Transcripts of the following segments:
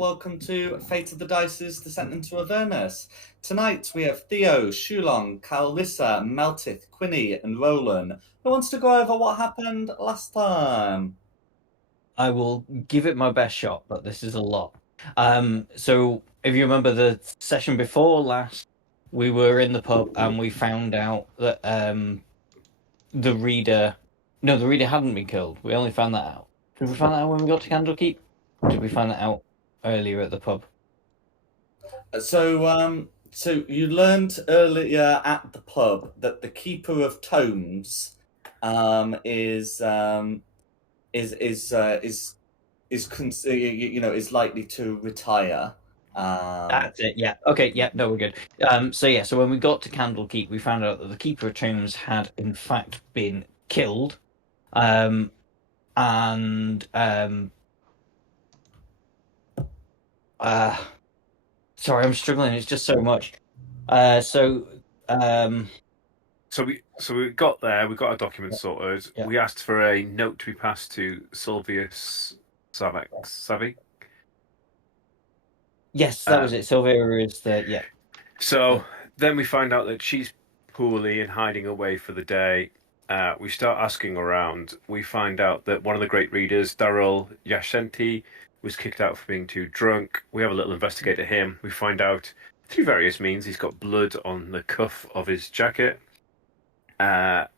welcome to Fate of the Dice's Descent into Avernus. Tonight we have Theo, Shulong, Calissa, Meltith, Quinny, and Roland. Who wants to go over what happened last time? I will give it my best shot, but this is a lot. So if you remember the session before last, we were in the pub and we found out that the reader hadn't been killed. We only found that out. Did we find that out when we got to Candlekeep? Or did we find that out earlier at the pub? So you learned earlier at the pub that the Keeper of Tomes is likely to retire. That's it. Yeah. Okay. Yeah. No, we're good. So when we got to Candlekeep, we found out that the Keeper of Tombs had in fact been killed, and sorry, I'm struggling. It's just so much. So we got there. We got our documents sorted. Yeah. We asked for a note to be passed to Sylvius Savi. Yes, that was it. Sylvia is the So then we find out that she's poorly and hiding away for the day. We start asking around. We find out that one of the great readers, Daryl Yashenti, was kicked out for being too drunk. We have a little investigate at him. We find out through various means he's got blood on the cuff of his jacket.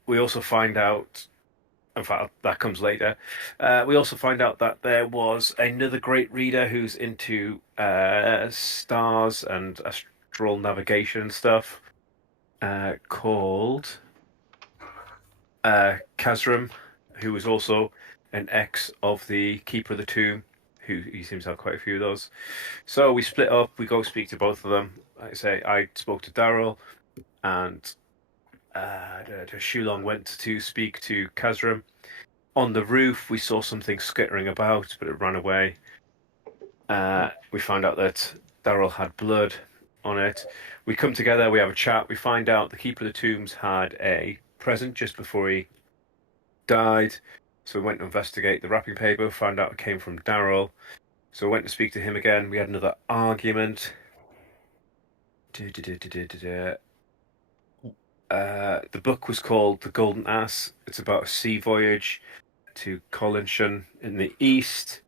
We also find out, in fact, that comes later. We also find out that there was another great reader who's into stars and astral navigation and stuff, called Kazram, who was also an ex of the Keeper of the Tomb, who he seems to have quite a few of those. So we split up, we go speak to both of them. Like I say, I spoke to Daryl, and Shulong went to speak to Kazram. On the roof, we saw something skittering about, but it ran away. We found out that Daryl had blood on it. We come together, we have a chat. We find out the Keeper of the Tombs had a present just before he died. So we went to investigate the wrapping paper, found out it came from Daryl. So we went to speak to him again. We had another argument. The book was called The Golden Ass. It's about a sea voyage to Collinshan in the east.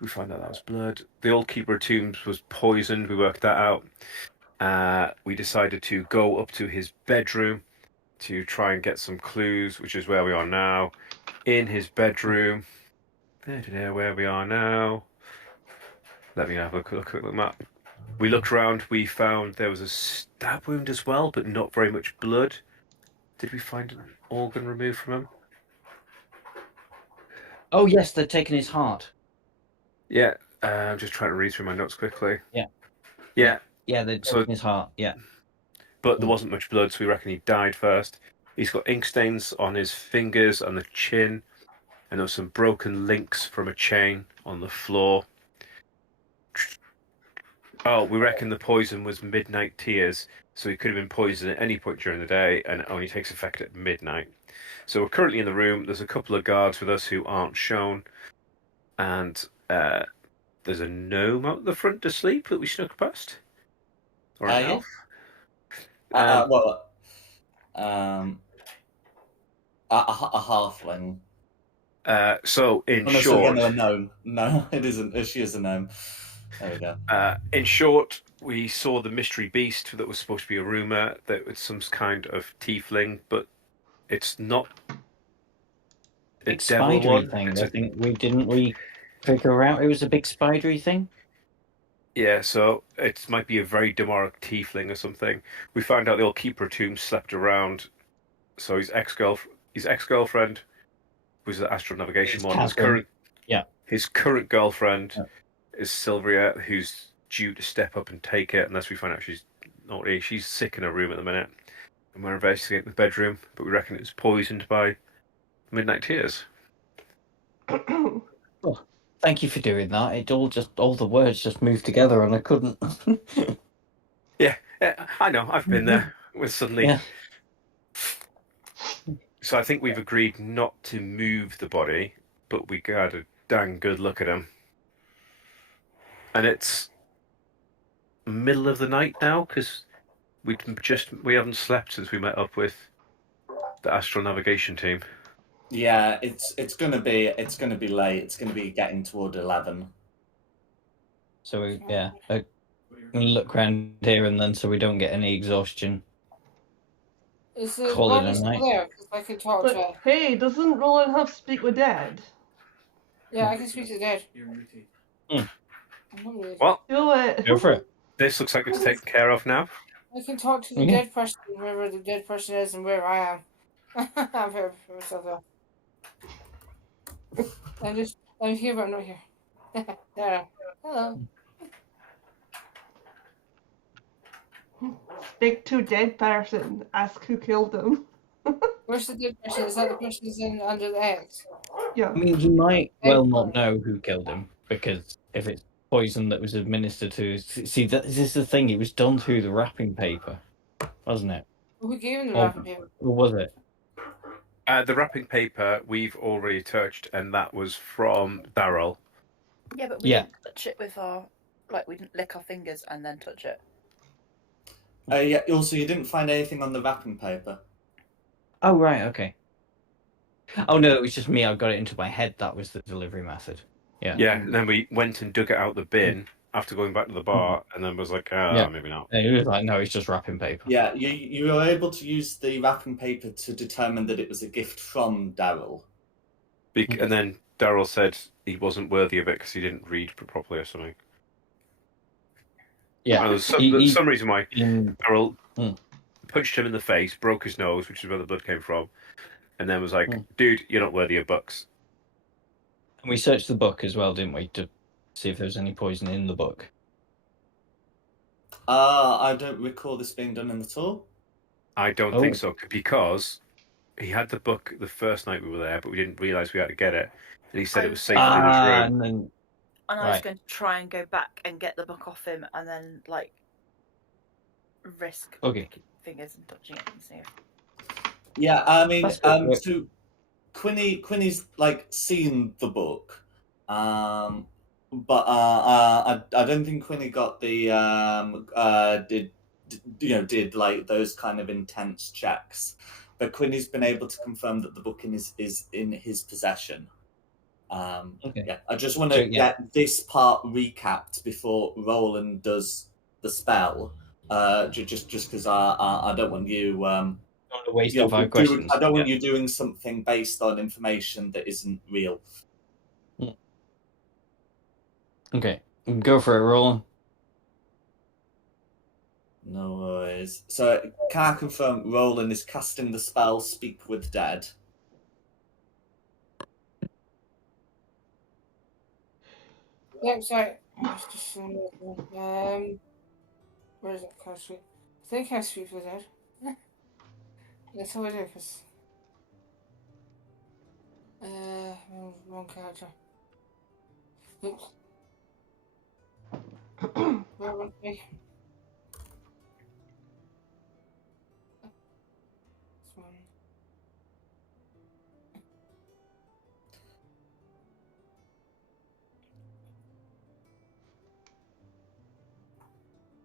We found out that was blood. The old Keeper of Tombs was poisoned. We worked that out. We decided to go up to his bedroom to try and get some clues, which is where we are now. In his bedroom. Where we are now. Let me have a quick look map. We looked around, we found there was a stab wound as well, but not very much blood. Did we find an organ removed from him? Oh yes, they'd taken his heart. Yeah, I'm just trying to read through my notes quickly. Yeah, they'd taken his heart. Yeah, but there wasn't much blood, so we reckon he died first. He's got ink stains on his fingers and the chin, and there was some broken links from a chain on the floor. Oh, we reckon the poison was midnight tears, so he could have been poisoned at any point during the day, and it only takes effect at midnight. So we're currently in the room. There's a couple of guards with us who aren't shown, and there's a gnome out the front to sleep that we snuck past. Or an elf. A halfling. So in short, a gnome. No, it isn't. She is a gnome. There we go. In short, we saw the mystery beast that was supposed to be a rumor that it's some kind of tiefling, but it's not. Big spidery thing. I think we figure out it was a big spidery thing. Yeah, so it might be a very demonic tiefling or something. We found out the old Keeper of Tombs slept around. So his ex-girlfriend was the astral navigation one. His current girlfriend is Sylvia, who's due to step up and take it, unless we find out she's not really. She's sick in her room at the minute, and we're investigating the bedroom, but we reckon it's poisoned by midnight tears. Oh, thank you for doing that. It all the words just moved together, and I couldn't. Yeah, I know. I've been there. With suddenly. Yeah. So I think we've agreed not to move the body, but we got a dang good look at him. And it's middle of the night now because we haven't slept since we met up with the astral navigation team. Yeah, it's gonna be late. It's gonna be getting toward 11. So we look around here and then so we don't get any exhaustion. Is the Call it a body still night. there? Because I can talk to But it. hey, doesn't Roland have speak with dead? Yeah, I can speak to the dead. Hmm. I'm not really- Well, Do it. Go for it. this looks like it's taken care of now. I can talk to the Yeah. dead person, wherever the dead person is and where I am. I'm here for myself though. I'm here but I'm not here. There. Hello. Speak to dead person. Ask who killed him. Where's the dead person? Is that the person who's in under the X? Yeah. I mean, he might well not know who killed him because if it's poison that was administered to. See, this is the thing. It was done through the wrapping paper, wasn't it? Who gave him the Oh. wrapping paper? Or was it? The wrapping paper we've already touched, and that was from Daryl. Yeah, but we Yeah. didn't touch it with our, like, we didn't lick our fingers and then touch it. Yeah. Also, you didn't find anything on the wrapping paper. Oh right, okay. Oh no, it was just me. I got it into my head. That was the delivery method. Yeah. Yeah, and then we went and dug it out the bin after going back to the bar, and then was like, Yeah. maybe not. And it was like, no, it's just wrapping paper. Yeah, you were able to use the wrapping paper to determine that it was a gift from Daryl. And then Daryl said he wasn't worthy of it because he didn't read properly or something. Yeah. And there's some reason why Daryl punched him in the face, broke his nose, which is where the blood came from, and then was like, dude, you're not worthy of books. And we searched the book as well, didn't we, to see if there was any poison in the book. I don't recall this being done in the tour. I don't think so, because he had the book the first night we were there, but we didn't realise we had to get it. And he said it was safe in his room. And I was going to try and go back and get the book off him and then, like, risk licking fingers and touching it and see if... Yeah, I mean, That's good. so Quinny's like seen the book, but I don't think Quinny got the did like those kind of intense checks, but Quinny's been able to confirm that the book is in his possession. Yeah, I just want to get this part recapped before Roland does the spell, just because I don't want you. Waste of our questions. I don't want you doing something based on information that isn't real. Okay, go for it, Roland. No worries. So, can I confirm Roland is casting the spell Speak with Dead? Yeah, sorry. Where is it? Can I speak? I think I speak with Dead. That's how I do, because... wrong character. Oops. Where would it be?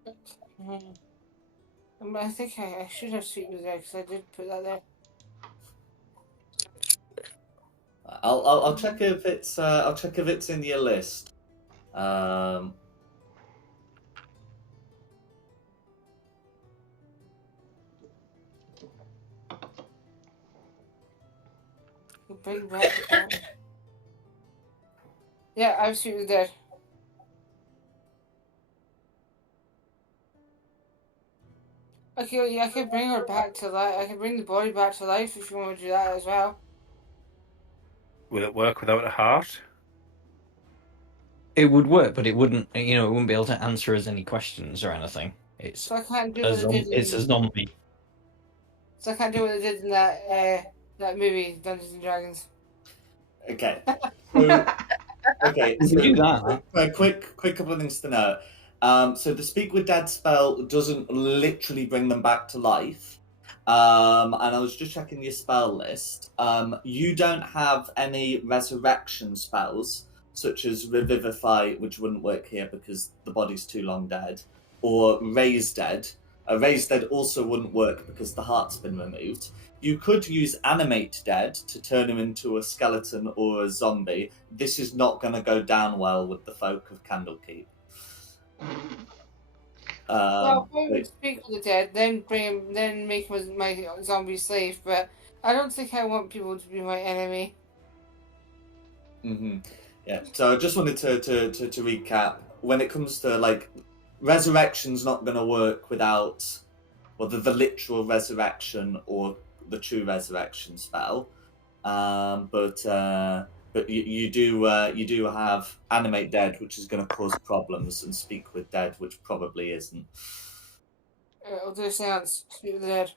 This one. I think I should have Sweet with there because I did put that there. I'll check if it's in your list. Bring back the Yeah, I've Sweet with Dead. Okay, I could bring her back to life. I could bring the body back to life if you want to do that as well. Will it work without a heart? It would work, but it wouldn't. It wouldn't be able to answer us any questions or anything. It's So I can't do what I did. it's a zombie. So I can't do what I did in that movie, Dungeons and Dragons. Okay. So, okay. You can do that. A quick couple of things to know. So the Speak with Dead spell doesn't literally bring them back to life. And I was just checking your spell list. You don't have any resurrection spells, such as revivify, which wouldn't work here because the body's too long dead, or raise dead. Raise dead also wouldn't work because the heart's been removed. You could use animate dead to turn him into a skeleton or a zombie. This is not going to go down well with the folk of Candlekeep. Well, I would speak with the dead, then bring him, then make him my zombie slave. But I don't think I want people to be my enemy. Mm-hmm. Yeah. So I just wanted to recap. When it comes to like resurrection's not going to work without, well, the literal resurrection or the true resurrection spell. But you do have animate dead, which is going to cause problems, and speak with dead, which probably isn't. I'll do a seance. Speak with the dead.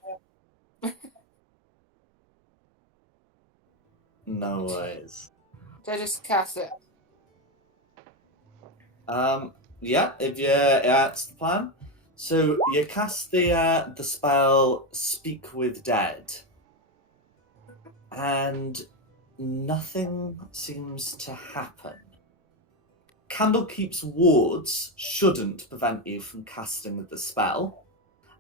No worries. So I just cast it. Yeah, if that's the plan. So you cast the spell Speak with Dead, and nothing seems to happen. Candlekeep's wards shouldn't prevent you from casting the spell.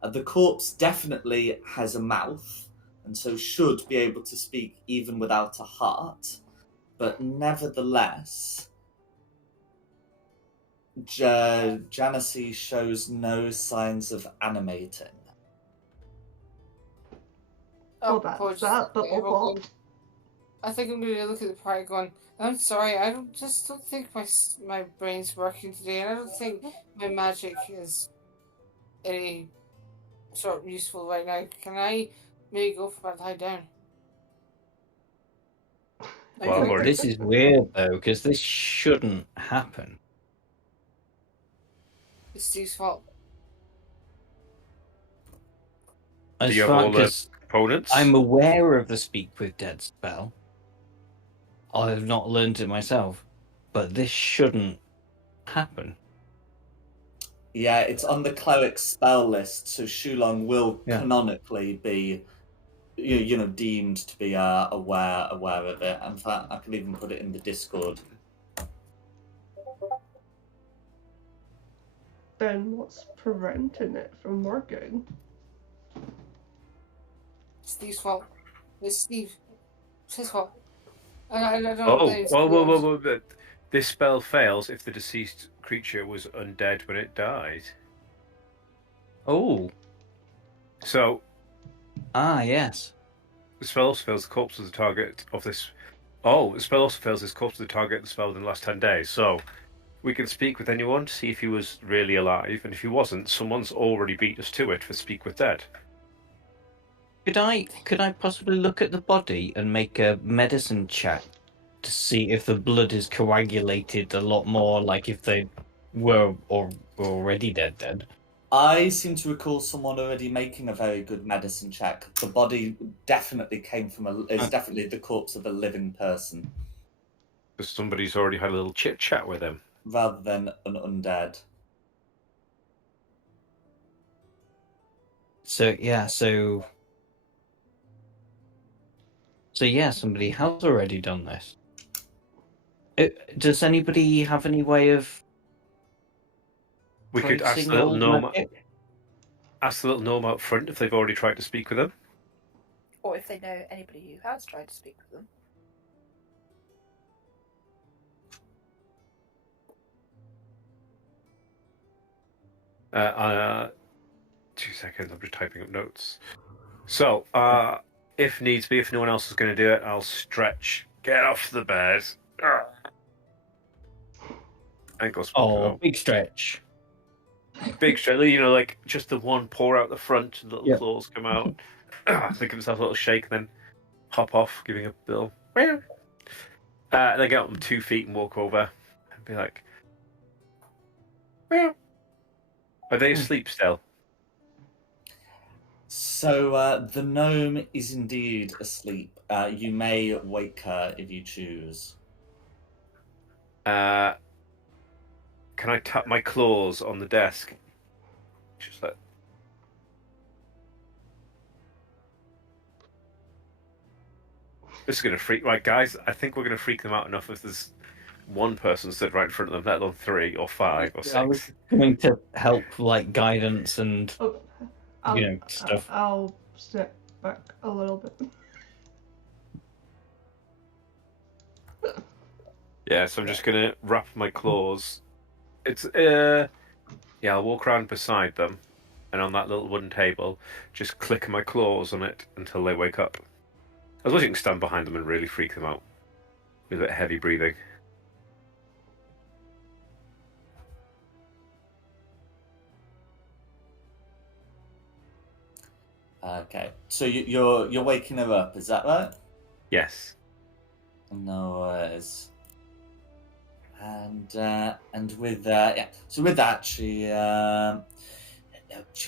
The corpse definitely has a mouth, and so should be able to speak even without a heart. But nevertheless, Janissi shows no signs of animating. Oh, that's that, but what? I think I'm going to look at the party going, I'm sorry, I just don't think my brain's working today, and I don't think my magic is any sort of useful right now. Can I maybe go for a lie down? Well, This is weird though, because this shouldn't happen. It's Steve's fault. Do you have all the components? I'm aware of the Speak with Dead spell. I have not learned it myself, but this shouldn't happen. Yeah, it's on the cleric spell list, so Shulong will canonically be, deemed to be aware of it. In fact, I can even put it in the Discord. Then what's preventing it from working? Steve's fault. It's Steve. It's his fault. I don't whoa. This spell fails if the deceased creature was undead when it died. Oh. So. Yes. The spell also fails the corpse as the target of this. Oh, the spell also fails this corpse as the target of the spell within the last 10 days. So, we can speak with anyone to see if he was really alive, and if he wasn't, someone's already beat us to it for Speak with Dead. Could I possibly look at the body and make a medicine check to see if the blood is coagulated a lot more, like if they were already dead? I seem to recall someone already making a very good medicine check. The body definitely came from it's definitely the corpse of a living person. Because somebody's already had a little chit chat with him. Rather than an undead. So somebody has already done this. Does anybody have any way of? We could ask the little gnome. Ask the little gnome out front if they've already tried to speak with them. Or if they know anybody who has tried to speak with them. Two seconds, I'm just typing up notes. So, if needs be, if no one else is going to do it, I'll stretch. Get off the bed. And go speak with them. Big stretch. Big stretch, like just the one paw out the front and little claws come out. They give themselves a little shake and then hop off, giving a little. They get up on 2 feet and walk over and be like, Meow. Are they asleep still? So the gnome is indeed asleep. You may wake her if you choose. Can I tap my claws on the desk? Just like. This is going to freak. Right, guys, I think we're going to freak them out enough if there's one person stood right in front of them, let alone 3 or 5 or 6. I was coming to help, like guidance and stuff. I'll step back a little bit. Yeah, so I'm just gonna wrap my claws. It's I'll walk around beside them, and on that little wooden table, just click my claws on it until they wake up. I suppose you can stand behind them and really freak them out with a bit of heavy breathing. Okay, so you're waking her up, is that right? Yes. No worries. And with so with that she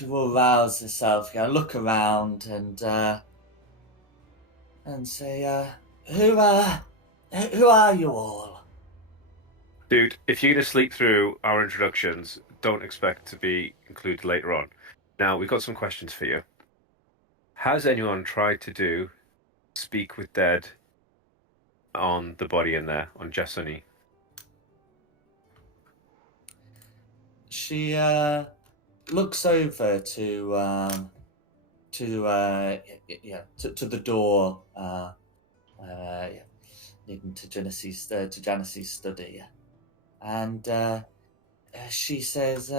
will rouse herself, look around and say, who are you all? Dude, if you're going to sleep through our introductions, don't expect to be included later on. Now, we've got some questions for you. Has anyone tried to speak with dead on the body in there, on Jessony? She looks over to the door leading to Janice's study, and she says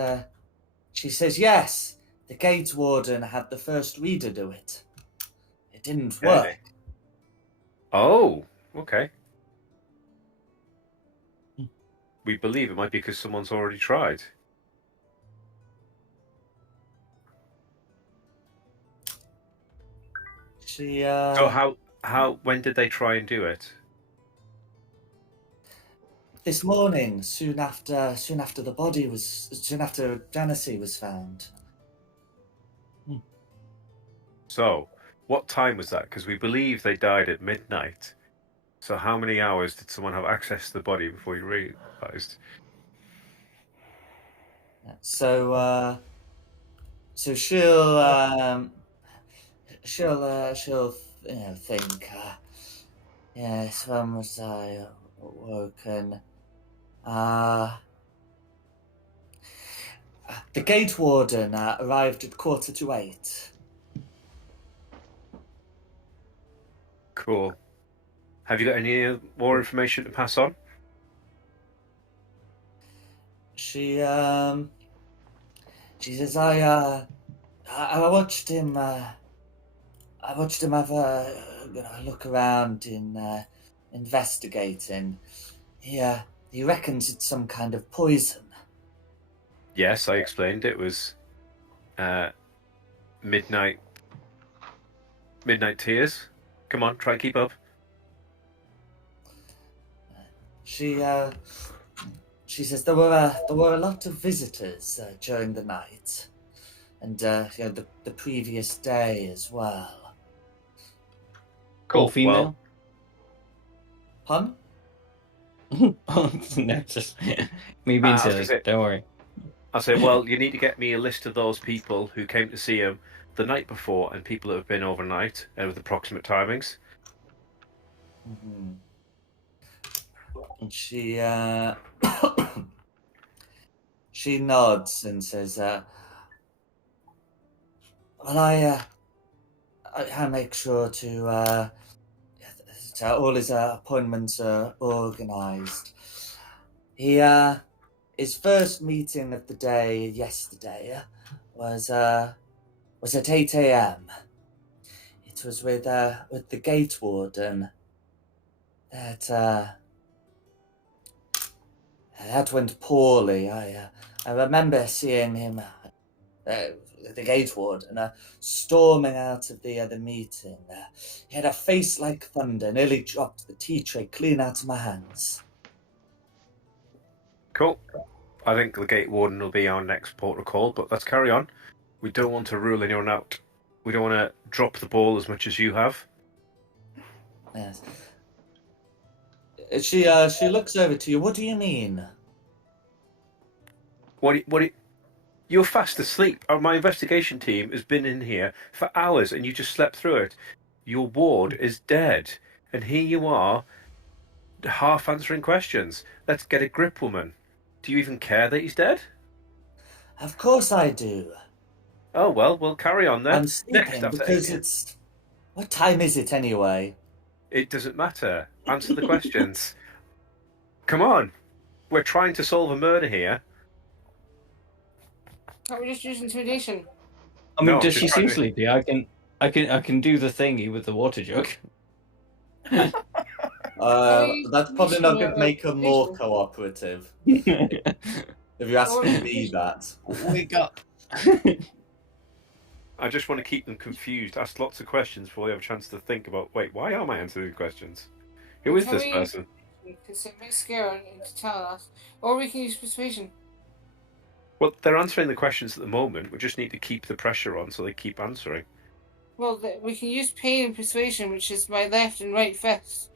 yes, the gate warden had the first reader do it. It didn't work. Oh, okay. We believe it might be because someone's already tried. So when did they try and do it? This morning, soon after Janice was found. So, what time was that? Because we believe they died at midnight. So how many hours did someone have access to the body before you realised? So she'll think, yes, when was I woken? The gate warden arrived at 7:45. Cool. Have you got any more information to pass on? She says, I watched him have a look around in investigating. He reckons it's some kind of poison. Yes, I explained it was midnight tears. Come on, try and keep up. She says there were a lot of visitors during the night, and the previous day as well. Cool. All female? Pun? No, it's just me being silly. Don't worry. I'll say, well, you need to get me a list of those people who came to see him the night before and people that have been overnight and with approximate timings. Mm-hmm. And she nods and says, well, I make sure to all his appointments are organised. His first meeting of the day yesterday was at 8 a.m. It was with the gate warden. That went poorly. I remember seeing him, the gate warden, storming out of the meeting. He had a face like thunder, nearly dropped the tea tray clean out of my hands. Cool. I think the gate warden will be our next port of call, but let's carry on. We don't want to rule anyone out. We don't want to drop the ball as much as you have. Yes. She looks over to you. What do you mean? You're fast asleep. My investigation team has been in here for hours and you just slept through it. Your ward is dead. And here you are half answering questions. Let's get a grip, woman. Do you even care that he's dead? Of course I do. Oh, well, we'll carry on then. I'm sleeping after because 8 it's... What time is it anyway? It doesn't matter. Answer the questions. Come on. We're trying to solve a murder here. Can't we just use intimidation? I mean, No, does she's she trying seem to- sleepy? I can do the thingy with the water jug. That's probably not going to make her more cooperative. If you're asking me that. We got. I just want to keep them confused. Ask lots of questions before they have a chance to think about, wait, why am I answering questions? Who is this person? Because it makes scare to tell us. Or we can use persuasion. Well, they're answering the questions at the moment. We just need to keep the pressure on so they keep answering. Well, we can use pain and persuasion, which is my left and right fist.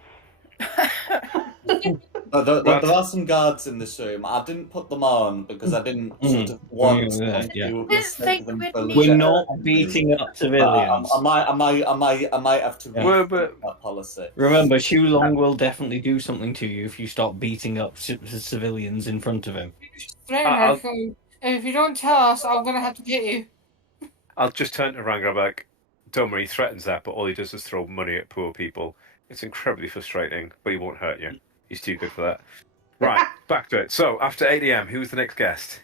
There are some guards in this room. I didn't put them on because I didn't sort of want them to listen to them for We're not legit beating up civilians. I might have to rethink that policy. Remember, Xu Long will definitely do something to you if you start beating up civilians in front of him. And if you don't tell us, I'm going to have to hit you. I'll just turn to Rangar back. Don't worry, he threatens that, but all he does is throw money at poor people. It's incredibly frustrating, but he won't hurt you. He's too good for that. Right, back to it. So, after 8 a.m., who's the next guest?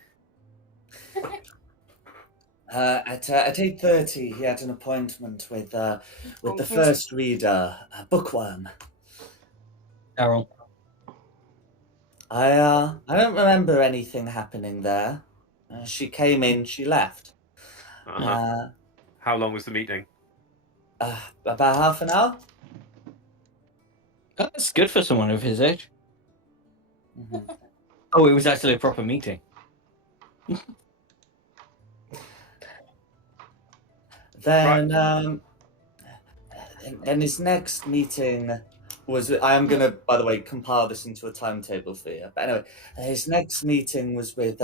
At 8:30, he had an appointment with the first reader, Bookworm. Errol. I don't remember anything happening there. She came in, she left. How long was the meeting? About half an hour. That's good for someone of his age. Mm-hmm. Oh, it was actually a proper meeting. Then, then his next meeting was. I am gonna, by the way, compile this into a timetable for you. But anyway, his next meeting was with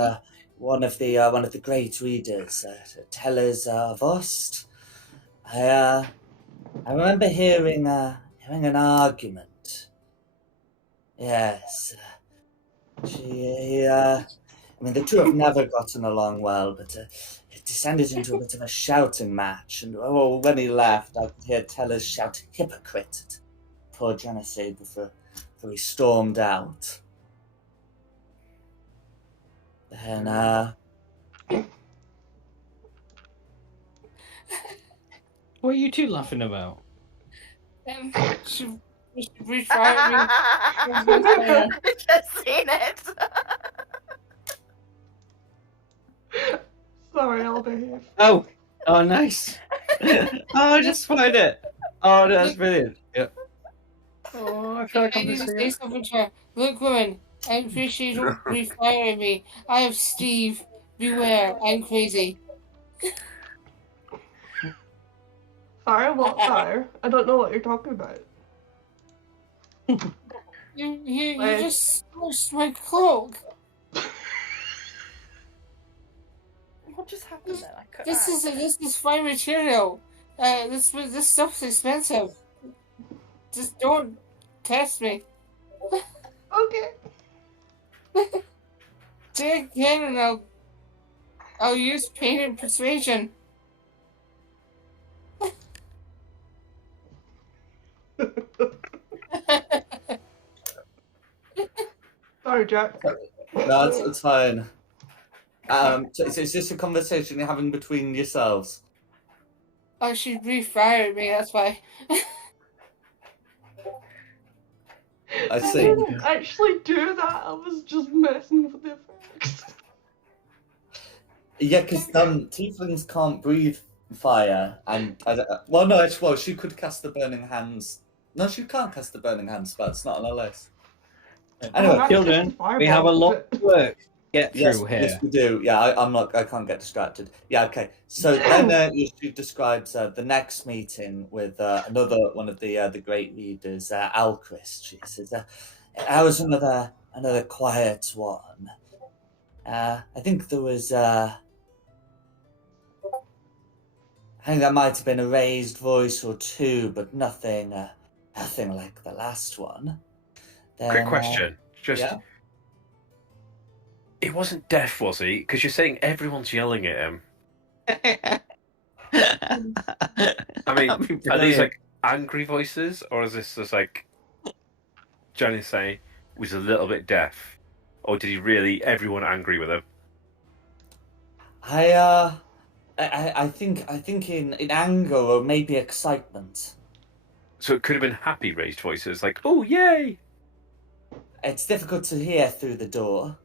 one of the great readers, Tellers of Ost. I remember hearing an argument. Yes, I mean, the two have never gotten along well, but it descended into a bit of a shouting match. And when he left, I could hear Tellers shout "hypocrite" at poor Genesee before he stormed out. Then, What are you two laughing about? She refired me. Just seen it. Sorry, I'll behave. Oh, nice. I just find it. Oh, that's brilliant. Yep. Oh, I feel like I I'm need to missing say it. something to her. Look, woman, I appreciate you refiring me. I have Steve. Beware, I'm crazy. Fire? What fire? I don't know what you're talking about. You just smushed my cloak. What just happened then? I cut This out. is fine material. This stuff's expensive. Just don't test me. Okay. Say it again, and I'll use pain and persuasion. Sorry, Jack. no, it's fine. So it's just a conversation you're having between yourselves. Oh, she refired me. That's why. I see. didn't actually do that. I was just messing with the effects. Yeah, because tieflings can't breathe fire, and she could cast the burning hands. No, she can't cast the burning hands, but it's not on her list. Anyway, that's children, just a we have a fireball, lot but- of work to get through here. Yes, we do. Yeah, I can't get distracted. Yeah, okay. So then she describes the next meeting with another one of the great readers, Alquist. She says, "I was another quiet one. I think there was. I think there might have been a raised voice or two, but nothing like the last one. Then, Quick question. Just, yeah. it wasn't deaf, was he? Because you're saying everyone's yelling at him. I mean, are these like angry voices, or is this just like Johnny saying was a little bit deaf, or did he really everyone angry with him? I think in anger or maybe excitement. So it could have been happy raised voices, like "Oh yay!" It's difficult to hear through the door.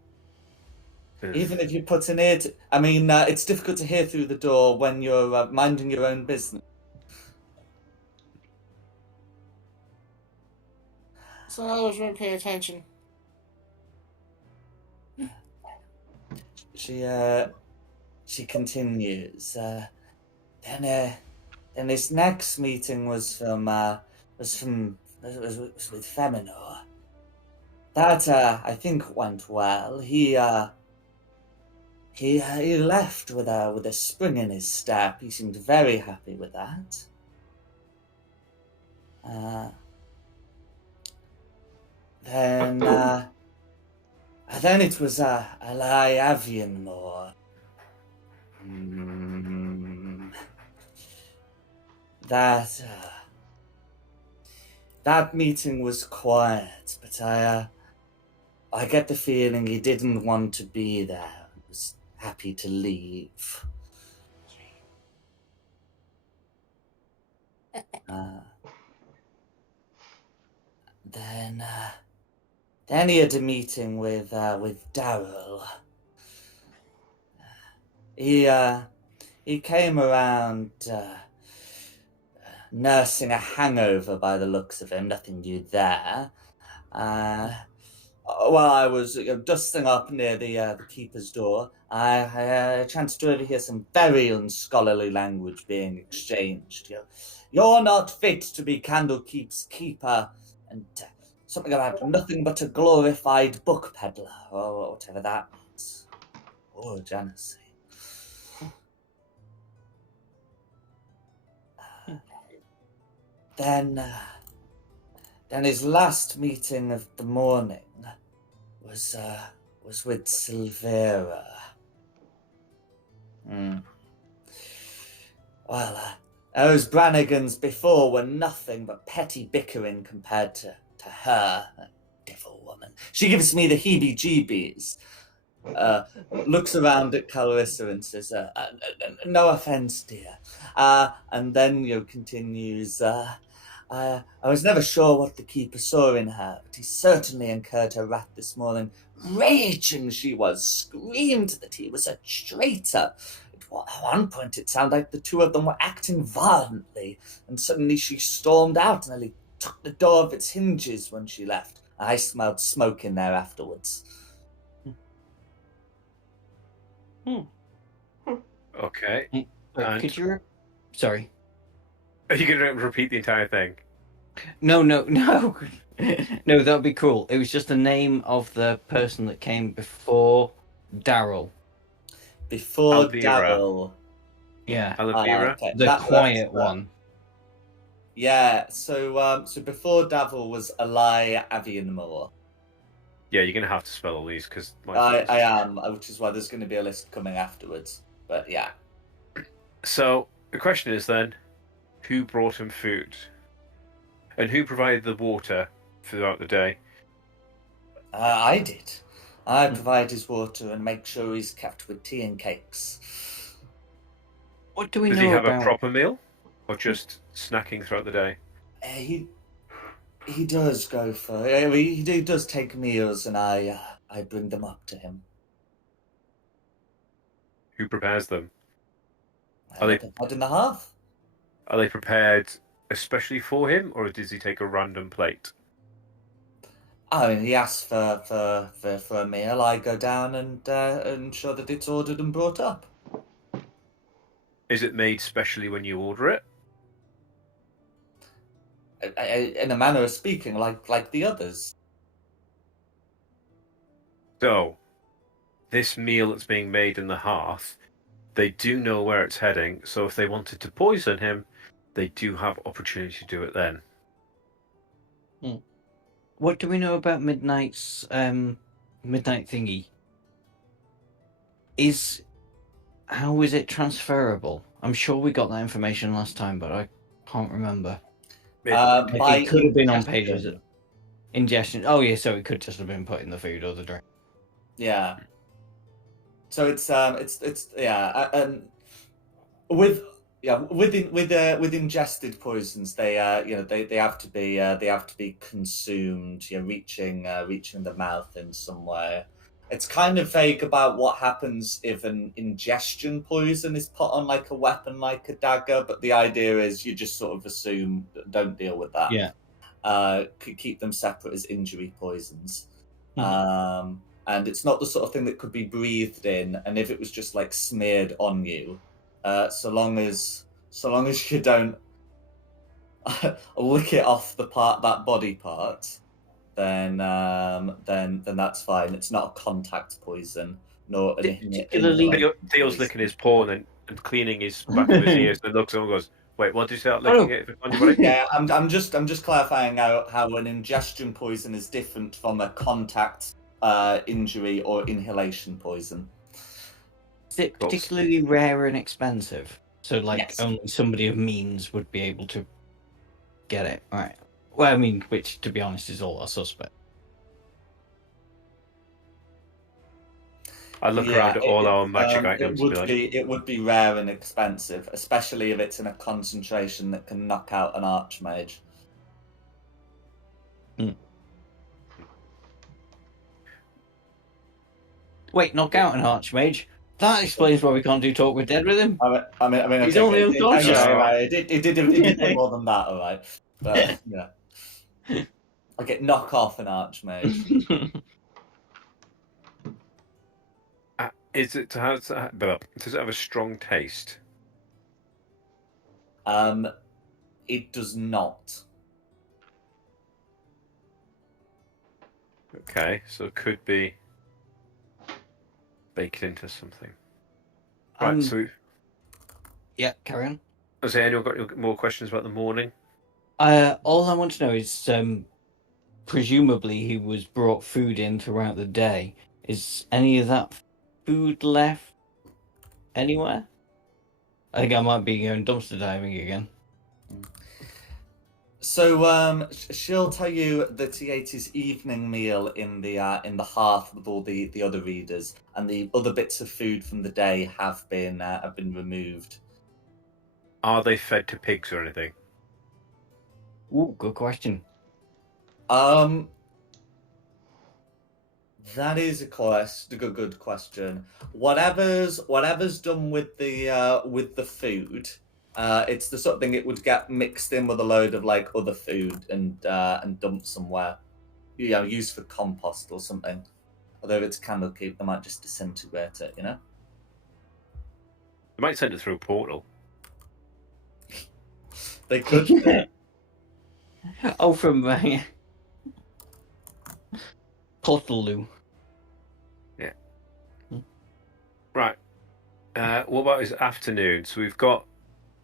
Ugh. Even if you put an ear to... I mean, it's difficult to hear through the door when you're minding your own business. So I was really paying attention. She continues. Then his next meeting was with Feminor. That I think went well. He left with a spring in his step. He seemed very happy with that. Then it was Avernus. That meeting was quiet, but I get the feeling he didn't want to be there. He was happy to leave. Then he had a meeting with Daryl. He came around nursing a hangover by the looks of him. Nothing new there. While I was dusting up near the keeper's door, I chanced to overhear some very unscholarly language being exchanged. You're not fit to be Candlekeep's keeper, and something about nothing but a glorified book peddler, or whatever that means. Oh, Janice. Then his last meeting of the morning was with Silvera. Well, those Brannigans before were nothing but petty bickering compared to her, that devil woman. She gives me the heebie-jeebies. Looks around at Clarissa and says, no offense, dear. And then, continues, I was never sure what the keeper saw in her, but he certainly incurred her wrath this morning. Raging she was, screamed that he was a traitor. At one point it sounded like the two of them were acting violently, and suddenly she stormed out and nearly took the door off its hinges when she left. I smelled smoke in there afterwards. Okay. Could you... Sorry. Are you going to repeat the entire thing? No. No, that would be cool. It was just the name of the person that came before Daryl. Before Alvira. Daryl. Yeah. Alvira? Okay. The quiet one. Yeah, so before Daryl was Eli Avianmore. Yeah, you're going to have to spell all these, because... I am, which is why there's going to be a list coming afterwards. But yeah. So, the question is then, who brought him food? And who provided the water throughout the day? I did. I provide his water and make sure he's kept with tea and cakes. What do we know Does he have about... a proper meal? Or just snacking throughout the day? He does go for... He does take meals and I bring them up to him. Who prepares them? Are they prepared in the half? Are they prepared especially for him, or does he take a random plate? I mean, he asks for a meal. I go down and ensure that it's ordered and brought up. Is it made specially when you order it? In a manner of speaking, like the others. So, this meal that's being made in the hearth, they do know where it's heading, so if they wanted to poison him, they do have opportunity to do it then. what do we know about Midnight's Midnight thingy? How is it transferable? I'm sure we got that information last time, but I can't remember. By It could have been on pages. ingestion. Ingestion. Oh yeah, so it could just have been put in the food or the drink. Yeah. So it's with ingested poisons, they have to be consumed, reaching the mouth in some way. It's kind of vague about what happens if an ingestion poison is put on like a weapon, like a dagger, but the idea is you just sort of assume don't deal with that. Yeah. Keep them separate as injury poisons. Mhm. And it's not the sort of thing that could be breathed in. And if it was just like smeared on you, so long as you don't lick it off that body part, then that's fine. It's not a contact poison, nor an Particularly- Theo's licking his paw and cleaning his back of his ears, and looks and goes, "Wait, what did you say? Licking it on your body?" Yeah, I'm just clarifying how an ingestion poison is different from a contact injury or inhalation poison. Is it particularly rare and expensive? So, like, Yes. only somebody of means would be able to get it, right? Well, I mean, which, to be honest, is all a suspect. I look around at all our magic items. It would be rare and expensive, especially if it's in a concentration that can knock out an archmage. Wait, knock out an archmage? That explains why we can't do talk with dead with him. I mean, He's only unconscious. It did more than that, all right. But yeah, okay, knock off an archmage. Does it have a strong taste? It does not. Okay, so it could be baked into something. Right, so yeah, carry on. Has anyone got more questions about the morning? All I want to know is, presumably he was brought food in throughout the day. Is any of that food left anywhere? I think I might be going dumpster diving again. So she'll tell you that he ate his evening meal in the hearth with all the other readers, and the other bits of food from the day have been removed. Are they fed to pigs or anything? Ooh, good question. That is a good question. Whatever's done with the food, it's the sort of thing it would get mixed in with a load of like other food and dumped somewhere, used for compost or something. Although if it's candlekeep, they might just disintegrate it, They might send it through a portal. They could. Oh, from Portaloo. Yeah. Right. What about his afternoon? So we've got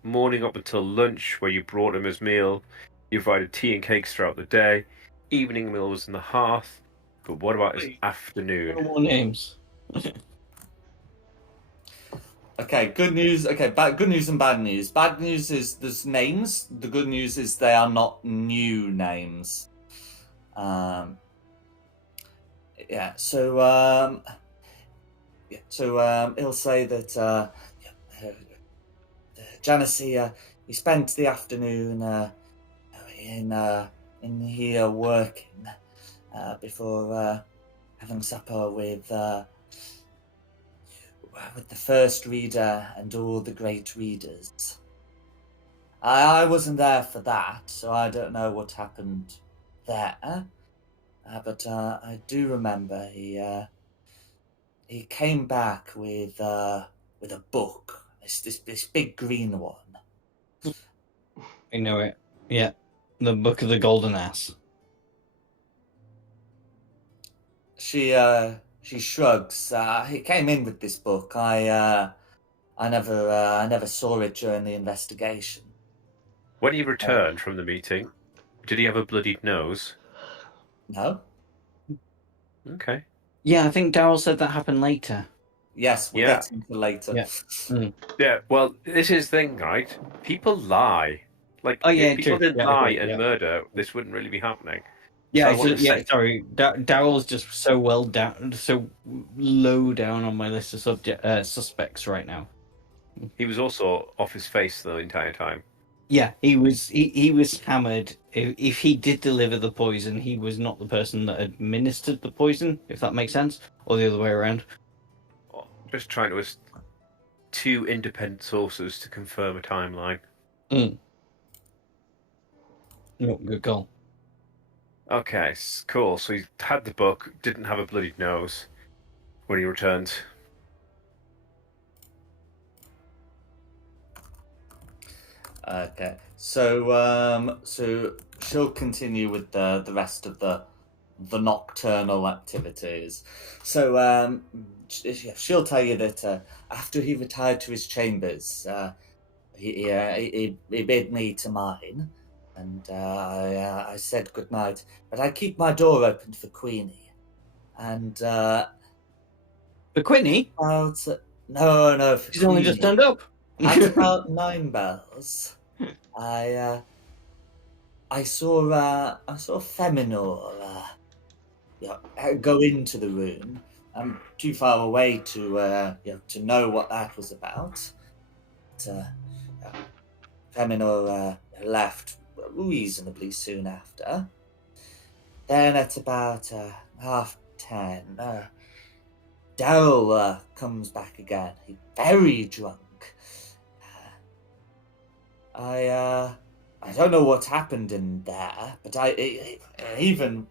morning up until lunch, where you brought him his meal. You provided tea and cakes throughout the day. Evening meal was in the hearth. But what about his afternoon? No more names. Okay, good news. Okay, good news and bad news. Bad news is there's names. The good news is they are not new names. Yeah. So he'll say that Janice, he spent the afternoon in here working before having supper with the first reader and all the great readers. I wasn't there for that, so I don't know what happened there. But I do remember he came back with a book, this big green one. I know it. Yeah, the Book of the Golden Ass. She shrugs. He came in with this book. I never saw it during the investigation. When he returned from the meeting, did he have a bloodied nose? No? Okay. Yeah, I think Daryl said that happened later. Yes, we'll Yeah. get into later. Yeah. Yeah, well, this is the thing, right? People lie. Like, Oh, yeah, if people true. didn't Yeah, lie okay, and yeah. murder, this wouldn't really be happening. Yeah, So I it's want just, to yeah. say, Sorry, Daryl's just so well down, so low down on my list of suspects right now. he was also off his face the entire time. Yeah, he was hammered. If he did deliver the poison, he was not the person that administered the poison, if that makes sense, or the other way around. Just trying to two independent sources to confirm a timeline. No, good call. Okay, cool. So he had the book, didn't have a bloodied nose when he returned. Okay, so she'll continue with the rest of the nocturnal activities. So she'll tell you that after he retired to his chambers, he bid me to mine, and I said good night. But I keep my door open for Queenie, and For Quinny, no, for she's only just Queenie. turned up. At about 9 bells, I saw Feminor go into the room. I'm too far away to know what that was about. But, Feminor left reasonably soon after. Then at about 10:30, Daryl comes back again. He's very drunk. I don't know what happened in there, but even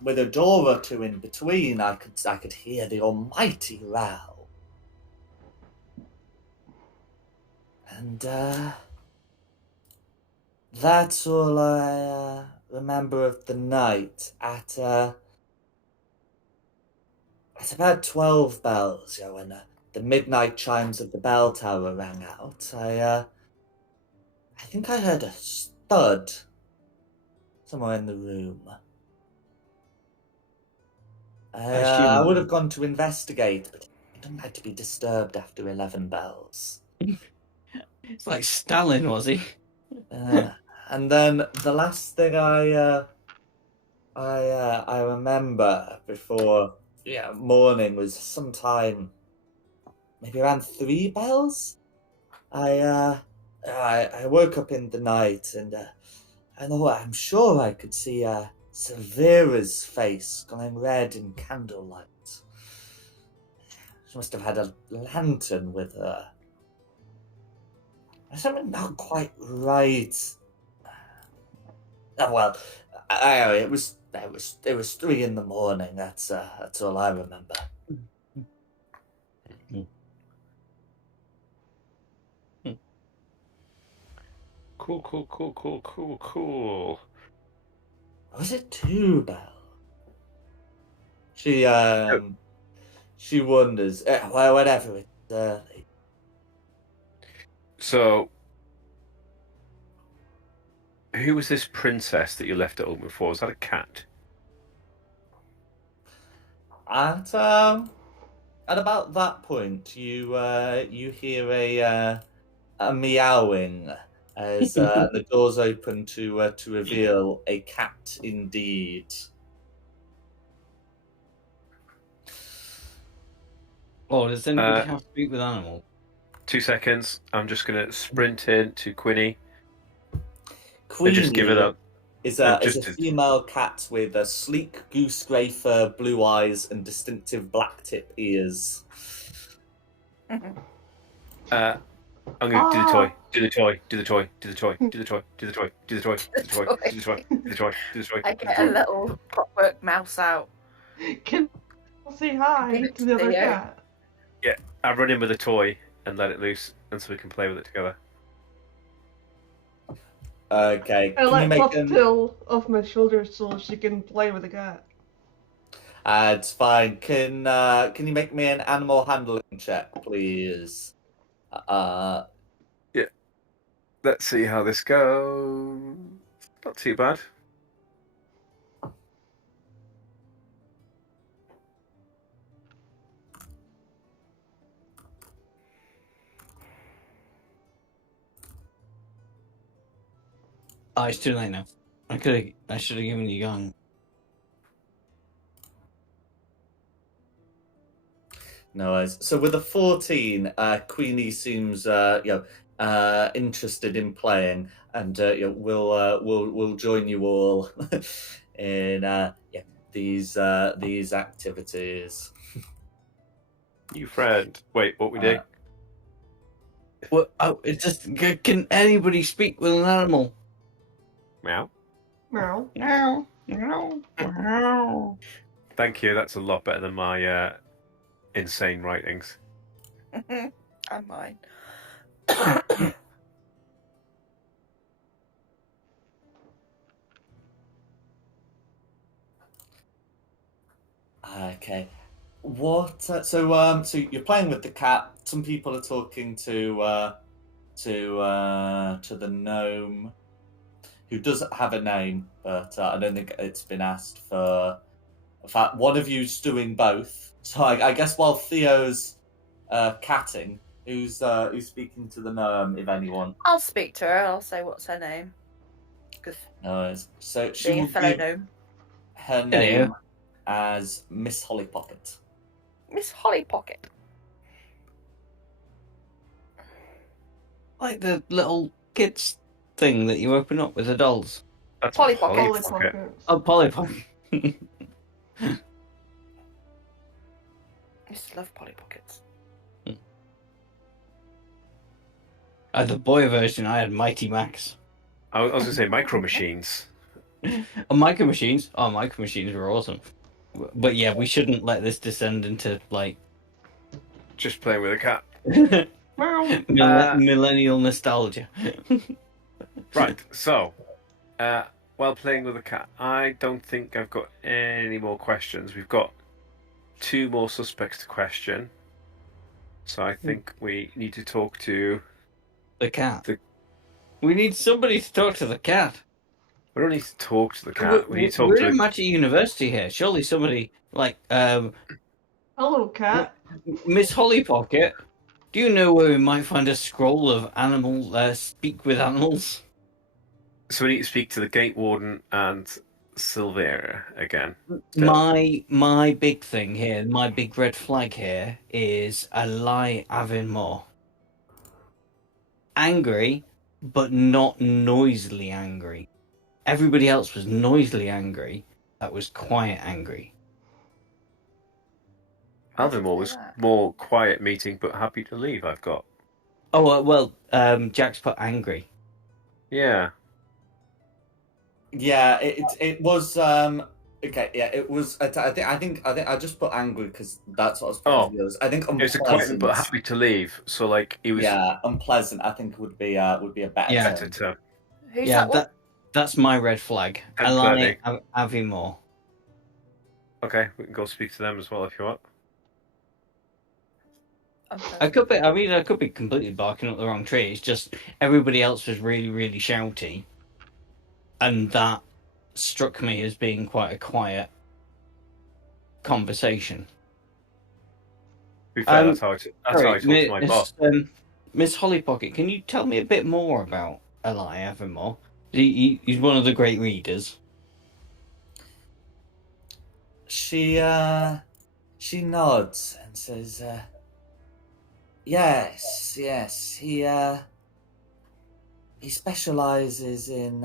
with a door or two in between, I could hear the almighty row. And that's all I remember of the night. At about 12 bells, when the midnight chimes of the bell tower rang out, I think I heard a thud somewhere in the room. I would have gone to investigate, but I don't like to be disturbed after 11 bells. It's like Stalin, was he? And then the last thing I remember before morning was sometime maybe around 3 bells. I woke up in the night and I'm sure I could see Severa's face glowing red in candlelight. She must have had a lantern with her. There's something not quite right. Oh, well, it was 3 in the morning. That's all I remember. Cool. Was it 2 bells? She wonders. Well, whatever. It's early. So, who was this princess that you left it open for? Was that a cat? At about that point, you hear a meowing as the doors open to reveal a cat indeed. Oh, does anybody have to speak with animals? 2 seconds. I'm just going to sprint in to Quinny. Queenie just give it up. is a female cat with a sleek goose grey fur, blue eyes, and distinctive black tip ears. I'm going to do the toy. Do the toy. Do the toy. Do the toy. Do the toy. Do the toy. Do the toy. Do the toy. Do the toy. Do the toy. Do the toy. I get a little clockwork mouse out. Can I say hi to the other cat? Yeah, I run in with a toy and let it loose, and so we can play with it together. Okay. I let Pufftail off my shoulder so she can play with the cat. It's fine. Can you make me an animal handling check, please? Yeah. Let's see how this goes. Not too bad. Oh, it's too late now. I should have given you gun. No worries. So with a 14, Queenie seems interested in playing, and we'll join you all in these activities. New friend. Wait, what we do? What? Oh, it's just. Can anybody speak with an animal? Meow. Meow. No. No. Thank you. That's a lot better than my insane writings. And mine. Okay. What? So you're playing with the cat. Some people are talking to the gnome, who does have a name, but I don't think it's been asked for. In fact, one of you's doing both. So I guess while Theo's catting, who's speaking to the gnome, if anyone. I'll speak to her. I'll say what's her name. Because So she being a will fellow give gnome. her name as Miss Holly Pocket. Miss Holly Pocket. Like the little kids thing that you open up with the dolls. That's Polly a Polly Polly Pocket. Pockets. Oh, Polly Pocket. I used to love Polly Pockets. The boy version, I had Mighty Max. I was going to say Micro Machines. Micro Machines. Oh, Micro Machines were awesome. But yeah, we shouldn't let this descend into like Just playing with a cat. millennial nostalgia. Right, so, while playing with a cat, I don't think I've got any more questions. We've got 2 more suspects to question. So I think we need to talk to the cat. We need somebody to talk to the cat. We don't need to talk to the cat. We need to talk We're to at the... Magic University here. Surely somebody like Hello, cat. Miss Holly Pocket. Do you know where we might find a scroll of animal speak with animals? So we need to speak to the Gate Warden and Sylvia again. My big thing here, my big red flag here is Eli Avernus. Angry, but not noisily angry. Everybody else was noisily angry. That was quiet angry. Avernus was more quiet meeting, but happy to leave, I've got. Oh, well, Jack's put angry. Yeah. Yeah, it was okay. Yeah, it was. I think I just put angry because that's what I was putting. Oh, I think it was unpleasant. a quiet but happy to leave. So like he was. Yeah, unpleasant. I think would be a better term. Who's that one? That's my red flag. Eli Avernus. Okay, we can go speak to them as well if you want. I could be completely barking up the wrong tree. It's just everybody else was really, really shouty, and that struck me as being quite a quiet conversation. To be fair, that's how I talk to my boss. Miss Holly Pocket, can you tell me a bit more about Eli Avernus? He's one of the great readers. She nods and says, "Yes. He specializes in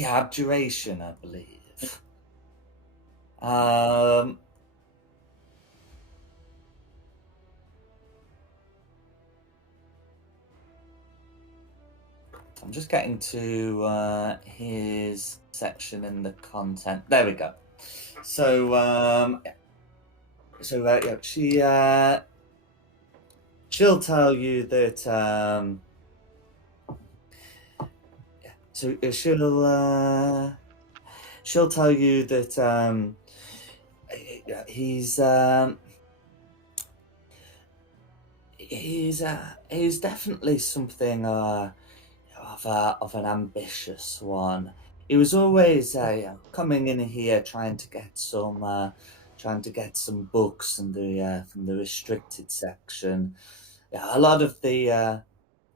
abjuration, I believe. I'm just getting to his section in the content. There we go. So, she'll tell you that. She'll tell you that he's definitely something of an ambitious one. He was always coming in here trying to get some books from the restricted section. Yeah, a lot of the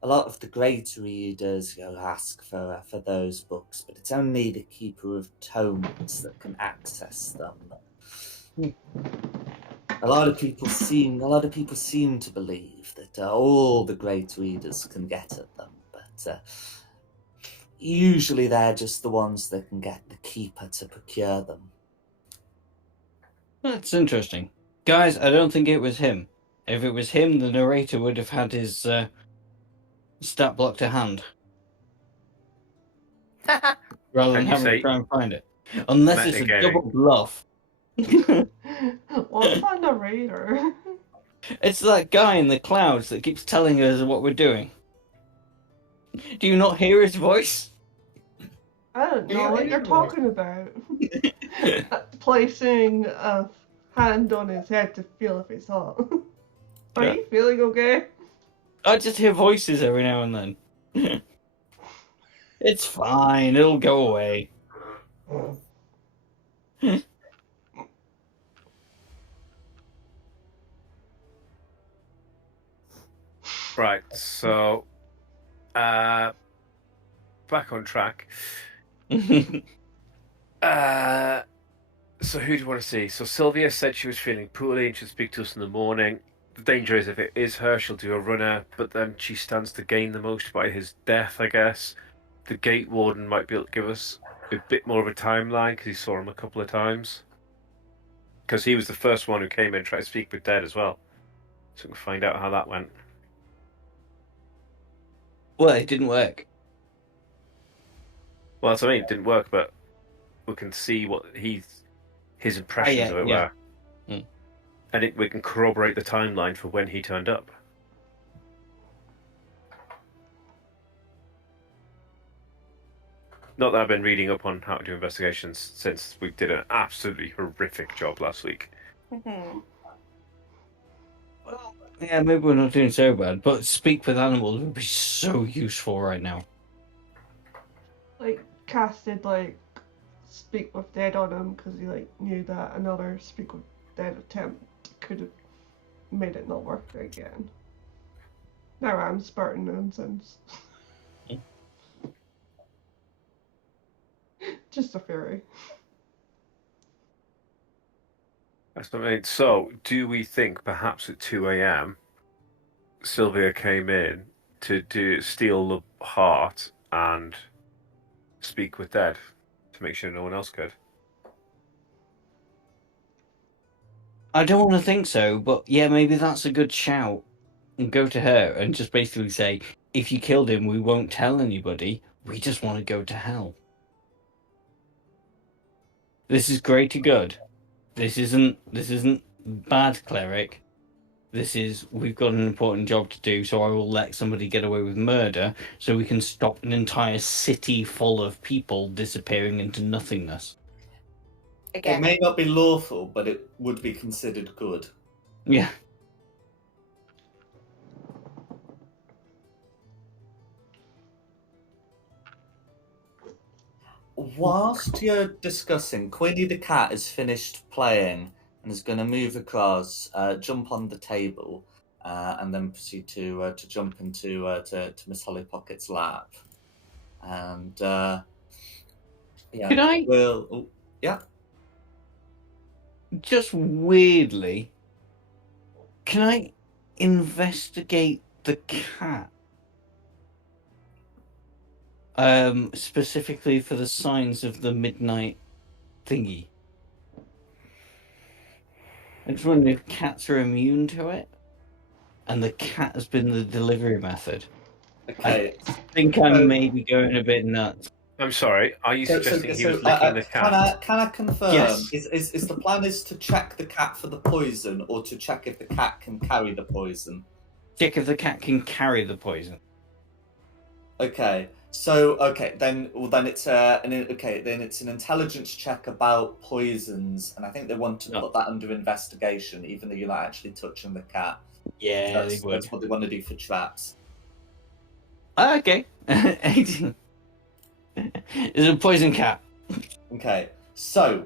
a lot of the great readers ask for those books, but it's only the keeper of tomes that can access them. A lot of people seem to believe that all the great readers can get at them, but usually they're just the ones that can get the keeper to procure them. That's interesting. Guys, I don't think it was him. If it was him, the narrator would have had his stat block to hand. Rather than having to try and find it. Unless it's a double bluff. What's a narrator? It's that guy in the clouds that keeps telling us what we're doing. Do you not hear his voice? I don't know what you're talking about. Placing a hand on his head to feel if it's hot. Are you feeling okay? I just hear voices every now and then. It's fine, it'll go away. Right, so back on track. So who do you want to see? So Sylvia said she was feeling poorly and she'll speak to us in the morning. The danger is if it is her, she'll do a runner, but then she stands to gain the most by his death, I guess. The gate warden might be able to give us a bit more of a timeline because he saw him a couple of times. Because he was the first one who came in and tried to speak with Dead as well. So we can find out how that went. Well, it didn't work. Well, that's what I mean. It didn't work, but we can see what his impressions of it were. Mm. And we can corroborate the timeline for when he turned up. Not that I've been reading up on how to do investigations since we did an absolutely horrific job last week. Well, yeah, maybe we're not doing so bad, but speak with animals would be so useful right now. Like, casted, like, speak with Dead on him because he, like, knew that another speak with Dead attempt could have made it not work again. Now I'm spurting nonsense. Just a theory. That's what I mean. So, do we think perhaps at 2 a.m. Sylvia came in to steal the heart and speak with Dead to make sure no one else could? I don't want to think so, but yeah, maybe that's a good shout. And go to her and just basically say, if you killed him, we won't tell anybody. We just want to go to hell. This is greater good. This isn't bad cleric. This is, we've got an important job to do, so I will let somebody get away with murder so we can stop an entire city full of people disappearing into nothingness. Again. It may not be lawful, but it would be considered good. Yeah. Whilst you're discussing, Queenie the cat has finished playing and is going to move across, jump on the table, and then proceed to jump into to Miss Holly Pocket's lap. And yeah, Could I? Will yeah. Just weirdly, can I investigate the cat? Specifically for the signs of the midnight thingy. I just wonder if cats are immune to it, and the cat has been the delivery method. Okay. I think I'm maybe going a bit nuts. I'm sorry. Are you suggesting he was licking the cat? Can I confirm? Yes. Is the plan is to check the cat for the poison, or to check if the cat can carry the poison? Check if the cat can carry the poison. Okay. So then it's an intelligence check about poisons, and I think they want to put that under investigation, even though you're not actually touching the cat. Yeah, That's what they want to do for traps. Okay. 18. It's a poison cat. Okay, so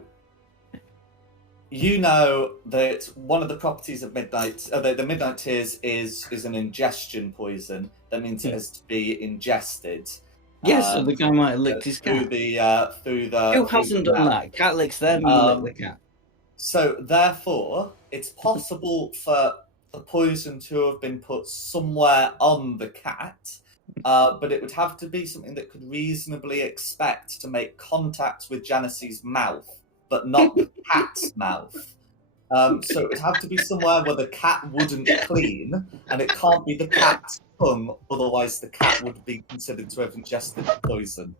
you know that one of the properties of midnight, the midnight tears is an ingestion poison. That means it has to be ingested. Yes, so the guy might have licked his through cat. Who hasn't done that? Cat licks them, you lick the cat. So therefore, it's possible for the poison to have been put somewhere on the cat, but it would have to be something that could reasonably expect to make contact with Janice's mouth, but not the cat's mouth. So it would have to be somewhere where the cat wouldn't clean, and it can't be the cat's tongue, otherwise the cat would be considered to have ingested the poison.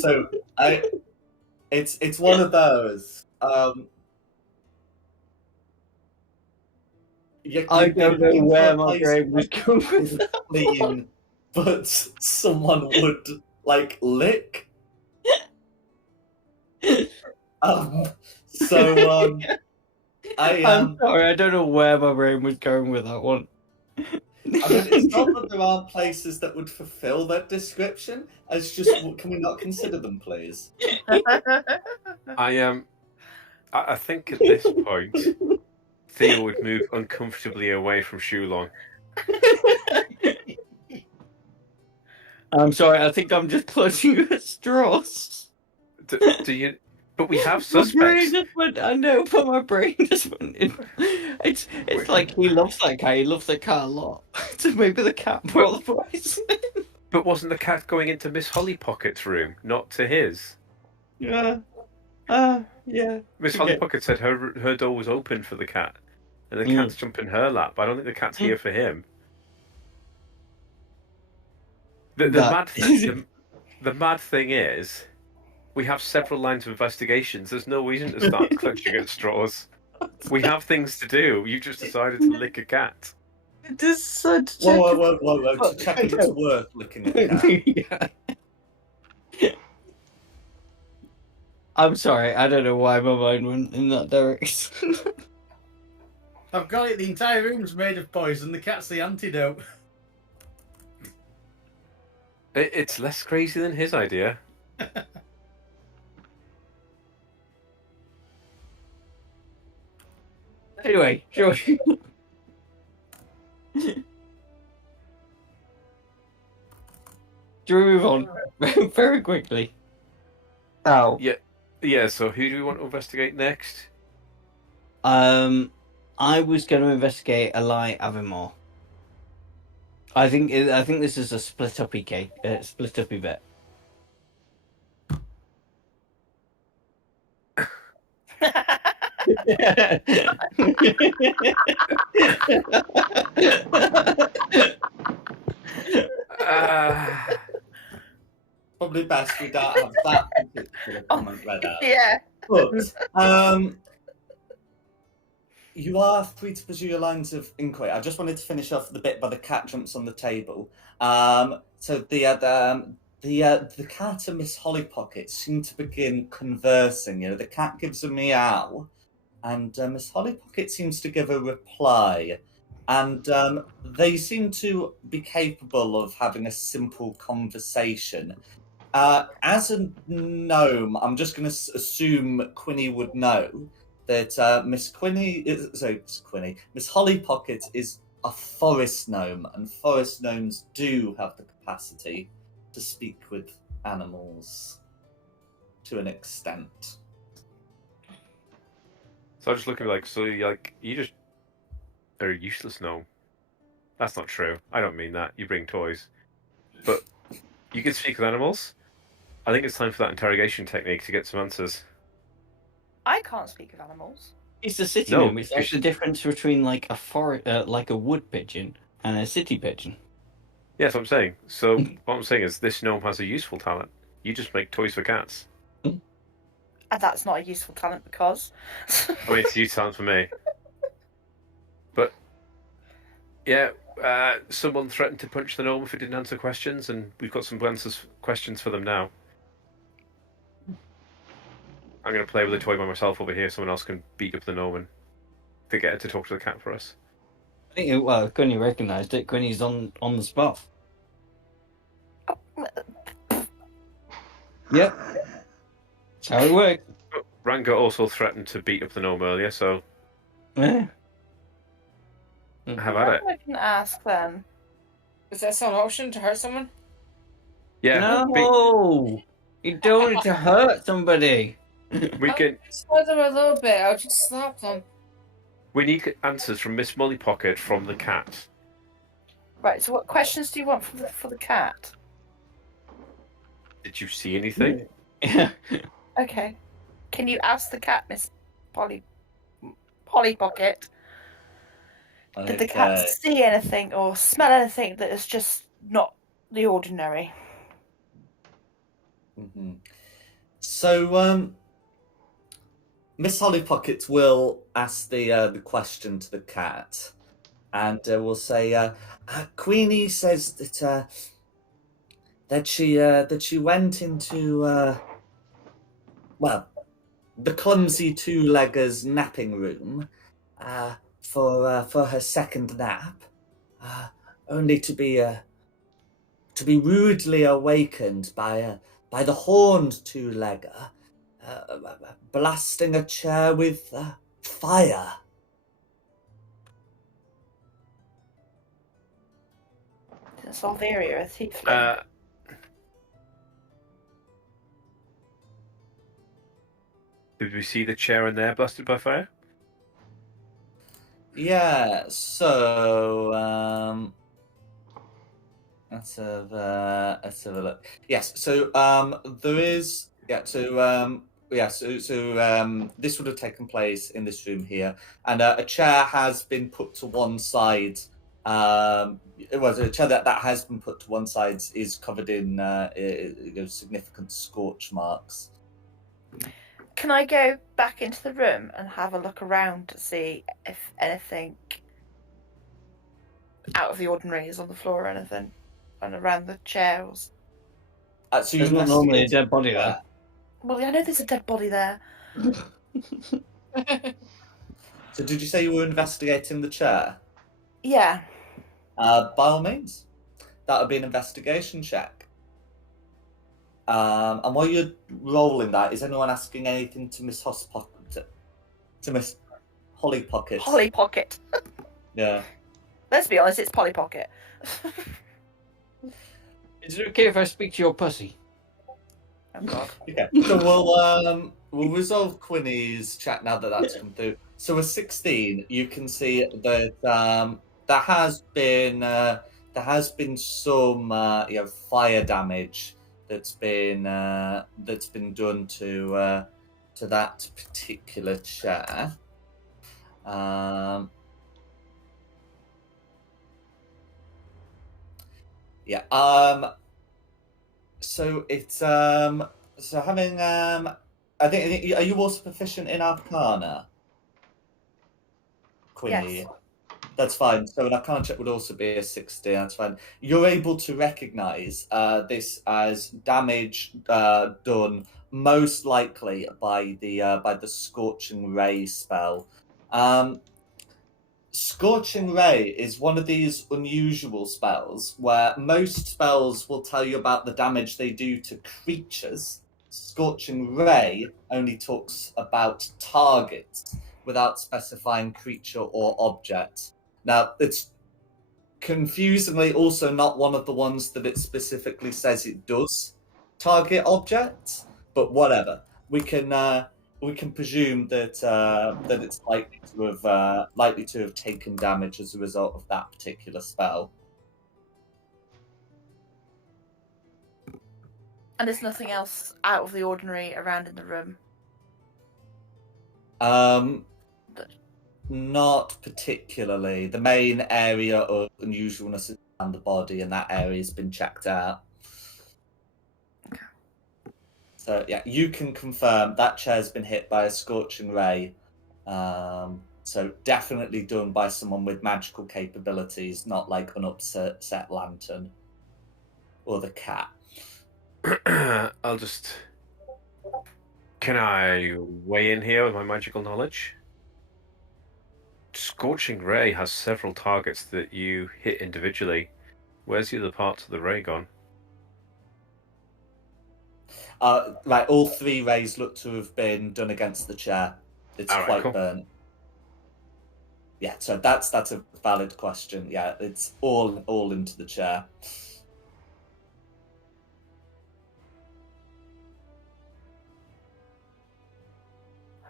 So it's one of those. I don't know where my brain was going with that. Clean, but someone would lick. I'm sorry, I don't know where my brain was going with that one. It's not that there aren't places that would fulfill that description. It's just, can we not consider them, please? I think at this point, Theo would move uncomfortably away from Shulong. I'm sorry, I think I'm just clutching at straws. Do you? But we have suspects. My brain just went, I know, but my brain just went in. It's like he loves that cat. He loves the cat a lot. So maybe the cat brought the poison. But wasn't the cat going into Miss Holly Pocket's room, not to his? Yeah. Yeah. Miss Holly Pocket said her door was open for the cat, and the cat's jumping her lap. I don't think the cat's here for him. The mad thing is, we have several lines of investigations. There's no reason to start clutching at straws. We have things to do. You just decided to lick a cat. It is such. Whoa! To check if it's worth licking at a cat. Yeah. I'm sorry, I don't know why my mind went in that direction. I've got it. The entire room's made of poison. The cat's the antidote. It's less crazy than his idea. Anyway, sure. Do we move on very quickly? Oh. Yeah, so who do we want to investigate next? I was going to investigate Eli Avonmore. I think this is a split uppy bit. Probably best we don't have that particular comment read out. Yeah. But you are free to pursue your lines of inquiry. I just wanted to finish off the bit where the cat jumps on the table. So the cat and Miss Holly Pocket seem to begin conversing. The cat gives a meow, and Miss Holly Pocket seems to give a reply. And they seem to be capable of having a simple conversation. As a gnome, I'm just going to assume Quinny would know that Miss Holly Pocket is a forest gnome, and forest gnomes do have the capacity to speak with animals to an extent. So I just look at me you just are a useless gnome. That's not true. I don't mean that. You bring toys. But you can speak with animals. I think it's time for that interrogation technique to get some answers. I can't speak with animals. It's a city gnome. It's like the difference between like a wood pigeon and a city pigeon. Yeah, that's what I'm saying. So what I'm saying is this gnome has a useful talent. You just make toys for cats. And that's not a useful talent because... I mean, it's a useful talent for me. But, yeah, someone threatened to punch the gnome if it didn't answer questions, and we've got some questions for them now. I'm going to play with the toy by myself over here. Someone else can beat up the gnome and get it to talk to the cat for us. I think, Quinny recognised it. Quinny's on the spot. Yep. That's how it works. Ranga also threatened to beat up the gnome earlier, so Yeah. have at it. I can ask then. Is that still an option to hurt someone? Yeah, No, you don't need to hurt somebody. we I'll can. slap them a little bit. I'll just slap them. We need answers from Miss Mollypocket from the cat. Right. So, what questions do you want for the cat? Did you see anything? Yeah. Okay. Can you ask the cat, Miss Polly Pocket? Did the cat Okay. see anything or smell anything that is just not the ordinary? So, Miss Holly Pockets will ask the question to the cat, and will say, "Queenie says that she went into well, the clumsy two-legger's napping room for her second nap, only to be rudely awakened by the horned two-legger blasting a chair with fire." Is Solveria a tiefling? Did we see the chair in there busted by fire? Yeah, so let's have a look. Yes, so there is so this would have taken place in this room here, and a chair has been put to one side. It was a chair that has been put to one side is covered in significant scorch marks. Can I go back into the room and have a look around to see if anything out of the ordinary is on the floor or anything, and around the chairs? So There's not normally a dead body there. Well, I know there's a dead body there. So did you say you were investigating the chair? Yeah. By all means, that would be an investigation check. And while you're rolling that, is anyone asking anything to Miss to Miss Holly Pocket? Polly Pocket. Yeah. Let's be honest, it's Polly Pocket. Is it okay if I speak to your pussy? Oh God. Okay. So we'll resolve Quinny's chat now that that's come through. So with 16, you can see that there has been some fire damage that's been done to that particular chair. So it's so having I think, are you also proficient in Arcana, Quinny? Yes. That's fine. So an Arcana check would also be a 60. That's fine. You're able to recognise this as damage done most likely by the Scorching Ray spell. Scorching Ray is one of these unusual spells where most spells will tell you about the damage they do to creatures. Scorching Ray only talks about targets without specifying creature or object. Now, it's confusingly also not one of the ones that it specifically says it does target objects, but whatever. We can presume that that it's likely to have taken damage as a result of that particular spell. And there's nothing else out of the ordinary around in the room. Not particularly. The main area of unusualness is around the body, and that area has been checked out. Okay. So yeah, you can confirm that chair's been hit by a Scorching Ray. So definitely done by someone with magical capabilities, not like an upset lantern or the cat. I'll just. Can I weigh in here with my magical knowledge? Scorching Ray has several targets that you hit individually. Where's the other parts of the ray gone? Right, all 3 rays look to have been done against the chair. It's All right, quite cool. burnt. Yeah, so that's a valid question. Yeah, it's all into the chair.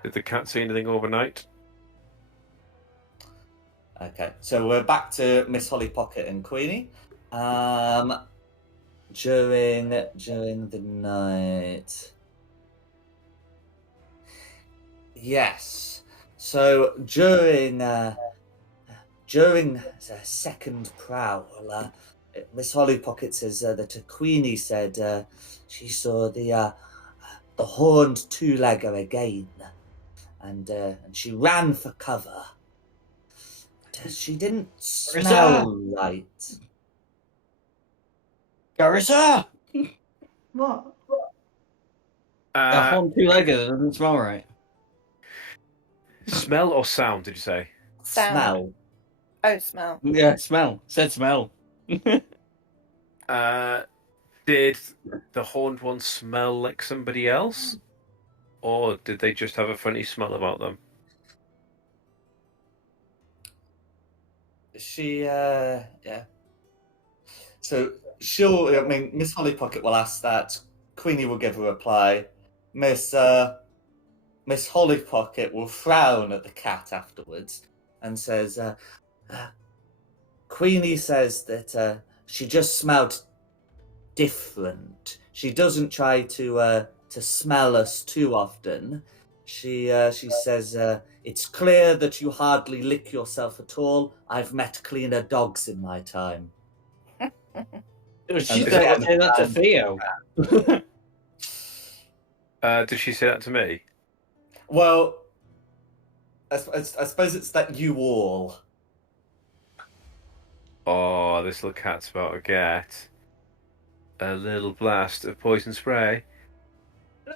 Did the cat see anything overnight? Okay, so we're back to Miss Holly Pocket and Queenie. During the night. Yes. So during the second prowl, Miss Holly Pocket says that Queenie said she saw the horned two-legger again, and she ran for cover. But, she didn't smell right. Garissa! What? A horn two-legger that doesn't smell right. Smell or sound, did you say? Sound. Smell. Oh, smell. Yeah, smell. Said smell. Did the horned one smell like somebody else? Or did they just have a funny smell about them? She, yeah. So, sure, I mean, Miss Holly Pocket will ask that. Queenie will give a reply. Miss Holly Pocket will frown at the cat afterwards and says, Queenie says that she just smelled different. She doesn't try to smell us too often. She says, it's clear that you hardly lick yourself at all. I've met cleaner dogs in my time. She said that to Theo. Did she say that to me? Well, I suppose it's that you all. Oh, this little cat's about to get a little blast of poison spray.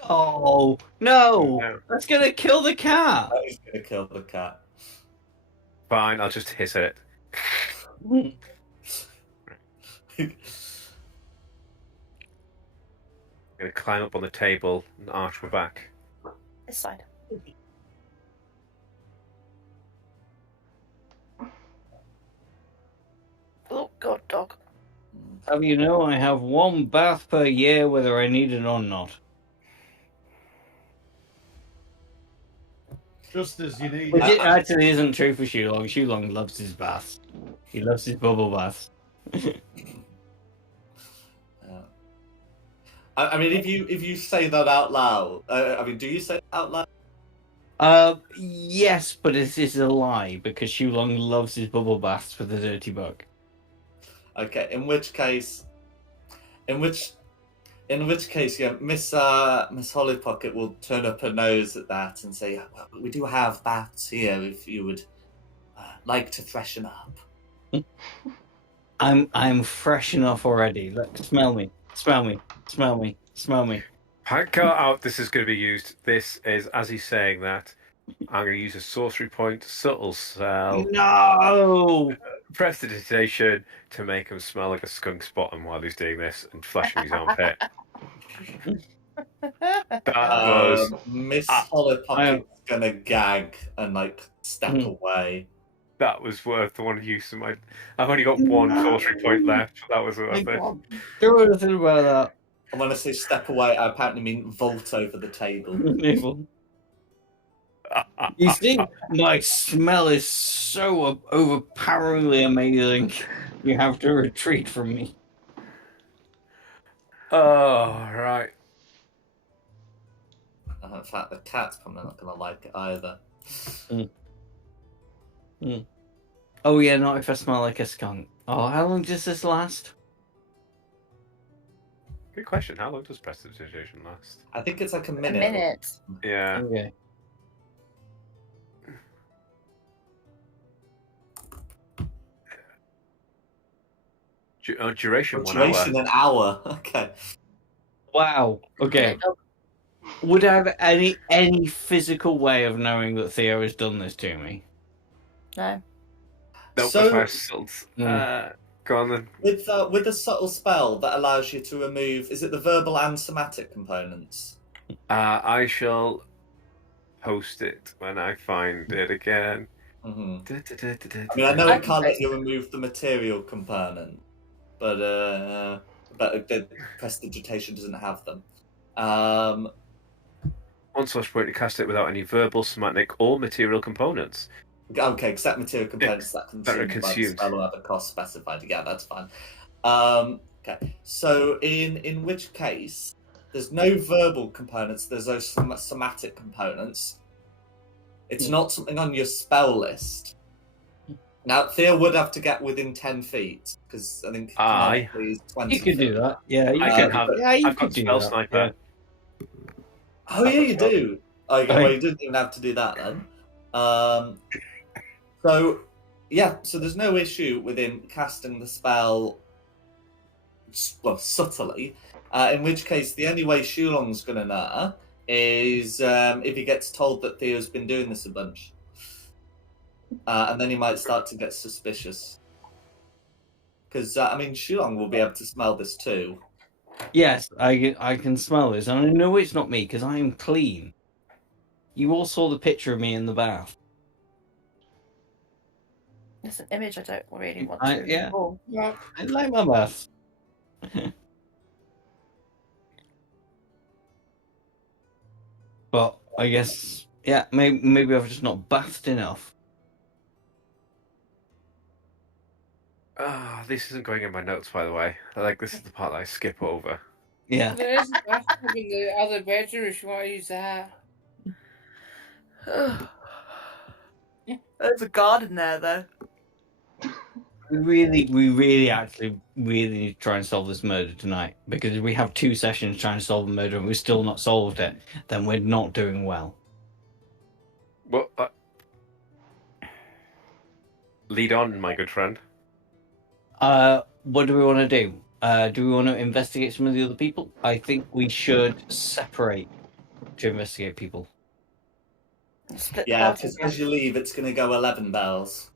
Oh, no! That's gonna kill the cat! That is going to kill the cat. Fine, I'll just hiss it. I'm going to climb up on the table and arch my back. This side. Oh, God, dog. Have you know I have 1 bath per year whether I need it or not. Just as you need. Which it actually isn't true for Shulong. Shulong loves his baths. He loves his bubble baths. I mean, if you say that out loud, I mean, do you say it out loud? Yes, but it is a lie because Shulong loves his bubble baths for the dirty bug. Okay, in which case, yeah, Miss Holly Pocket will turn up her nose at that and say, well, we do have baths here if you would like to freshen up. I'm fresh enough already. Look, smell me. I cut out this is going to be used. This is, as he's saying that, I'm going to use a sorcery point, subtle cell, No! prestidigitation to make him smell like a skunk's bottom while he's doing this and flashing his armpit. That was Miss Holly Pocket's gonna gag and step away. That was worth the one use of my. I've only got 1 sorcery point left. That was worth it. Do anything about that. And when I say step away, I apparently mean vault over the table. You see, my smell is so overpoweringly amazing. You have to retreat from me. Oh, right. In fact, the cat's probably not going to like it either. Oh yeah, not if I smell like a skunk. Oh, how long does this last? Good question. How long does prestidigitation last? I think it's like a minute. A minute. Yeah. Okay. Duration 1 Duration hour. an hour. Okay. Wow. Okay. Would I have any physical way of knowing that Theo has done this to me? No. Nope, So- that's why I Go on then. With a subtle spell that allows you to remove, is it the verbal and somatic components? I shall post it when I find it again. I mean, I know I it can can't let post you remove the material component, but the prestidigitation doesn't have them. On such point, to cast it without any verbal, somatic, or material components. Okay, except material components that that are consumed by the consumed. spell or other cost specified. Yeah, that's fine. Okay, so in which case, there's no verbal components. There's those somatic components. It's not something on your spell list. Now, Theo would have to get within 10 feet, because I think Aye. is 20 You could feet. do that. Yeah, you I could. can have. Yeah, you I've could got do spell that. sniper. Oh, yeah, you spell. do. Okay, Right. well, you didn't even have to do that then. So, yeah, so there's no issue with him casting the spell, well, subtly. In which case, the only way Shulong's going to know is if he gets told that Theo's been doing this a bunch. And then he might start to get suspicious. Because, I mean, Shulong will be able to smell this too. Yes, I can smell this, and I know it's not me because I am clean. You all saw the picture of me in the bath. It's an image I don't really want I- to yeah. recall. Yeah. I like my bath. But I guess, yeah, maybe I've just not bathed enough. This isn't going in my notes, by the way. This is the part that I skip over. Yeah. There is a bathtub in the other bedroom if you want to use that. There's a garden there, though. We really actually need to try and solve this murder tonight, because if we have 2 sessions trying to solve the murder and we've still not solved it, then we're not doing well. Well, lead on, my good friend. What do we want to do? Do we want to investigate some of the other people? I think we should separate to investigate people. Split the Yeah, party, because as you leave, it's going to go 11 bells.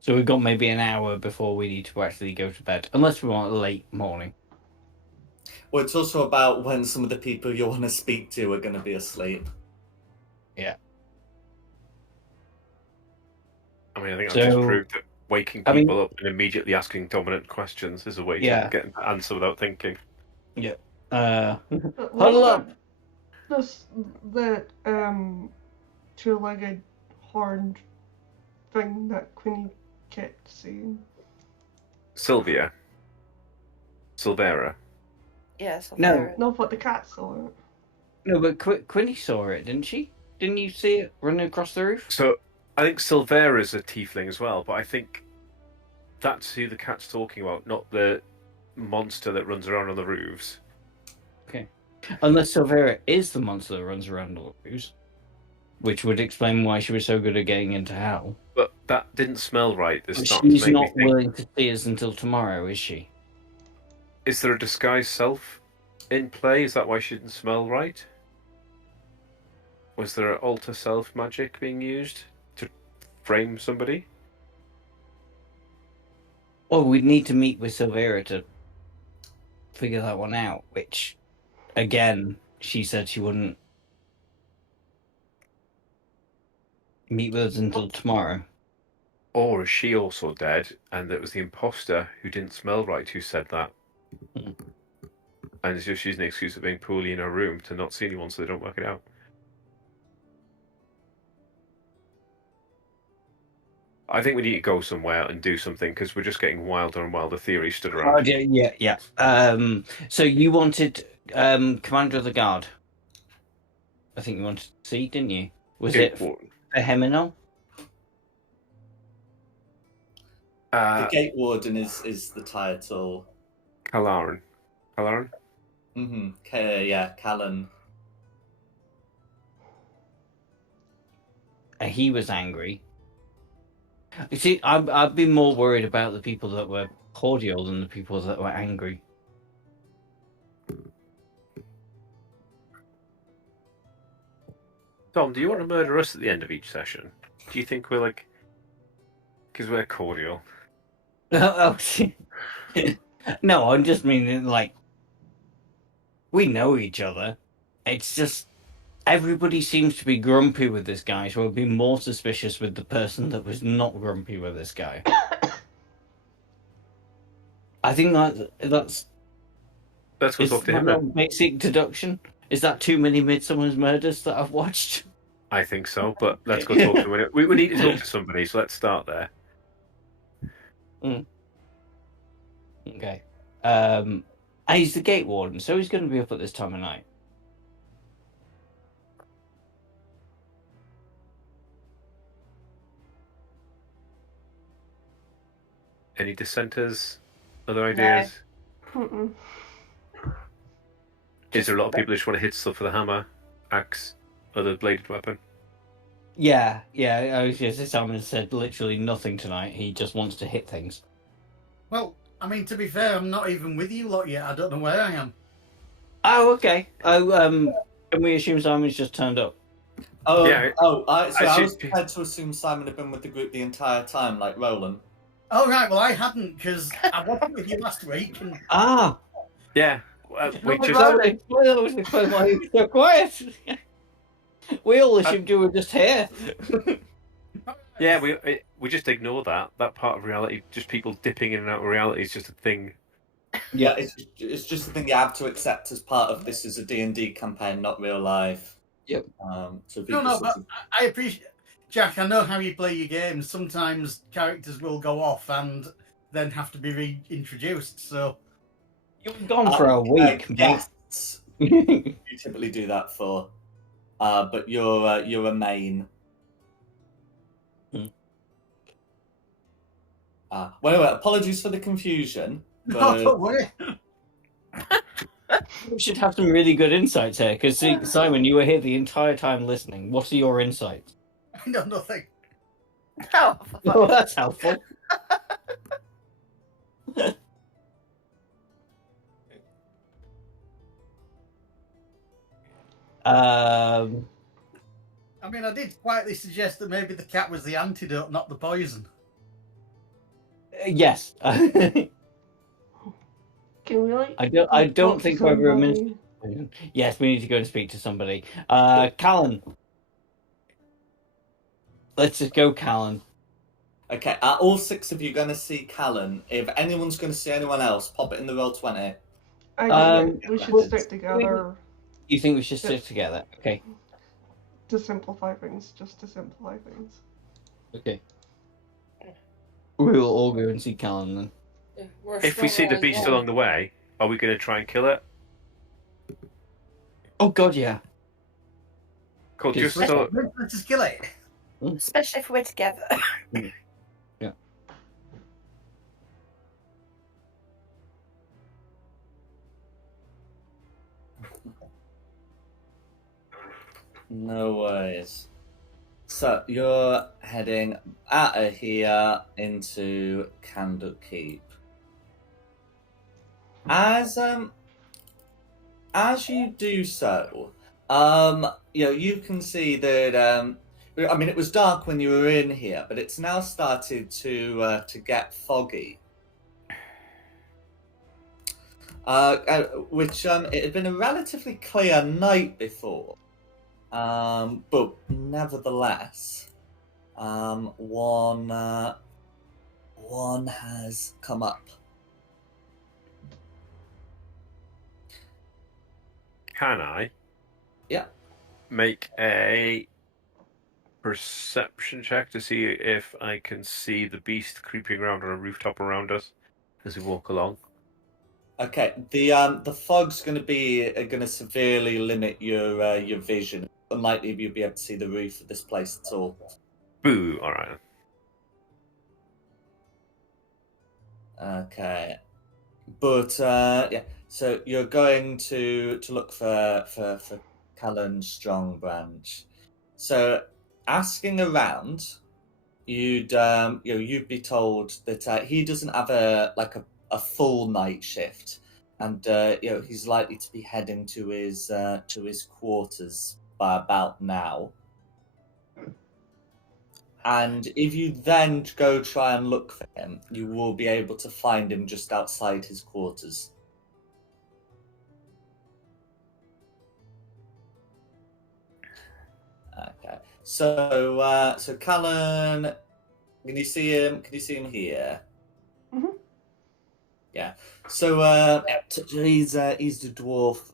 So we've got maybe an hour before we need to actually go to bed, unless we want a late morning. Well, it's also about when some of the people you want to speak to are going to be asleep. Yeah. I mean, I think I've So- just proved that waking I mean- people up and immediately asking dominant questions is a way Yeah. to get an answer without thinking. Huddle up! The two-legged horned thing that Queenie kept saying. Silvera. Yes. No. No, but the cat saw it. No, but Quinny saw it, didn't she? Didn't you see it running across the roof? So I think Silvera's a tiefling as well, but I think that's who the cat's talking about, not the monster that runs around on the roofs. Okay. Unless Silvera is the monster that runs around all the roofs, which would explain why she was so good at getting into hell. But that didn't smell right. But Starting to she's make me not think, willing to see us until tomorrow, is she? is there a disguised self in play? Is that why she didn't smell right? Was there an alter self magic being used to frame somebody? Well, we'd need to meet with Silvera to figure that one out, which, again, she said she wouldn't meet with us until tomorrow. Or is she also dead, and it was the imposter who didn't smell right who said that? Hmm. And it's just using the excuse of being poorly in her room to not see anyone so they don't work it out. I think we need to go somewhere and do something, because we're just getting wilder and wilder theories stood around. Yeah. So you wanted Commander of the Guard. I think you wanted to see, didn't you? Was it for Hemino? The Gate Warden is the title. Kalaran. Mm-hmm. Callan. He was angry. You see, I've been more worried about the people that were cordial than the people that were angry. Tom, do you want to murder us at the end of each session? Do you think we're because we're cordial? Oh, no, I'm just meaning like we know each other. It's just everybody seems to be grumpy with this guy, so I'd be more suspicious with the person that was not grumpy with this guy. I think that's Let's go talk to him that then. basic deduction. Is that too many Midsummer's Murders that I've watched? I think so, but let's go talk to him. We need to talk to somebody, so let's start there. Okay. And he's the gate warden, so he's going to be up at this time of night. Any dissenters? Other ideas? Mm-mm. Is there a lot of people who just want to hit stuff with a hammer, axe, other bladed weapon? Yeah. I was just Simon said literally nothing tonight. He just wants to hit things. Well, I mean, to be fair, I'm not even with you lot yet. I don't know where I am. Oh, okay. Can we assume Simon's just turned up? Oh, Yeah, I I was see. prepared to assume Simon had been with the group the entire time, like Roland. Oh, right. Well, I hadn't, because I wasn't with you last week. And... Yeah. We No, just... that would explain why he was so quiet. We all assumed you were just here. Yeah, we just ignore that. That part of reality, just people dipping in and out of reality, is just a thing. Yeah, it's just a thing you have to accept as part of this is a D&D campaign, not real life. Yep. So people No, sort but of- I appreciate... Jack, I know how you play your games. Sometimes characters will go off and then have to be reintroduced, so... You were gone for a week, mate. Yes. You typically do that for. But you're a main. Well, anyway, apologies for the confusion. No, But... don't worry. We should have some really good insights here, because Simon, you were here the entire time listening. What are your insights? I know nothing. Oh, Oh, that's helpful. I mean, I did quietly suggest that maybe the cat was the antidote, not the poison. Yes. Can we like? I don't talk to think we're somebody? Yes, we need to go and speak to somebody. Callan. Let's just go, Callan. Okay, are all six of you going to see Callan? If anyone's going to see anyone else, pop it in the Roll20. I think we should stick together You think we should stick together? Okay. to simplify things, just to simplify things. Okay. We'll all go and see Callan then. Yeah, we're If we see the rolling beast well. along the way, are we going to try and kill it? Oh God, yeah. Cool. Yes. Just so Let's just kill it. especially if we're together. Yeah. No worries. So you're heading out of here into Candlekeep. As you do so, you can see that I mean it was dark when you were in here, but it's now started to get foggy. Which it had been a relatively clear night before. But nevertheless, one has come up. can I? Yeah. Make a perception check to see if I can see the beast creeping around on a rooftop around us as we walk along. Okay, the fog's going to severely limit your vision. Unlikely you'll be able to see the roof of this place at all. Boo! All right. Okay, but yeah. So you're going to look for Callan Strongbranch. So asking around, you'd be told that he doesn't have a full night shift, and he's likely to be heading to his quarters by about now. And if you then go try and look for him, you will be able to find him just outside his quarters. Okay. So Callan, can you see him? Can you see him here? Mhm. Yeah. So he's the dwarf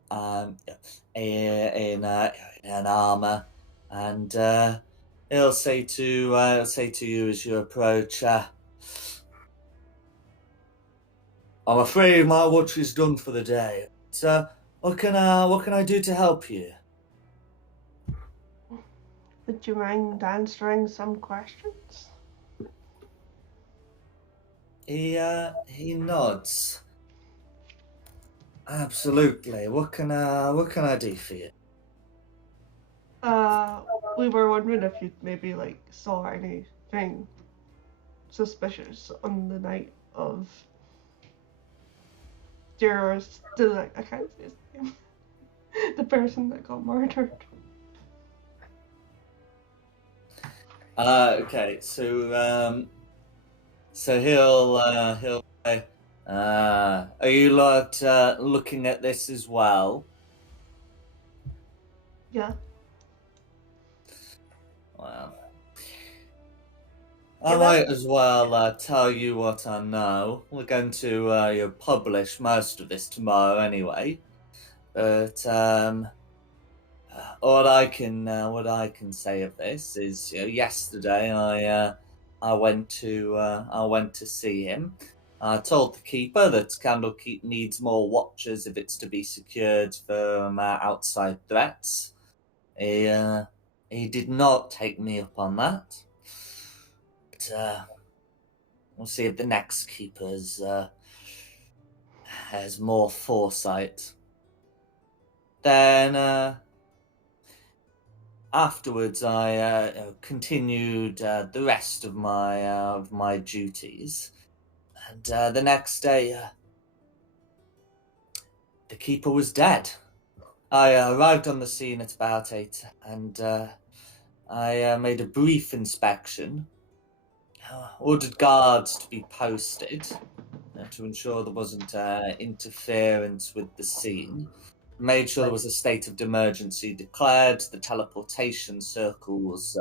in an armor, and he'll say to you as you approach, "I'm afraid my watch is done for the day. So what can I do to help you?" Would you mind answering some questions? He nods. Absolutely. What can I do for you? We were wondering if you'd maybe like saw anything suspicious on the night of I can't say his name. The person that got murdered. Okay. So he'll say, are you lot looking at this as well? Yeah. Well, I might as well tell you what I know. We're going to publish most of this tomorrow anyway. But what I can say of this is, yesterday I went to see him. I told the keeper that Candlekeep needs more watchers if it's to be secured from outside threats. He did not take me up on that. But we'll see if the next keeper's has more foresight. Then afterwards, I continued the rest of my duties, and the next day, the keeper was dead. I arrived on the scene at about 8, and I made a brief inspection. Ordered guards to be posted to ensure there wasn't interference with the scene. Made sure there was a state of emergency declared. The teleportation circles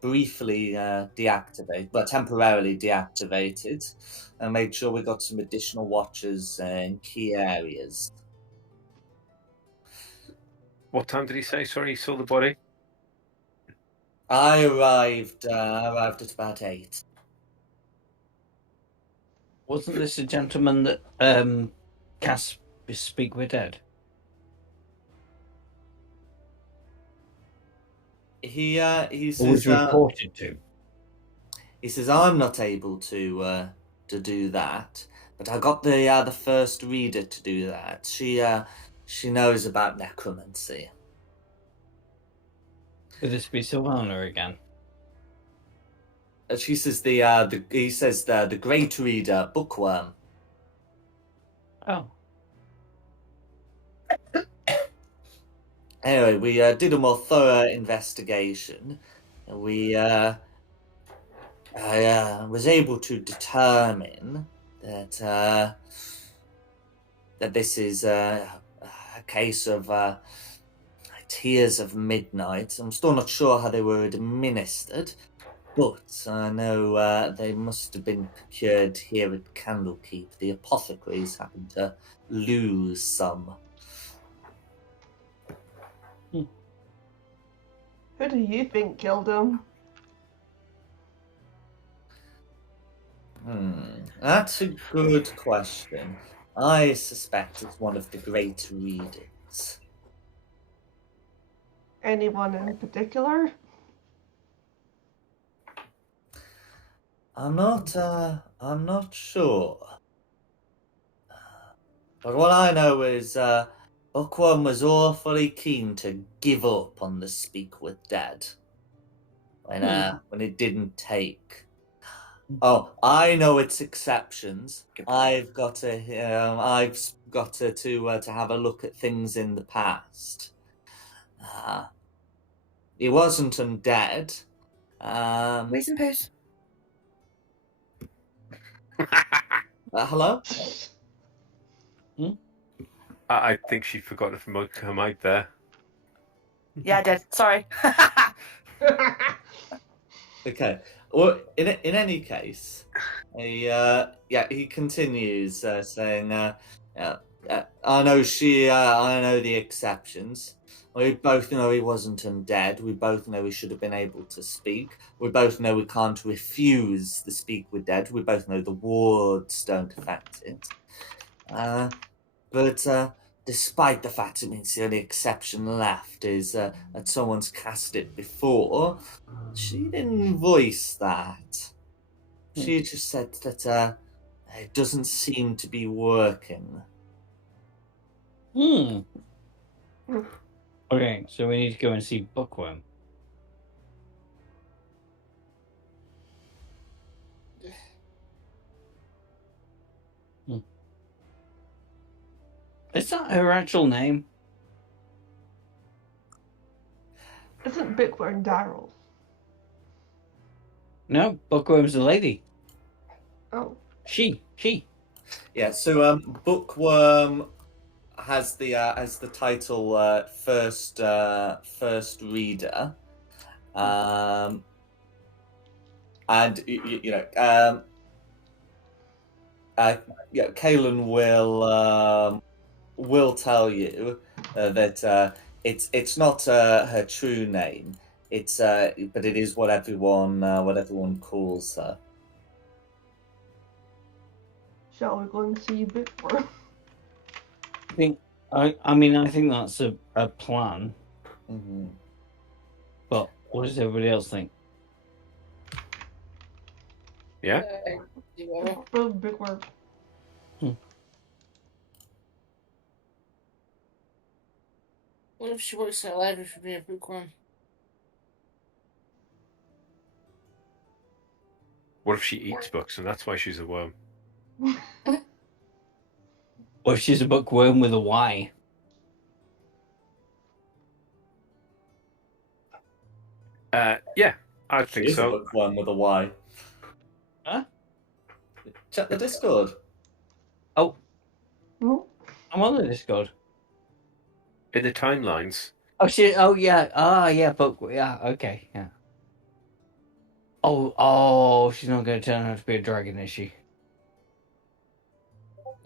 briefly deactivated, but temporarily deactivated, and made sure we got some additional watchers in key areas. What time did he say? Sorry, he saw the body. I arrived at about 8. Wasn't this a gentleman that cast Speak We're Dead? He says, Or was reported to? He says, I'm not able to do that, but I got the first reader to do that. She knows about necromancy. Could this be Sylvana again? She says the great reader, Bookworm. Oh. Anyway, we did a more thorough investigation. I was able to determine that this is a case of Tears of Midnight. I'm still not sure how they were administered, but I know they must have been procured here at Candlekeep. The apothecaries happened to lose some. Who do you think killed him? That's a good question. I suspect it's one of the great readers. Anyone in particular? I'm not sure. But what I know is Bookworm was awfully keen to give up on the Speak with Dead when it didn't take. Oh, I know its exceptions. I've got to have a look at things in the past. He wasn't undead, Reason poos. Hello? I think she forgot to promote her mic there. Yeah, I did. Sorry. Okay. Well, in any case, he continues saying, I know I know the exceptions. We both know he wasn't undead. We both know he should have been able to speak. We both know we can't refuse the speak with dead. We both know the wards don't affect it. But despite the fact it means the only exception left is that someone's cast it before, she didn't voice that. She just said that it doesn't seem to be working. Okay, so we need to go and see Bookworm. Is that her actual name? Isn't Bookworm Daryl? No, Bookworm's the lady. Oh. She. Yeah, so Bookworm has the title first reader, and Kaelin will tell you that it's not her true name. It's but it is what everyone calls her. Shall we go and see Bookworm? I mean, I think that's a plan. Mm-hmm. But what does everybody else think? Yeah? Bookworm. What if she works in a library for being a bookworm? What if she eats books and that's why she's a worm? Or if she's a bookworm with a Y? Yeah, I think She is a so. bookworm with a Y. Huh? Check the Discord. Oh, No? I'm on the Discord. In the timelines. Oh shit! Oh yeah! Yeah. Okay. Yeah. Oh! She's not going to turn out to be a dragon, is she?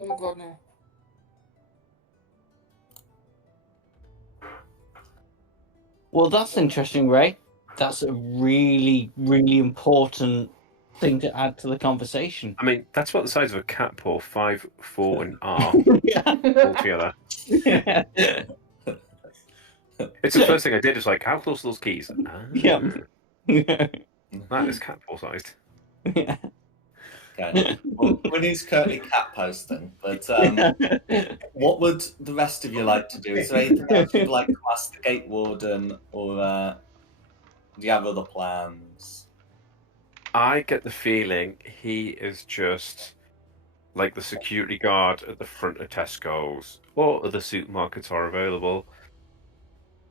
Oh my god, no. Well, that's interesting, Ray. That's a really, really important thing to add to the conversation. I mean, that's about the size of a cat paw, 5, 4, and R altogether. Yeah. It's the first thing I did. Is like, how close are those keys? Yeah. That is cat paw sized. Yeah. Okay. Well, Winnie's currently cat posting, but what would the rest of you like to do? Is there anything else you'd like to ask the gate warden, or do you have other plans? I get the feeling he is just like the security guard at the front of Tesco's or other supermarkets are available.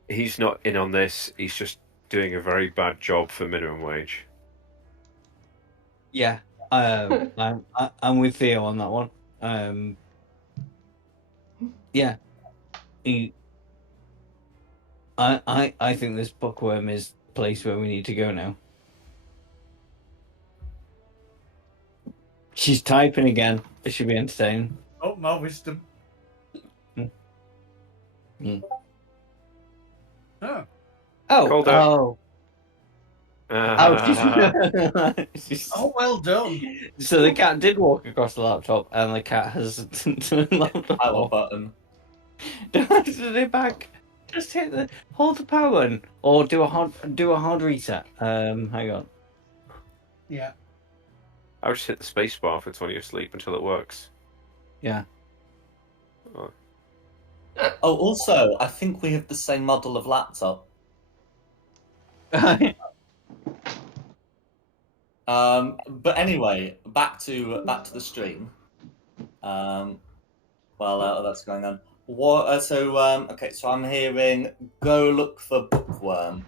He's not in on this. He's just doing a very bad job for minimum wage. Yeah. I'm with Theo on that one. Yeah. I think this bookworm is the place where we need to go now. She's typing again. It should be entertaining. Oh, my wisdom. Oh. Called her. Oh, well done. So the cat did walk across the laptop, and the cat has turned the laptop Power off. button. Don't hit it back. Just hold the power button, or do a hard reset. Hang on. Yeah. I would just hit the space bar if it's when you're asleep until it works. Yeah. Oh, also, I think we have the same model of laptop. But anyway, back to the stream. That's going on. What? Okay, so I'm hearing go look for bookworm.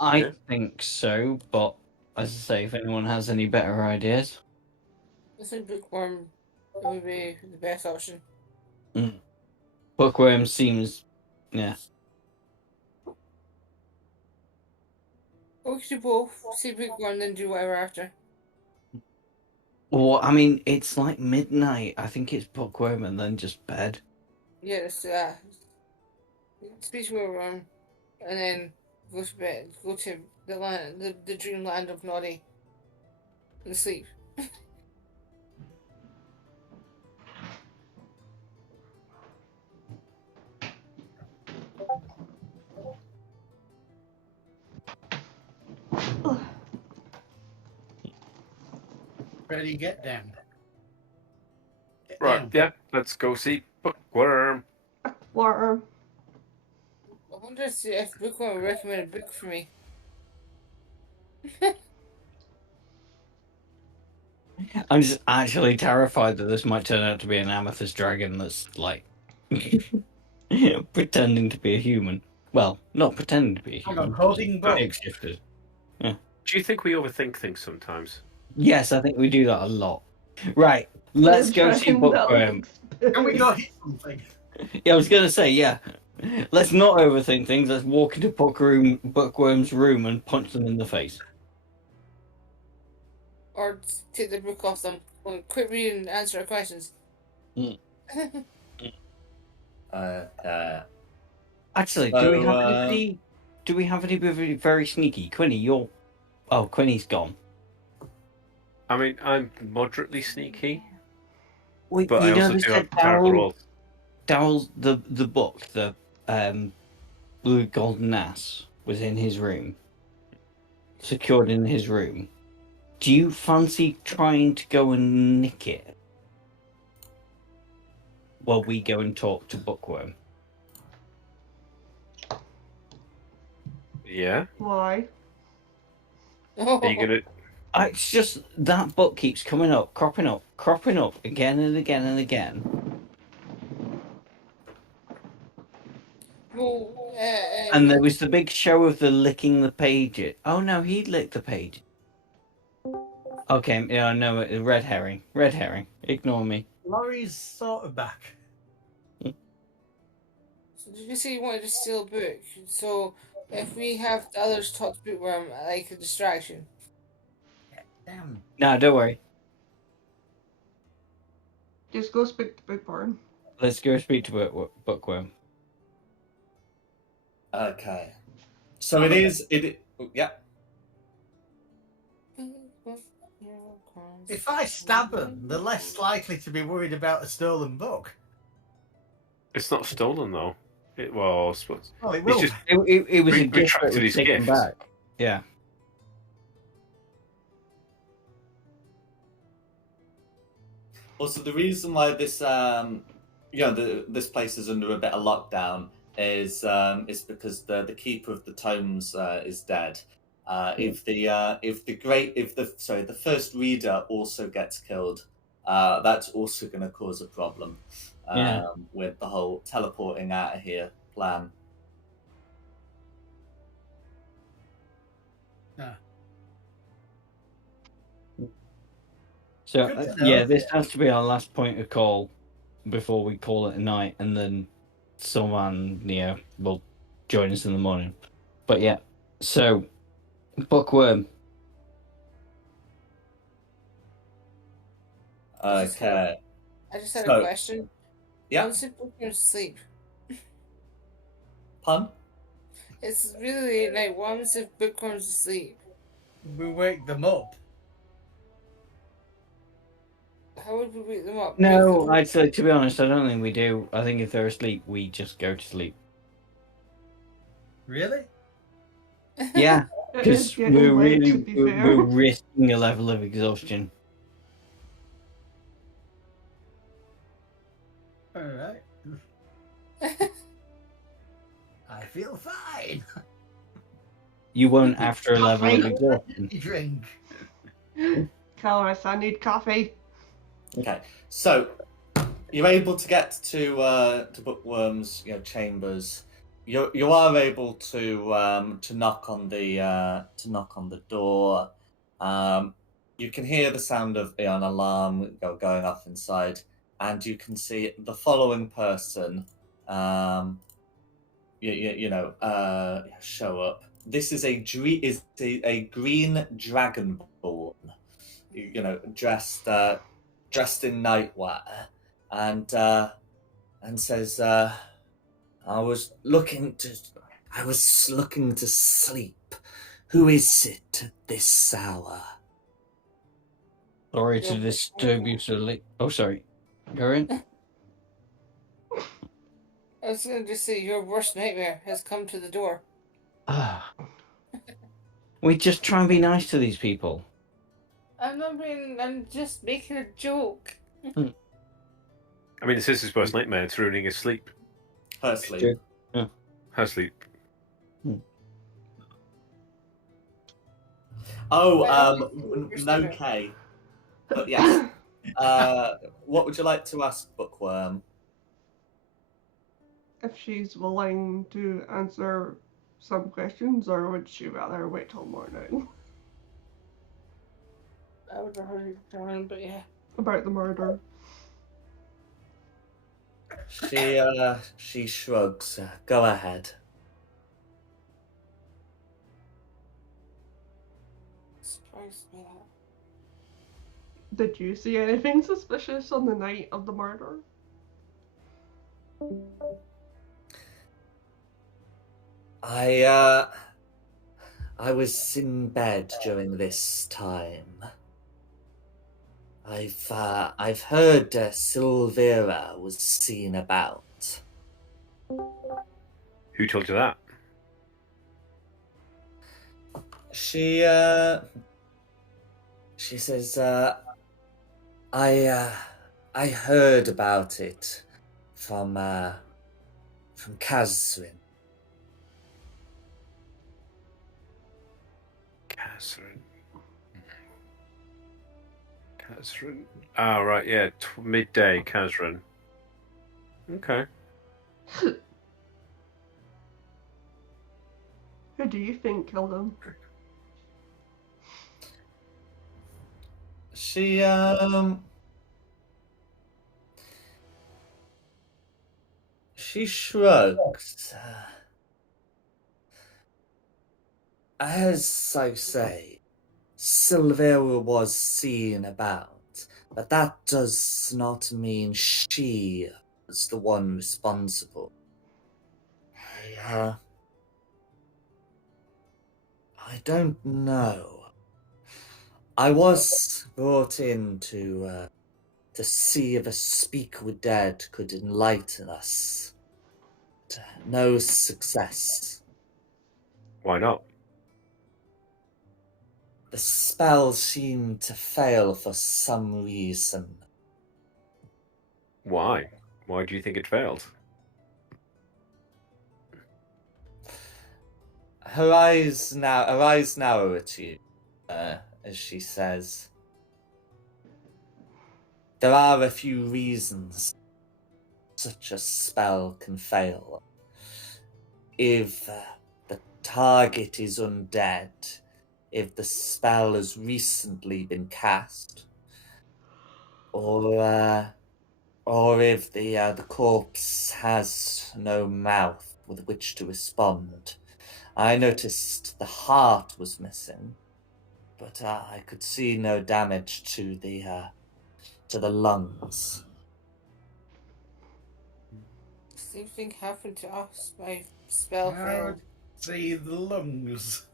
I think so, but as I say, if anyone has any better ideas. I think bookworm would be the best option. Bookworm seems, yeah. We could do both. See bookworm, then do whatever after. Well, I mean, it's like midnight. I think it's bookworm and then just bed. Yeah, let's do that. Speech bookworm, and then go to bed. Go to the land, the dreamland of Noddy, and sleep. Ready, get down. Get Right, down. yeah, let's go see Bookworm. Worm. I wonder if bookworm would recommend a book for me. I'm just actually terrified that this might turn out to be an amethyst dragon that's like pretending to be a human. Well, not pretending to be a Hang human. on, holding book. Shapeshifted. Do you think we overthink things sometimes? Yes, I think we do that a lot. Right, let's go see Bookworm. Can we go hit something? Yeah, I was gonna say, yeah. Let's not overthink things. Let's walk into Bookworm's room and punch them in the face. Or take the book off them. Well, quit reading and answer our questions. Actually, So, do we have anybody very sneaky? Quinny, Quinny's gone. I mean, I'm moderately sneaky, Wait, but I also do have terrible rolls. Daryl's the book, the Blue Golden Ass was in his room, secured in his room. Do you fancy trying to go and nick it while we go and talk to Bookworm? Yeah? Why? Oh. Are you gonna... It's just that book keeps coming up, cropping up again and again and again. Well, And there was the big show of the licking the page. Oh no, he licked the page. Okay, yeah, no, red herring. Red herring. Ignore me. Laurie's sort of back. So did you say you wanted to steal a book? So if we have the others talk to bookworm like a distraction. Damn. No, don't worry. Just go speak to Bookworm. Let's go speak to Bookworm. Okay. So it is. Yeah. If I stab them, they're less likely to be worried about a stolen book. It's not stolen, though. Well, I suppose. Oh, it It's will. just... It was a gift that retracted was his taken gift. back. Yeah. Also, the reason why this, this place is under a bit of lockdown is because the keeper of the tomes is dead. If the first reader also gets killed, that's also going to cause a problem with the whole teleporting out of here plan. So Good to know. yeah, this has to be our last point of call before we call it a night, and then someone will join us in the morning. But yeah, so Bookworm. Okay. I just had So- a question. Yeah. Once the bookworm sleep, Pun? it's really late at night. Once the bookworm's asleep, We wake them up. how would we wake them up? No, I'd say, to be honest, I don't think we do. I think if they're asleep, we just go to sleep. Really? Yeah, It is because getting late, to be fair. we're risking a level of exhaustion. All right. I feel fine. You won't after a level of exhaustion. Drink. Caloris, I need coffee. Okay. So you're able to get to Bookworm's chambers. you are able to knock on the door. You can hear the sound of an alarm going off inside, and you can see the following person. Show up. This is a green dragonborn, dressed in nightwear, and says, I was looking to sleep. Who is it at this hour? Sorry to disturb you, silly. Oh, sorry. Garen? I was going to just say, your worst nightmare has come to the door. We just try and be nice to these people. I'm just making a joke. I mean, it's his worst nightmare. It's ruining his sleep. Her sleep. Yeah. Her sleep. Oh, no K. But yes. What would you like to ask Bookworm? If she's willing to answer some questions, or would she rather wait till morning? I would have heard it down, but yeah. About the murder. She shrugs. Go ahead. Surprised me that. Did you see anything suspicious on the night of the murder? I was in bed during this time. I've heard Silvera was seen about. Who told you that? She says, I heard about it from Kazrin. Kazrin. Ah, right, yeah. Midday, Kazrin. Okay. Who do you think killed him? She shrugs. As I say, Silvera was seen about, but that does not mean she was the one responsible. I don't know. I was brought in to see if a speak with dead could enlighten us. But no success. Why not? The spell seemed to fail for some reason. Why? Why do you think it failed? Her eyes narrow at you, as she says, there are a few reasons such a spell can fail. If the target is undead, if the spell has recently been cast, or if the corpse has no mouth with which to respond. I noticed the heart was missing, but I could see no damage to the lungs. Same thing happened to us. My spell failed. See the lungs.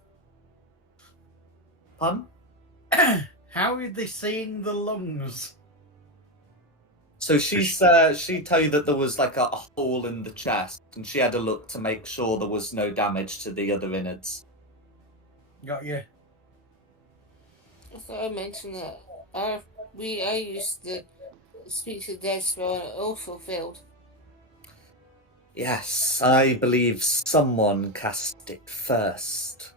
Pardon? How are they seeing the lungs? So she told you that there was like a hole in the chest, and she had a look to make sure there was no damage to the other innards. Got you. I thought I mentioned that I used the speak to dead spell and it also failed. Yes, I believe someone cast it first.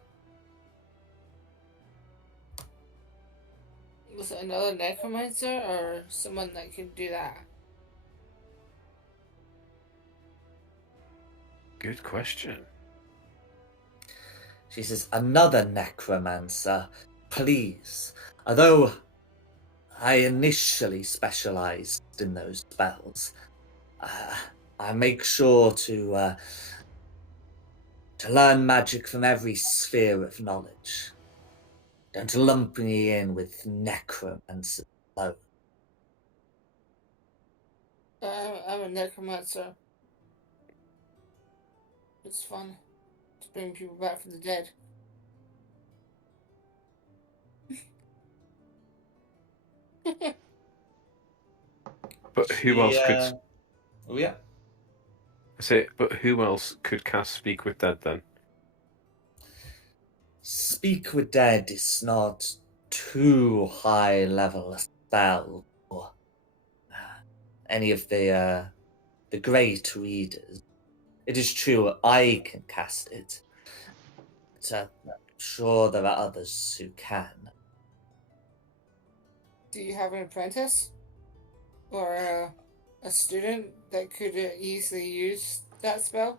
Was it another necromancer or someone that could do that? Good question. She says, another necromancer, please. Although I initially specialized in those spells, I make sure to learn magic from every sphere of knowledge. Don't lump me in with necromancer alone. I'm a necromancer. It's fun to bring people back from the dead. But who else could? Oh yeah. I say, but who else could cast Speak with Dead then? Speak with Dead is not too high level a spell for any of the great readers. It is true I can cast it, but I'm sure there are others who can. Do you have an apprentice? Or a student that could easily use that spell?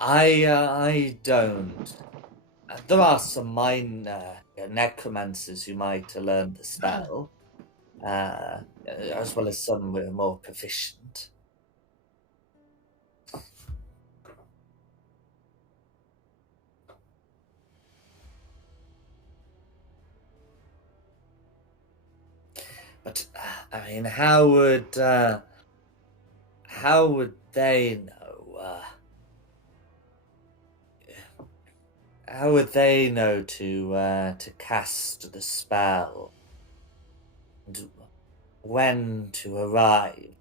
I don't. There are some minor necromancers who might learn the spell, as well as some who are more proficient. But I mean, how would they know? How would they know to cast the spell and when to arrive?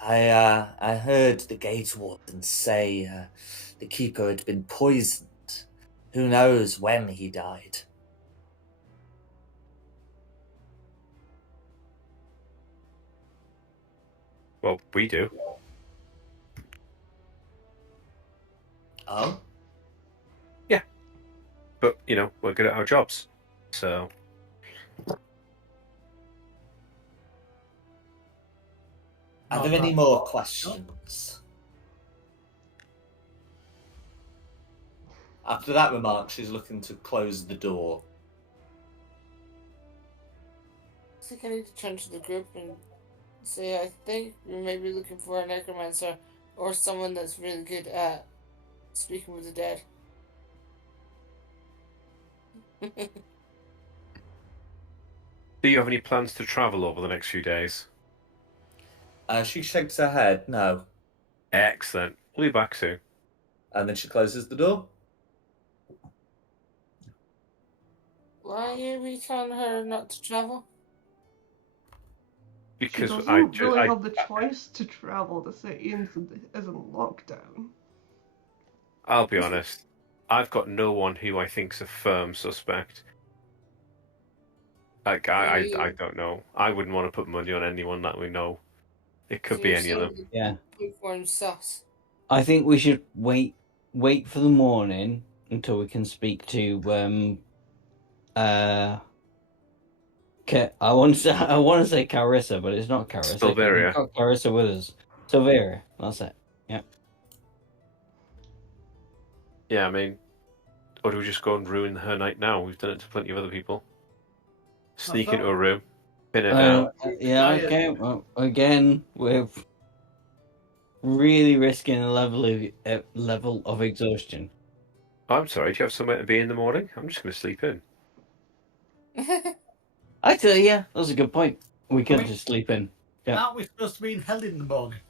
I heard the gate warden say the keeper had been poisoned. Who knows when he died? Well, we do. Oh? Yeah. But, we're good at our jobs. So. Are there any more questions? After that remark, she's looking to close the door. I think I need to turn to the group and say I think we may be looking for a necromancer or someone that's really good at speaking with the dead. Do you have any plans to travel over the next few days? She shakes her head, no. Excellent. We'll be back soon. And then she closes the door. Why are we telling her not to travel? Because she doesn't really have the choice to travel. The city isn't lockdown. I'll be honest. I've got no one who I think's a firm suspect. Like, I don't know. I wouldn't want to put money on anyone that we know. It could be any of them. Yeah. Sus. I think we should wait for the morning until we can speak to I want to say Carissa, but it's not Carissa. Silveria. We've got Carissa with us. Silveria, that's it. Yeah. Yeah, I mean, or do we just go and ruin her night now? We've done it to plenty of other people. Sneak into a room, pin her down. Yeah, okay. Well, again, we're really risking a level of exhaustion. I'm sorry, do you have somewhere to be in the morning? I'm just going to sleep in. Actually, yeah, that's a good point. We could just sleep in. Yeah. Aren't we supposed to be in hell in the morning?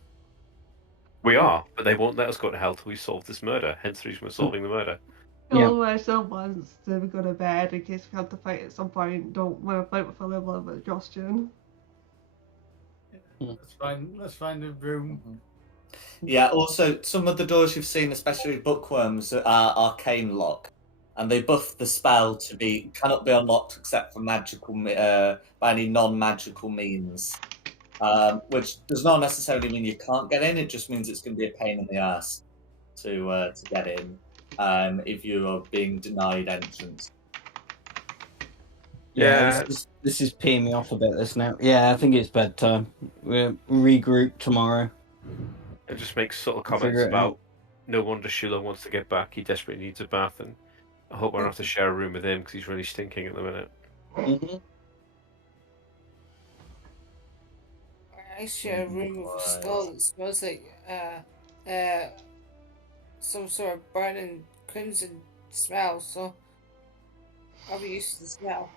We are, but they won't let us go to hell till we solve this murder. Hence the reason we're solving the murder. Yeah. Myself wants to go to bed in case we have to fight at some point. Don't want to fight with a level of exhaustion. Let's find a room. Yeah, also, some of the doors you've seen, especially bookworms, are arcane lock. And they buff the spell to cannot be unlocked except for by any non-magical means. Which does not necessarily mean you can't get in, it just means it's going to be a pain in the ass to get in. If you are being denied entrance. Yeah, this is peeing me off a bit. This now. Yeah, I think it's bedtime. We'll regroup tomorrow. and just make subtle Figure comments it about out. no wonder Shula wants to get back. He desperately needs a bath, and I hope I don't have to share a room with him because he's really stinking at the minute. Mm-hmm. I share a room with a skull that smells like some sort of burning crimson smell, so I'll be used to the smell.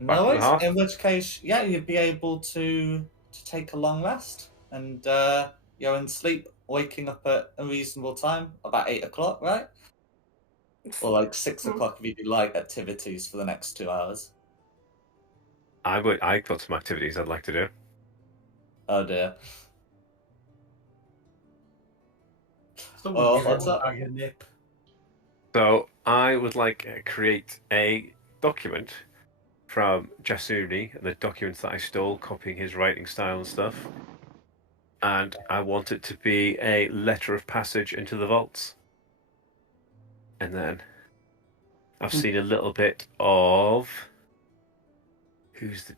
No Back to the worries. hearth. In which case, yeah, you'd be able to take a long rest, and you're in sleep, waking up at a reasonable time, about 8 o'clock, right? Or like 6 o'clock if you do light activities for the next 2 hours. I got some activities I'd like to do. Oh dear. Someone give what's him up? a bag of nip. So I would like to create a document from Jasuni and the documents that I stole, copying his writing style and stuff. And I want it to be a letter of passage into the vaults. And then I've seen a little bit of who's the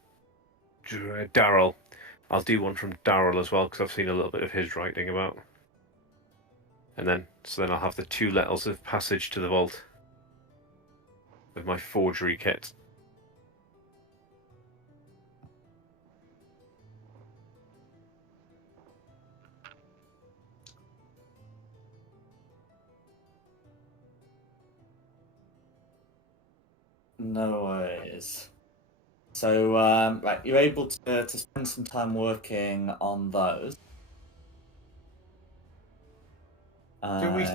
Daryl. I'll do one from Daryl as well because I've seen a little bit of his writing about. And then I'll have the 2 letters of passage to the vault with my forgery kit. No worries. So, right, you're able to spend some time working on those. Do we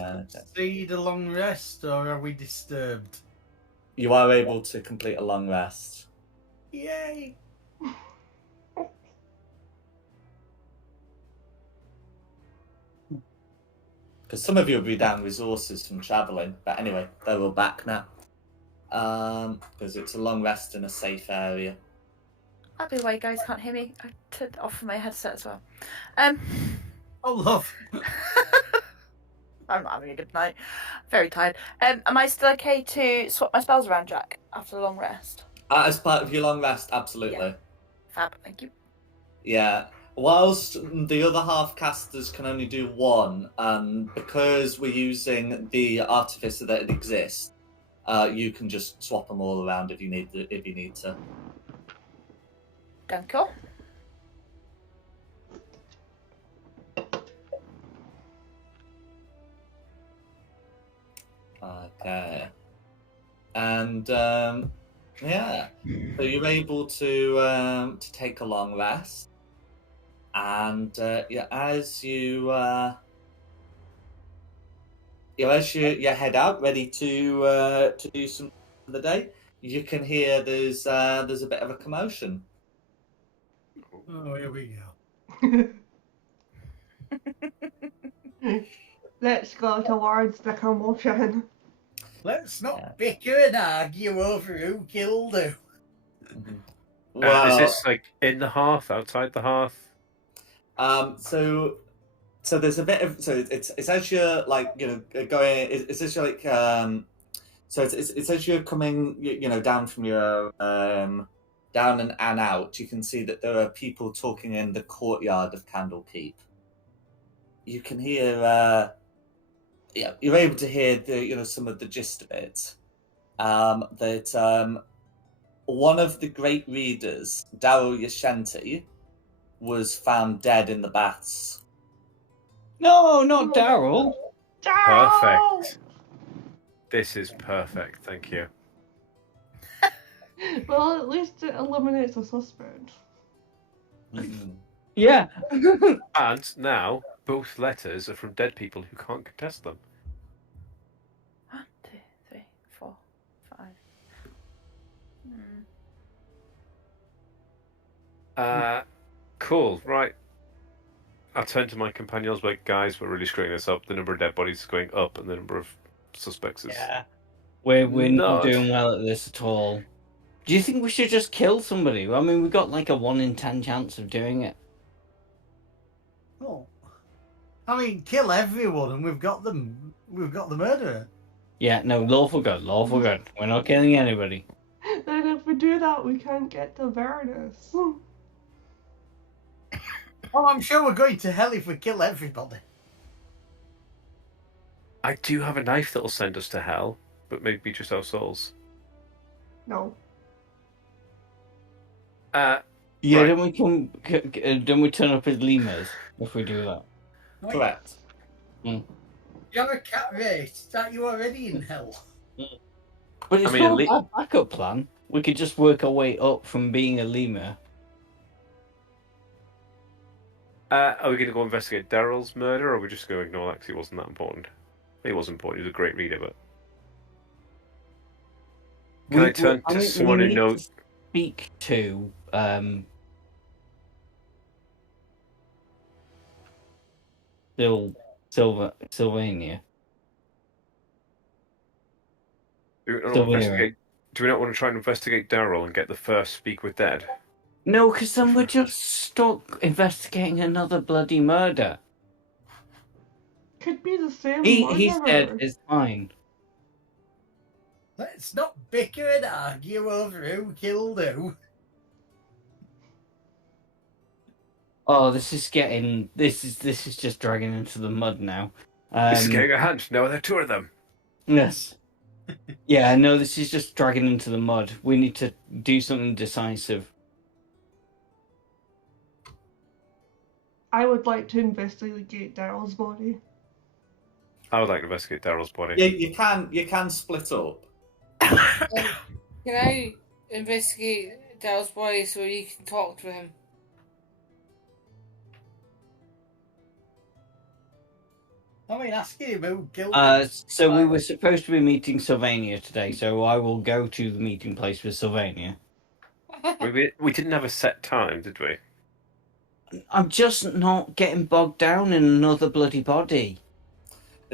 see the long rest, or are we disturbed? You are able to complete a long rest. Yay! Because some of you will be down resources from travelling. But anyway, they're all back now. Because it's a long rest in a safe area. I'll be away, guys. Can't hear me. I turned it off from my headset as well. Oh, love. I'm not having a good night. Very tired. Am I still okay to swap my spells around, Jack, after the long rest? As part of your long rest, absolutely. Yeah. Fab, thank you. Yeah. Whilst the other half casters can only do one, because we're using the artificer that exists, you can just swap them all around if you need to. Danko. Okay. And yeah, so you're able to take a long rest, and yeah, as you head out ready to do some for the day, you can hear there's a bit of a commotion. Oh, here we go. Let's go towards the commotion. Let's not bicker and argue over who killed who. Well, is this like in the hearth, outside the hearth? So there's a bit of it's as you're like going. It's as you're like so it's as you're coming down from your down and out. You can see that there are people talking in the courtyard of Candlekeep. You can hear. You're able to hear some of the gist of it. That one of the great readers, Daryl Yashenti, was found dead in the baths. No, not Daryl. Perfect. This is perfect. Thank you. Well, at least it eliminates a suspect. Yeah. And now both letters are from dead people who can't contest them. 1, 2, 3, 4, 5. Cool. Right. I'll turn to my companions like, guys, we're really screwing this up. The number of dead bodies is going up, and the number of suspects is. Yeah. We're not doing well at this at all. Do you think we should just kill somebody? I mean, we've got like a 1 in 10 chance of doing it. Oh, I mean, kill everyone, and we've got the murderer. Yeah, no, lawful good. We're not killing anybody. do that, we can't get to Avernus. Oh, I'm sure we're going to hell if we kill everybody. I do have a knife that'll send us to hell, but maybe just our souls. No. Yeah, Right. Don't we turn up as lemurs if we do that? Correct. You're a cat race. Aren't you already in hell? But it's I mean, not a bad backup plan. We could just work our way up from being a lemur. Are we going to go investigate Daryl's murder, or are we just going to ignore that because it wasn't that important? It was important. He was a great reader, but can I turn to someone who knows? Speak to Sylvania. Do we not want to try and investigate Daryl and get the first speak with Dead? No, because then we're just stuck investigating another bloody murder. Could be the same He's murderer. dead, it's fine. Let's not bicker and argue over who killed who. Oh, this is just dragging into the mud now. This is getting a hunch. No, there are two of them. Yes. Yeah, no, this is just dragging into the mud. We need to do something decisive. I would like to investigate Daryl's body. I would like to investigate Daryl's body. Yeah, you can split up. Can I investigate Daryl's body so you can talk to him? I mean, asking him who killed him. So we were supposed to be meeting Sylvania today, so I will go to the meeting place with Sylvania. We didn't have a set time, did we? I'm just not getting bogged down in another bloody body.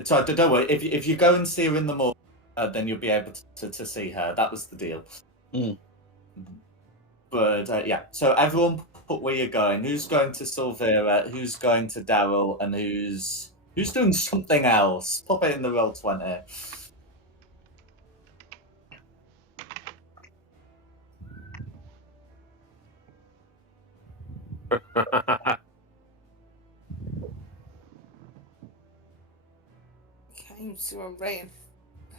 So don't worry. If you go and see her in the morning, then you'll be able to see her. That was the deal. But yeah, so everyone put where you're going. Who's going to Silvera? Who's going to Daryl? And who's doing something else? Pop it in the Roll20. Can't even see what I'm writing.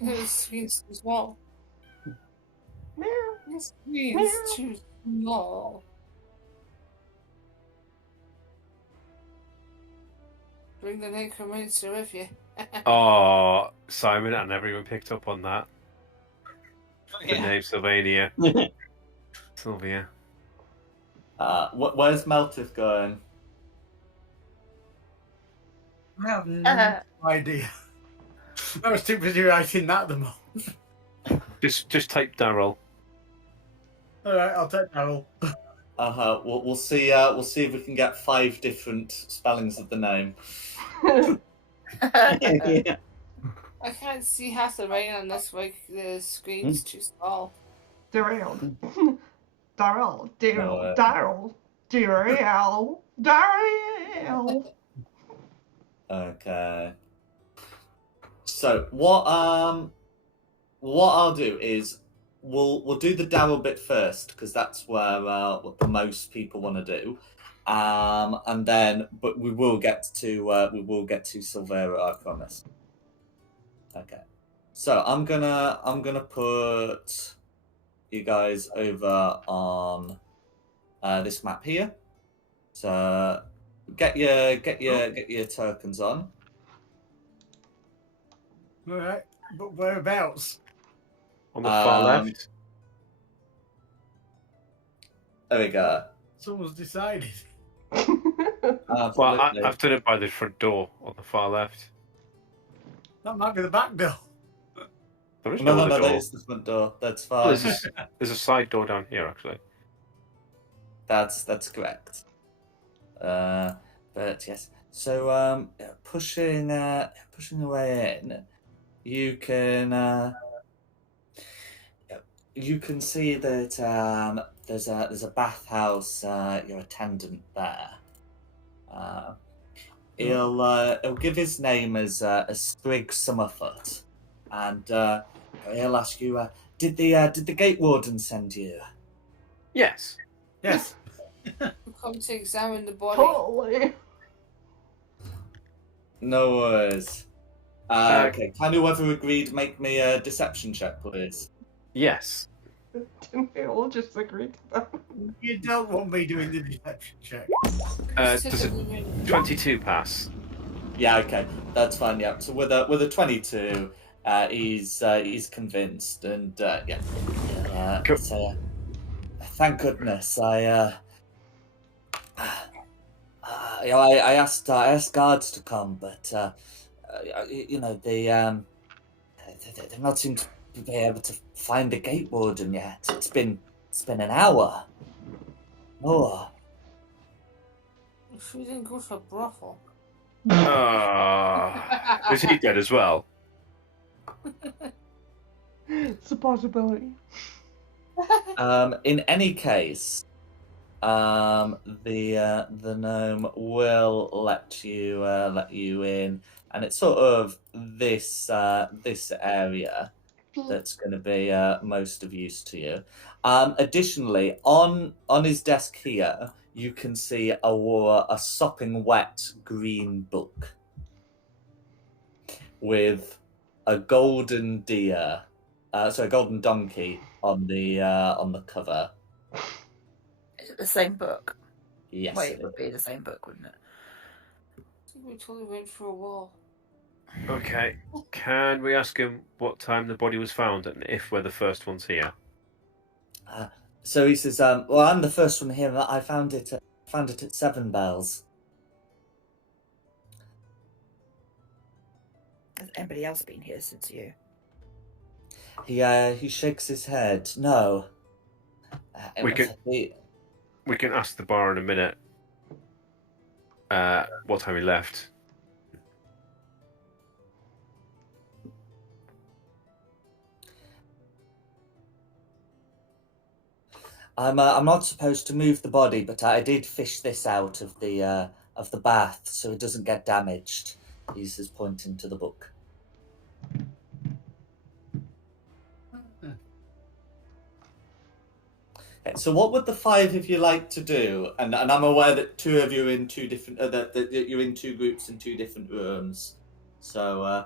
The screen's too small. The screen's too small. Bring the necromancer with you. Oh, Simon, I never even picked up on that. The name Sylvania. Sylvia. Where's Meltith going? I have no idea. I was too busy writing that at the moment. Just type Daryl. All right, I'll take Daryl. We'll see. We'll see if we can get 5 different spellings of the name. Yeah. I can't see half the writing on this week. The screen's too small. Daryl. Daryl. No, Daryl. Daryl. Daryl. Okay. So what I'll do is we'll do the Daryl bit first because that's where what the most people want to do, and then but we will get to Silvera, I promise. Okay. So I'm gonna put you guys over on this map here. So get your tokens on. All right, but whereabouts? On the far left. There we go. Someone's decided. Absolutely. Well, I've done it by the front door on the far left. That might be the back door. There is No, other door. that is the front door. That's Oh, fine. there's a side door down here, actually. That's correct. But yes. So pushing away in, you can see that there's a bathhouse. Your attendant there. He'll give his name as Sprig Summerfoot, and he'll ask you, did the gate warden send you? Yes. Yes. We come to examine the body. Totally. No worries. Uh, Okay, can whoever agreed make me a deception check, please? Yes. Didn't we all just agree to that? You don't want me doing the deception check. Does it 22 pass? Yeah, okay, that's fine. Yeah, so with a 22, he's convinced, and Cool. so thank goodness I asked guards to come, but they've not seemed to be able to find a gate warden yet. It's been an hour. More. She didn't go to a brothel. Is he dead as well? It's a possibility. In any case, the gnome will let you in, and it's sort of this area that's going to be most of use to you. Additionally, on his desk here, you can see a sopping wet green book with a golden deer, golden donkey on the cover. Is it the same book? Yes, Wait, it it would be the same book, wouldn't it? I think we totally went for a wall. Okay. Can we ask him what time the body was found and if we're the first ones here? So he says, "Well, I'm the first one here. I found it at 7 bells." Has anybody else been here since you? He shakes his head. No. We can ask the bar in a minute. What time he left? I'm not supposed to move the body, but I did fish this out of the bath so it doesn't get damaged. He's just pointing to the book. Okay, so what would the 5 of you like to do? And I'm aware that 2 of you are in 2 different that you're in 2 groups in 2 different rooms. So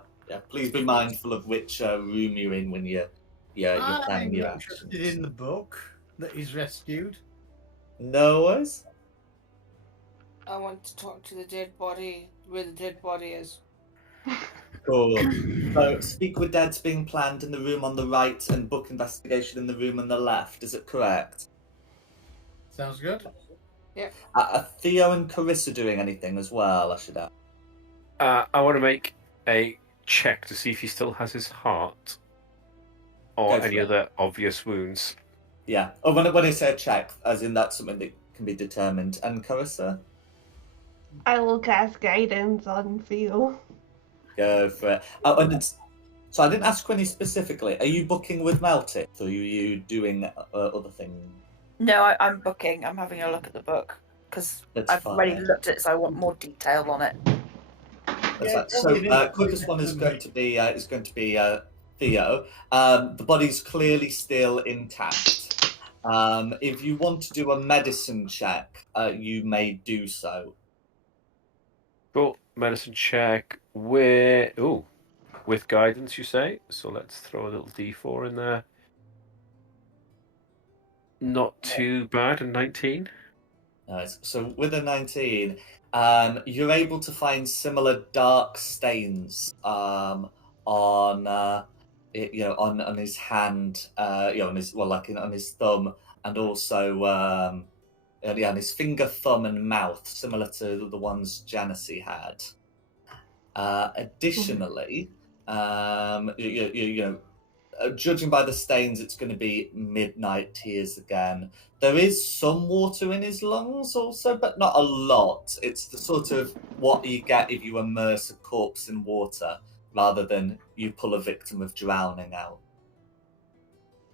please be mindful of which room you're in when you're planning your actions. I'm interested in the book that he's rescued. No worries. I want to talk to the dead body, where the dead body is. Cool. So, speak with deads being planned in the room on the right and book investigation in the room on the left. Is it correct? Sounds good. Yep. Are Theo and Carissa doing anything as well, I should add? I want to make a check to see if he still has his heart or any other obvious wounds. Yeah. Oh, when I say a check, as in that's something that can be determined. And Carissa? I will cast guidance on Theo. Go for it. So I didn't ask Quinny specifically. Are you booking with Meltic, or are you doing other things? No, I'm booking. I'm having a look at the book because I've already looked at it, so I want more detail on it. So quickest one is going to be Theo. The body's clearly still intact. If you want to do a medicine check, you may do so. Cool. Medicine check with guidance, you say? So let's throw a little D4 in there. Not too bad, a 19. Nice. So with a 19, you're able to find similar dark stains on his hand, on his thumb, and also on his finger, thumb, and mouth, similar to the ones Janessi had. Additionally, judging by the stains, it's going to be midnight tears again. There is some water in his lungs also, but not a lot. It's the sort of what you get if you immerse a corpse in water rather than you pull a victim of drowning out.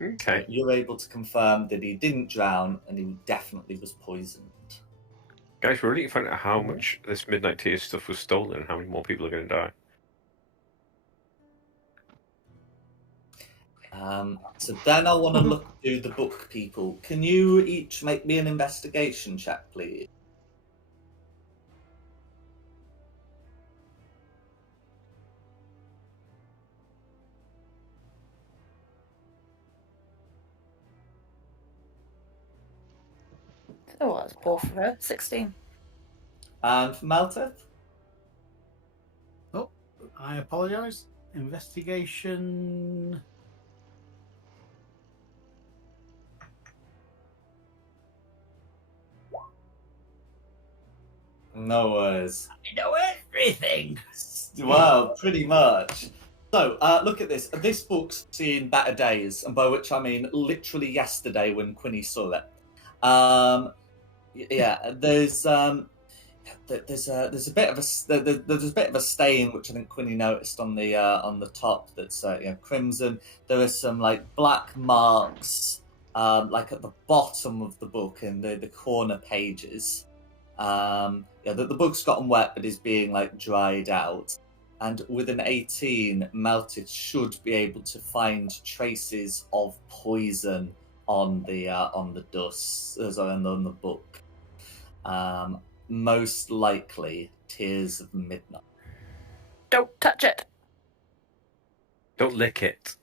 Okay. So you're able to confirm that he didn't drown and he definitely was poisoned. Guys, we're really going to find out how much this Midnight Tears stuff was stolen and how many more people are going to die. So then I want to look through the book, people. Can you each make me an investigation check, please? Oh, that's poor for her. 16. And for Meltith? Oh, I apologise. Investigation. No worries. I know everything. Well, pretty much. So, look at this. This book's seen better days, and by which I mean literally yesterday when Quinny saw it. Yeah, there's a bit of there's a bit of a stain which I think Quinny noticed on the top that's crimson. There are some like black marks like at the bottom of the book in the corner pages. The book's gotten wet but is being like dried out. And with an 18, Melted should be able to find traces of poison on the dust, on the book. Most likely, Tears of Midnight. Don't touch it. Don't lick it.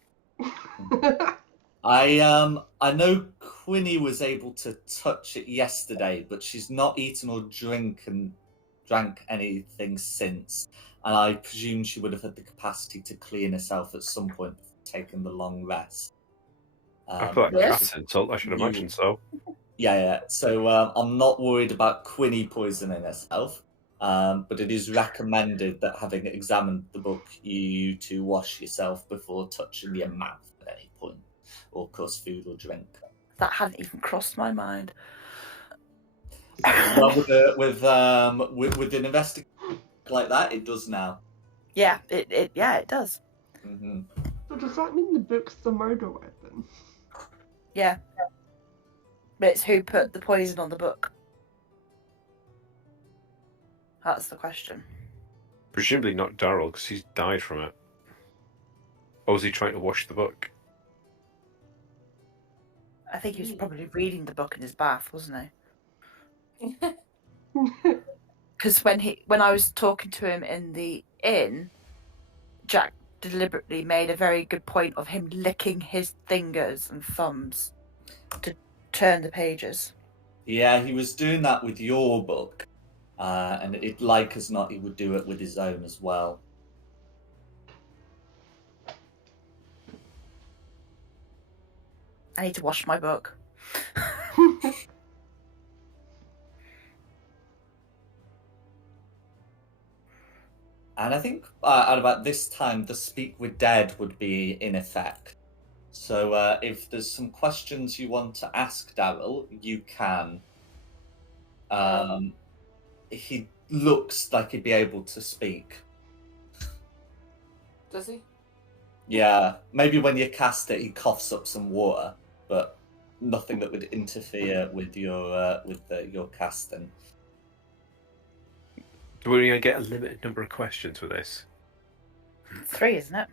I know Quinny was able to touch it yesterday, but she's not eaten or drank anything since, and I presume she would have had the capacity to clean herself at some point before taking the long rest. I feel like yes. that's an insult. I should imagine so. Yeah. So I'm not worried about Quinny poisoning herself, but it is recommended that having examined the book, you to wash yourself before touching your mouth at any point, or of course food or drink. That hadn't even crossed my mind. Well, with an investigation like that, it does now. Yeah, it does. Mm-hmm. So does that mean the book's the murder weapon? Yeah. But it's who put the poison on the book. That's the question. Presumably not Daryl, because he's died from it. Or was he trying to wash the book? I think he was probably reading the book in his bath, wasn't he? Because when I was talking to him in the inn, Jack deliberately made a very good point of him licking his fingers and thumbs to turn the pages. Yeah, he was doing that with your book, and it like as not, he would do it with his own as well. I need to wash my book. And I think at about this time, the Speak with Dead would be in effect. So if there's some questions you want to ask Daryl, you can. He looks like he'd be able to speak. Does he? Yeah, maybe when you cast it, he coughs up some water, but nothing that would interfere with your casting. We're going to get a limited number of questions with this. 3, isn't it?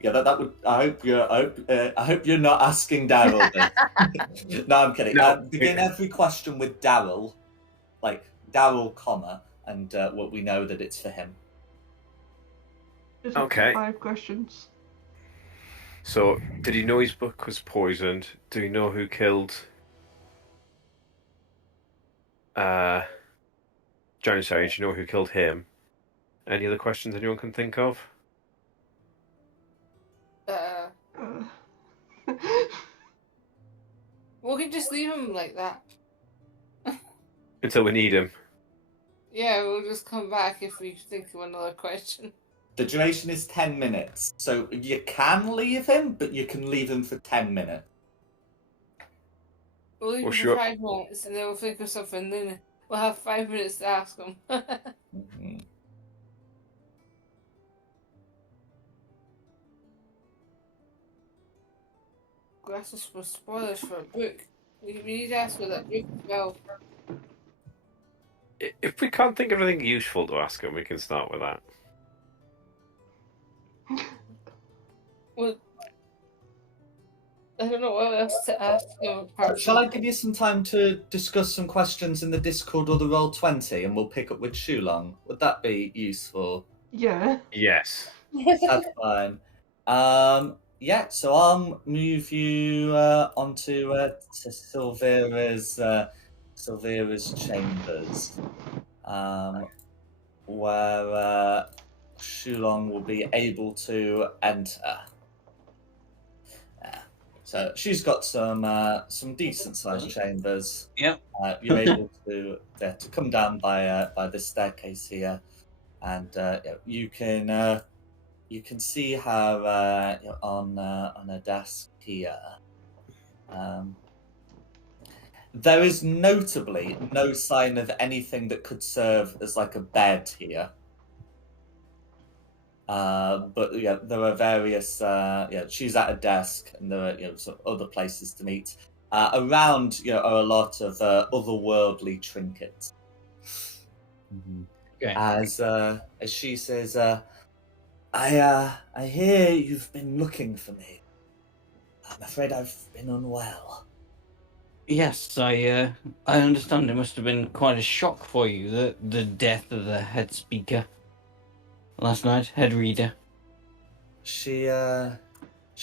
Yeah, that would. I hope you're not asking Daryl. No, I'm kidding. No. Begin every question with Daryl, like Daryl, comma, and what we know that it's for him. Just Okay. 5 questions. So, did he know his book was poisoned? Do we know who killed Janissary? Do you know who killed him? Any other questions anyone can think of? We can just leave him like that. Until we need him. Yeah, we'll just come back if we think of another question. The duration is 10 minutes, so you can leave him, but you can leave him for 10 minutes. We'll leave him for 5 minutes, and then we'll think of something, and then we'll have 5 minutes to ask him. Mm-hmm. Glasses for spoilers for a book. We need to ask for that book as well. If we can't think of anything useful to ask him, we can start with that. Well, I don't know what else to ask him apart Shall I from... give you some time to discuss some questions in the Discord or the Roll20, and we'll pick up with Shulong? Would that be useful? Yeah. Yes. That's fine. Yeah, so I'll move you onto to Silvera's chambers, where Shulong will be able to enter. So she's got some decent sized chambers. Yep. You're able to come down by this staircase here, and you can see her on a desk here. There is notably no sign of anything that could serve as like a bed here. But yeah, there are various. She's at a desk, and there are sort of other places to meet. Around are a lot of otherworldly trinkets. Okay. As she says, I hear you've been looking for me. I'm afraid I've been unwell. Yes, I understand it must have been quite a shock for you, the death of the head speaker last night, head reader. She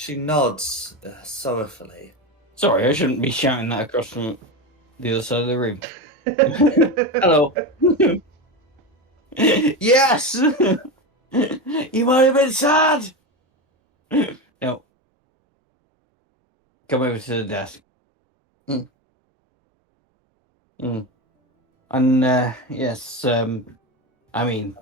nods sorrowfully. Sorry, I shouldn't be shouting that across from the other side of the room. Hello. Yes! You might have been sad! No. Come over to the desk. And, yes, I mean,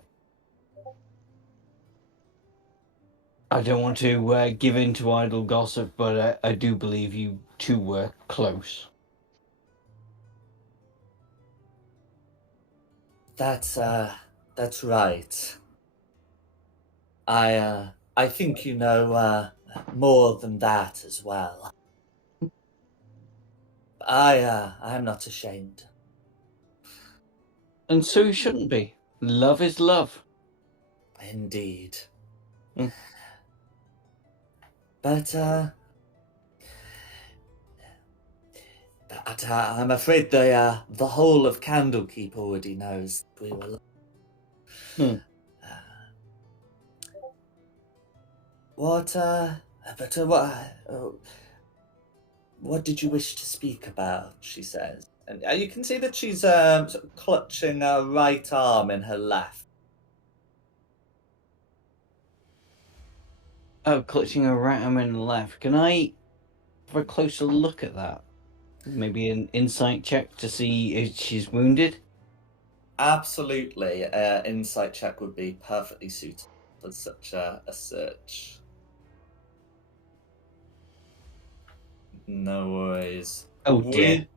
I don't want to give in to idle gossip, but I do believe you two were close. That's right. I think you know more than that as well. I am not ashamed. And so you shouldn't be. Love is love. Indeed. Mm. But I'm afraid the whole of Candlekeep already knows we were. What did you wish to speak about? She says, and you can see that she's sort of clutching her right arm in her left. Oh, clutching a right arm in the left. Can I have a closer look at that? Maybe an insight check to see if she's wounded? Absolutely. Insight check would be perfectly suitable for such a search. No worries. Oh dear.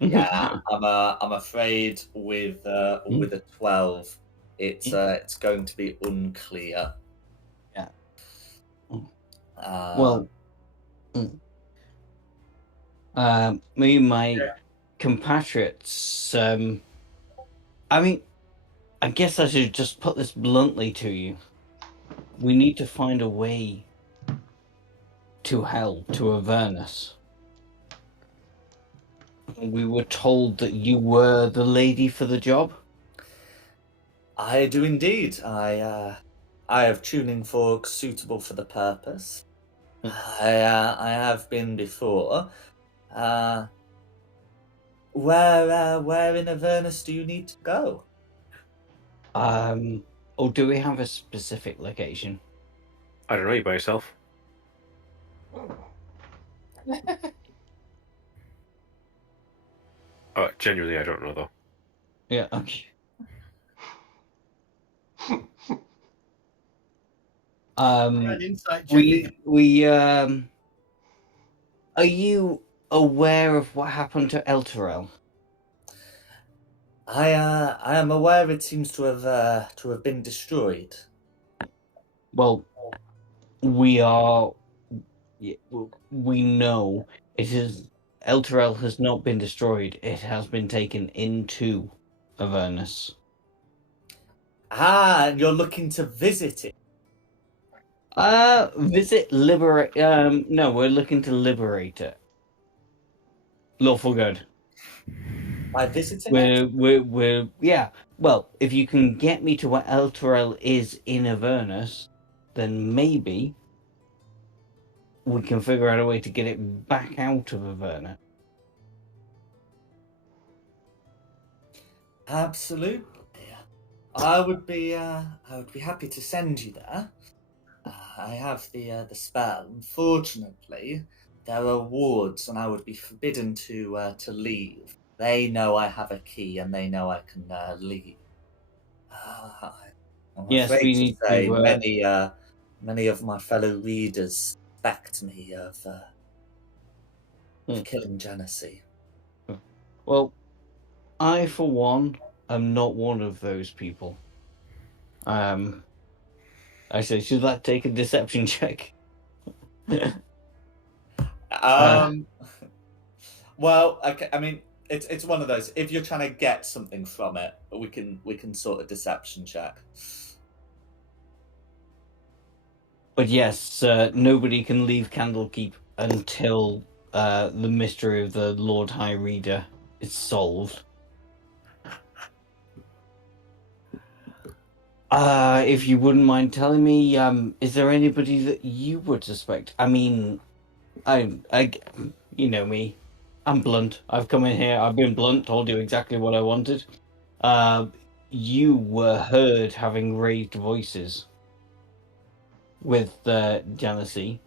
Yeah, I'm afraid with a 12, it's going to be unclear. Yeah. Well, me and my compatriots, I mean, I guess I should just put this bluntly to you. We need to find a way to hell, to Avernus. We were told that you were the lady for the job. I do indeed. I have tuning forks suitable for the purpose. I have been before. Where in Avernus do you need to go? Or do we have a specific location? I don't know, you by yourself. Oh, genuinely, I don't know though. Yeah, okay. An insight check. Are you aware of what happened to Elturel? I am aware it seems to have been destroyed. Well, we know it is. Elturel has not been destroyed. It has been taken into Avernus. And you're looking to visit it. Visit liberate. No, we're looking to liberate it. Lawful good. By visiting it? We're yeah. Well, if you can get me to where Elturel is in Avernus, then maybe we can figure out a way to get it back out of Avernus. Absolutely. I would be happy to send you there. I have the spell. Unfortunately, there are wards, and I would be forbidden to leave. They know I have a key, and they know I can leave. I'm Yes, afraid we to need say to. many of my fellow readers suspect me of Hmm. killing Genesee. Well, I for one am not one of those people. I say, should that take a deception check? Well, okay, I mean, it's one of those. If you're trying to get something from it, we can sort of deception check. But yes, nobody can leave Candlekeep until the mystery of the Lord High Reader is solved. If you wouldn't mind telling me, is there anybody that you would suspect? I mean, you know me. I'm blunt. I've come in here. I've been blunt. Told you exactly what I wanted. You were heard having raised voices with Genesee.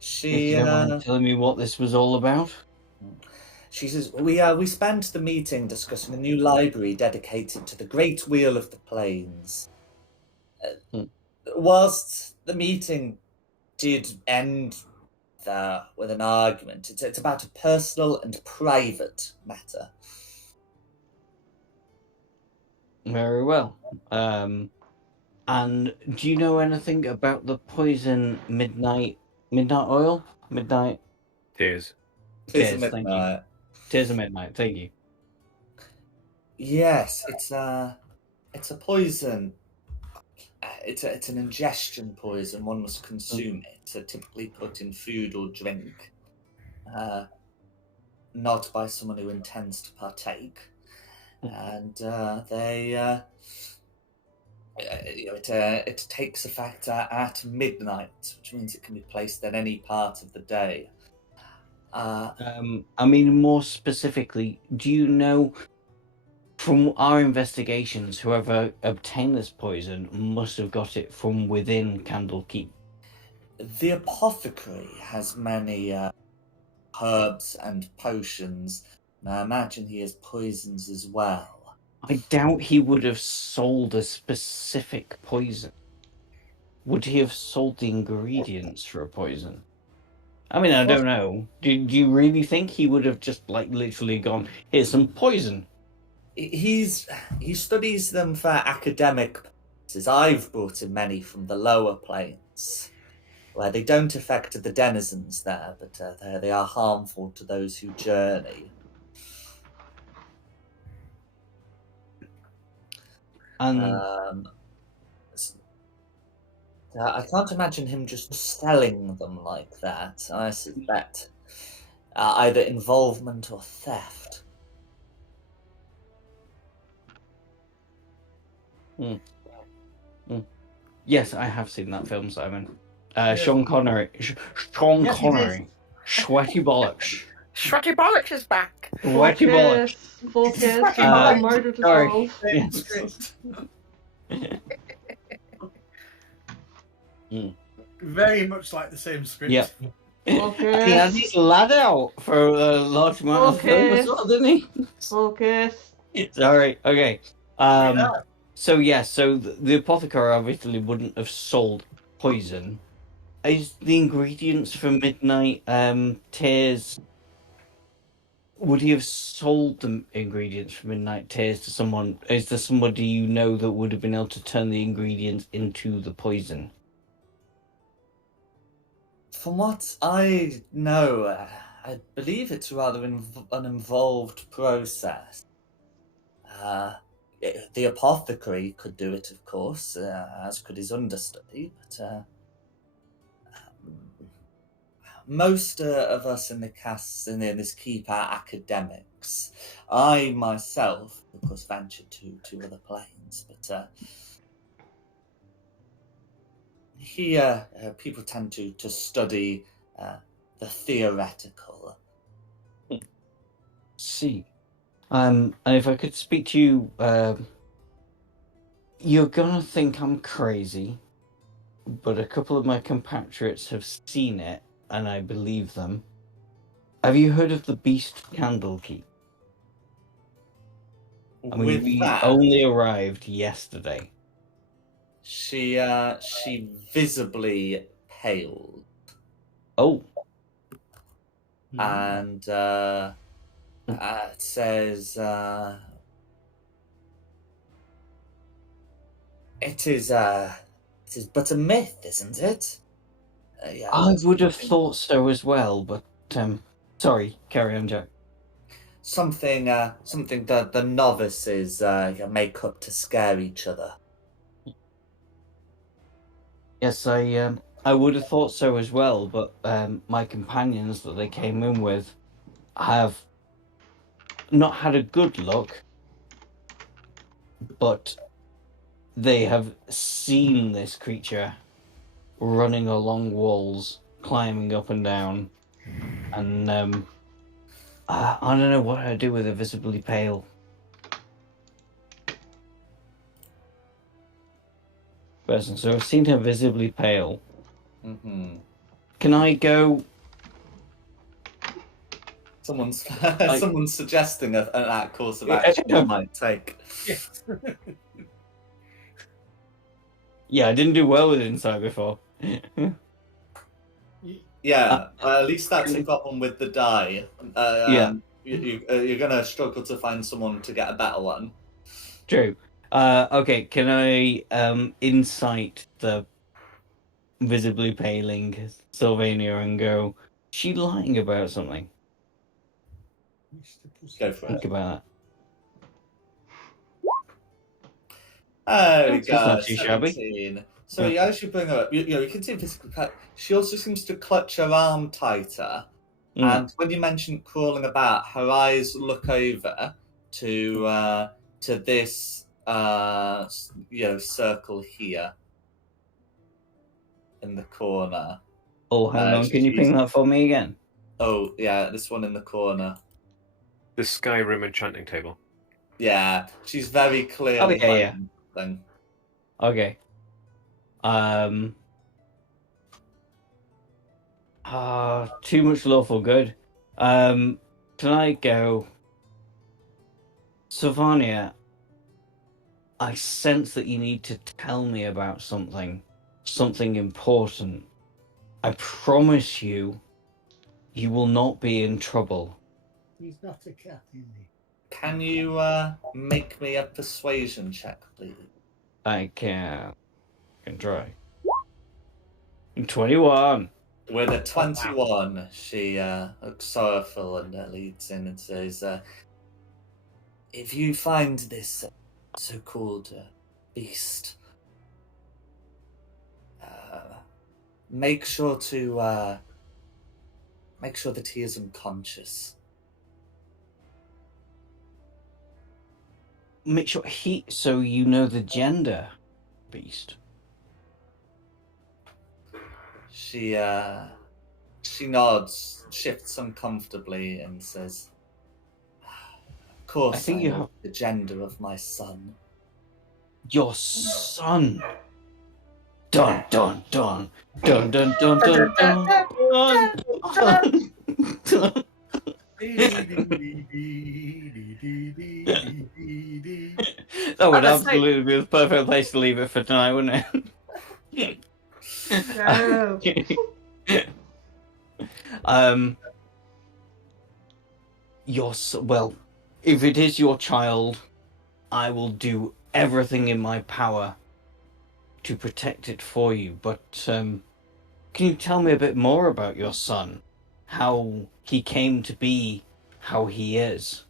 If you don't mind telling me what this was all about. She says, we spent the meeting discussing a new library dedicated to the Great Wheel of the Plains. Whilst the meeting did end there with an argument, it's about a personal and private matter. Very well. And do you know anything about the poison midnight oil? Midnight Tears. Tears of thank you. Midnight. Tears of Midnight, thank you. Yes, it's a poison. It's an ingestion poison. One must consume it. So typically put in food or drink, not by someone who intends to partake. And it takes effect at midnight, which means it can be placed at any part of the day. I mean, more specifically, do you know from our investigations, whoever obtained this poison must have got it from within Candlekeep? The apothecary has many herbs and potions, and I imagine he has poisons as well. I doubt he would have sold a specific poison. Would he have sold the ingredients for a poison? I mean, I don't know. Do you really think he would have just, like, literally gone, here's some poison? He studies them for academic purposes. I've brought in many from the lower planes, where they don't affect the denizens there, but they are harmful to those who journey. And I can't imagine him just selling them like that. I suspect either involvement or theft. Yes, I have seen that film, Simon. Yes. Sean Connery. Yes, he did. Sweaty bollocks. Shruggy Bollocks is back. Sweaty bollocks. Focus. Uh, Murder to sorry. solve. Yes. Very much like the same script. Yep. Focus. He had his lad out for a large amount of film as well, didn't he? Focus. Sorry. Okay. So the apothecary obviously wouldn't have sold poison. Is the ingredients for Midnight Tears? Would he have sold the ingredients for Midnight Tears to someone? Is there somebody you know that would have been able to turn the ingredients into the poison? From what I know, I believe it's rather an involved process. The apothecary could do it, of course, as could his understudy, but most of us in the cast in this keep are academics. I myself, of course, ventured to other planes, but here people tend to study the theoretical. See. And if I could speak to you, you're gonna think I'm crazy, but a couple of my compatriots have seen it, and I believe them. Have you heard of the Beast Candlekeep? I mean, With we that, only arrived yesterday. she visibly paled, Oh, and it says it is but a myth, isn't it? Yeah, I would have thought so as well, but sorry, carry on, Jack. something that the novices make up to scare each other. Yes, I would have thought so as well, but my companions that they came in with have not had a good look, but they have seen this creature running along walls, climbing up and down, and I don't know what I do with a visibly pale. Person. So I've seen her visibly pale. Mm-hmm. Can I go? Someone's suggesting an course of action you might take. Yes. Yeah, I didn't do well with insight before. Yeah, at least that's a problem with the die. Yeah. You're gonna struggle to find someone to get a better one. True. Okay, can I insight the visibly paling Sylvania and go, she lying about something? Go for Think it. about Oh, That's not too shabby. 17. So you actually bring her up. You can see physically. She also seems to clutch her arm tighter. And when you mention crawling about, her eyes look over to this circle here in the corner. Oh, hang on, can you ping that for me again? Oh yeah, this one in the corner. The Skyrim enchanting table. Yeah, she's very clearly hiding something. Okay. Too much lawful good. Can I go? Sylvania, I sense that you need to tell me about something important. I promise you, you will not be in trouble. He's not a cat, is he? Can you make me a persuasion check, please? I can try. 21. With a 21, she looks sorrowful and leads in and says, if you find this so-called beast, make sure that he is unconscious. Make sure so you know the gender, beast. She nods, shifts uncomfortably, and says, "Of course, I think I know the gender of my son." Your son. Dun dun dun dun dun dun dun dun dun. Dun. That would absolutely be the perfect place to leave it for tonight, wouldn't it? No. Well, if it is your child, I will do everything in my power to protect it for you. But can you tell me a bit more about your son? How he came to be how he is?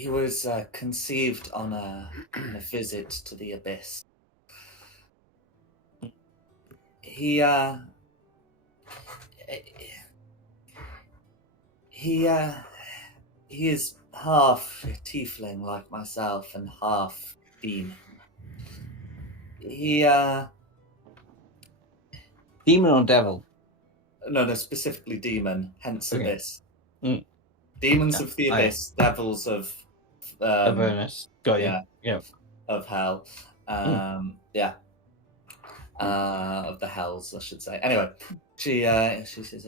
He was conceived on a visit to the abyss. He he is half tiefling like myself and half demon. He Demon or devil? no, specifically demon, hence Okay. abyss. Mm. Demons Yeah, of the abyss, devils of Avernus. Got you. yeah. Yeah. Of hell. Yeah. Of the hells, I should say. Anyway, she says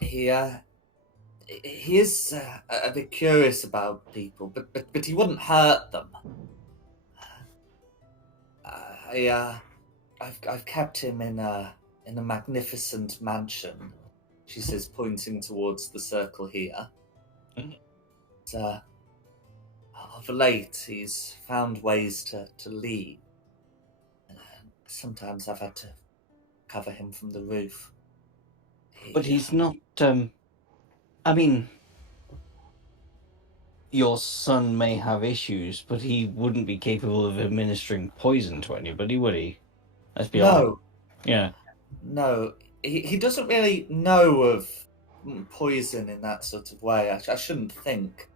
he is a bit curious about people, but he wouldn't hurt them. I've kept him in a magnificent mansion. She says, pointing towards the circle here. Mhm. But, of late, he's found ways to leave. Sometimes I've had to cover him from the roof. But he's not. I mean, your son may have issues, but he wouldn't be capable of administering poison to anybody, would he? Let's be honest. No, Yeah. no. He doesn't really know of poison in that sort of way. I shouldn't think.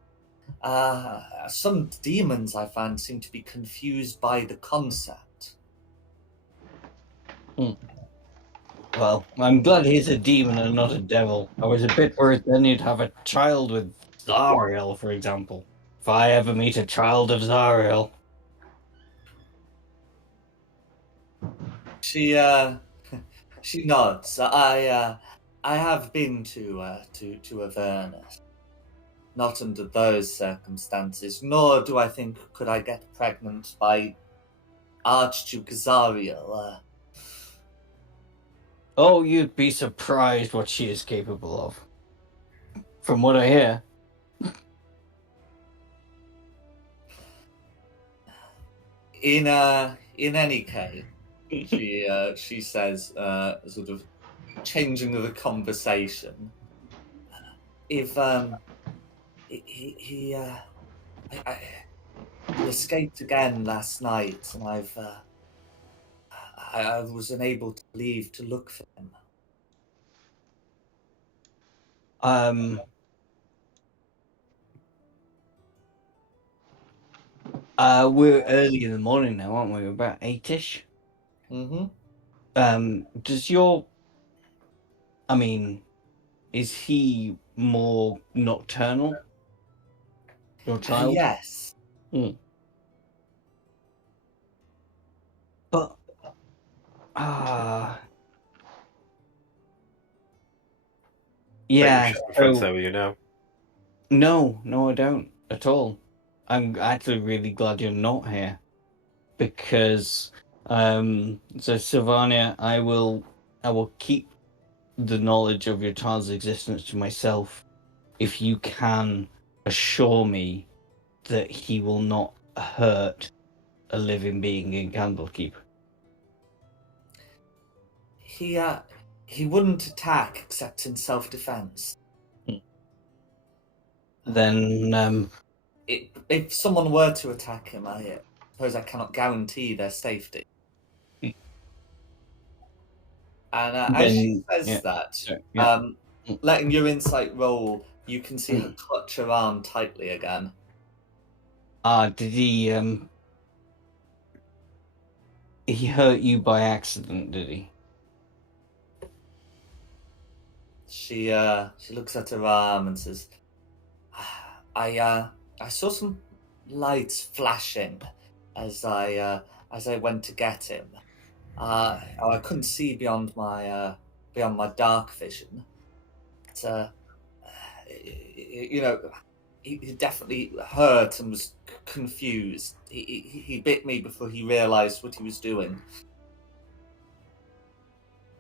Some demons I find seem to be confused by the concept. Well, I'm glad he's a demon and not a devil. I was a bit worried then you'd have a child with Zariel, for example. If I ever meet a child of Zariel. She she nods. I have been to Avernus. Not under those circumstances, nor do I think could I get pregnant by Archduke Zariel. Oh, you'd be surprised what she is capable of. From what I hear. In any case, she says, sort of changing the conversation. If he escaped again last night, and I was unable to leave to look for him. We're early in the morning now, aren't we? We're about 8ish. Mm-hmm. Does your... I mean, is he more nocturnal? Your child? Yes. But... yeah, So you know. No, I don't at all. I'm actually really glad you're not here. Because, so Sylvania, I will keep the knowledge of your child's existence to myself if you can assure me that he will not hurt a living being in Candlekeep. He wouldn't attack except in self-defense. Then, If someone were to attack him, I suppose I cannot guarantee their safety. And as she says that, letting your insight roll, you can see her clutch her arm tightly again. Did he hurt you by accident, did he? She looks at her arm and says, I saw some lights flashing as I went to get him. I couldn't see beyond my dark vision. But, he definitely hurt and was confused. He bit me before he realized what he was doing.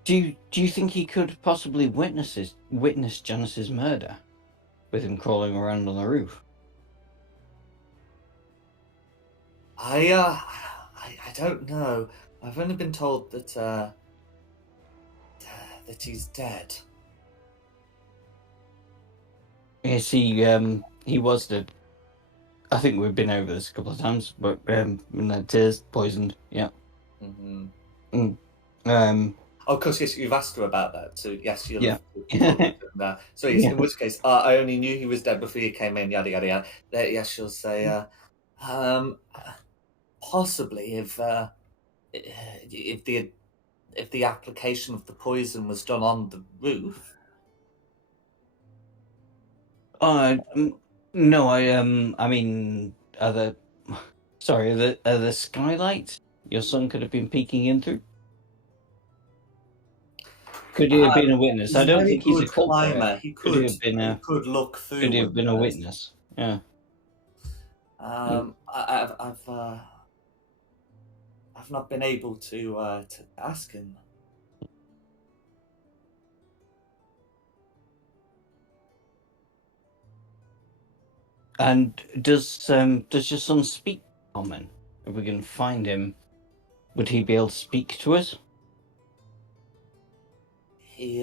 Do you think he could possibly witness Janice's murder with him crawling around on the roof? I don't know. I've only been told that he's dead. Yes, he was dead. I think we've been over this a couple of times, but it is poisoned. Yeah. Mm-hmm. Oh, of course, yes, you've asked her about that. So, yes, you'll Yeah. have to that. So, yes, Yeah. in which case, I only knew he was dead before you came in, yada, yada, yada. Yes, she'll say, possibly if the application of the poison was done on the roof. No, I mean, the skylights your son could have been peeking in through? Could he have been a witness? He's I a don't very think he's a good culprit. climber. He Could he have been a? look through. Could he have been a windows. witness? Yeah. I've not been able to ask him. And does your son speak common? If we can find him, would he be able to speak to us? He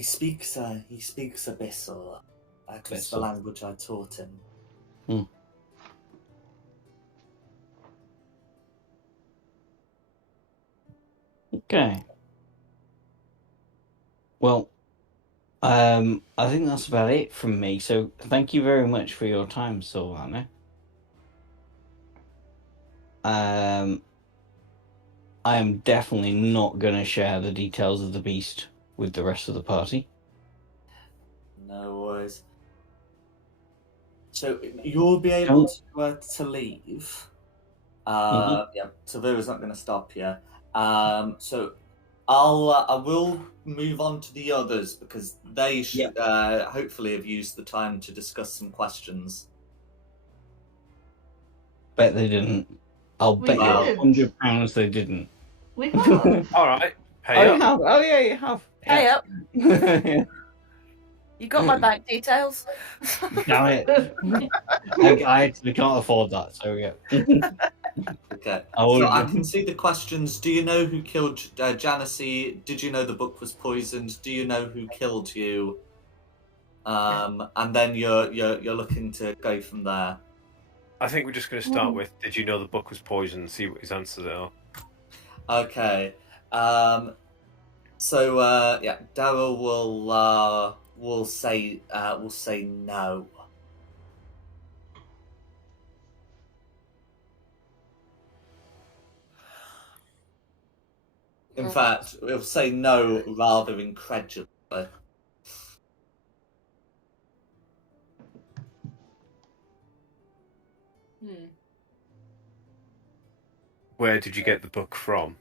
speaks Abyssal. That's the Abyssal. language I taught him. Okay. Well, I think that's about it from me. So thank you very much for your time, Silvana. I am definitely not going to share the details of the beast with the rest of the party. No worries. So you'll be able to leave. Yeah, Tavira's not going to stop you. So I will move on to the others because they should hopefully have used the time to discuss some questions. Bet they didn't. I'll bet you £100 they didn't. We have. All right. Pay Oh, up. you have. Oh, yeah, you have. Pay up. Yeah. You got my bank details. Damn it. I actually can't afford that, so yeah. Okay. Oh, So yeah. I can see the questions. Do you know who killed Janice? Did you know the book was poisoned? Do you know who killed you? And then you're looking to go from there. I think we're just going to start with, did you know the book was poisoned, and see what his answers are. Okay. So Daryl will say no. In fact, he'll say no rather incredulously. Where did you get the book from?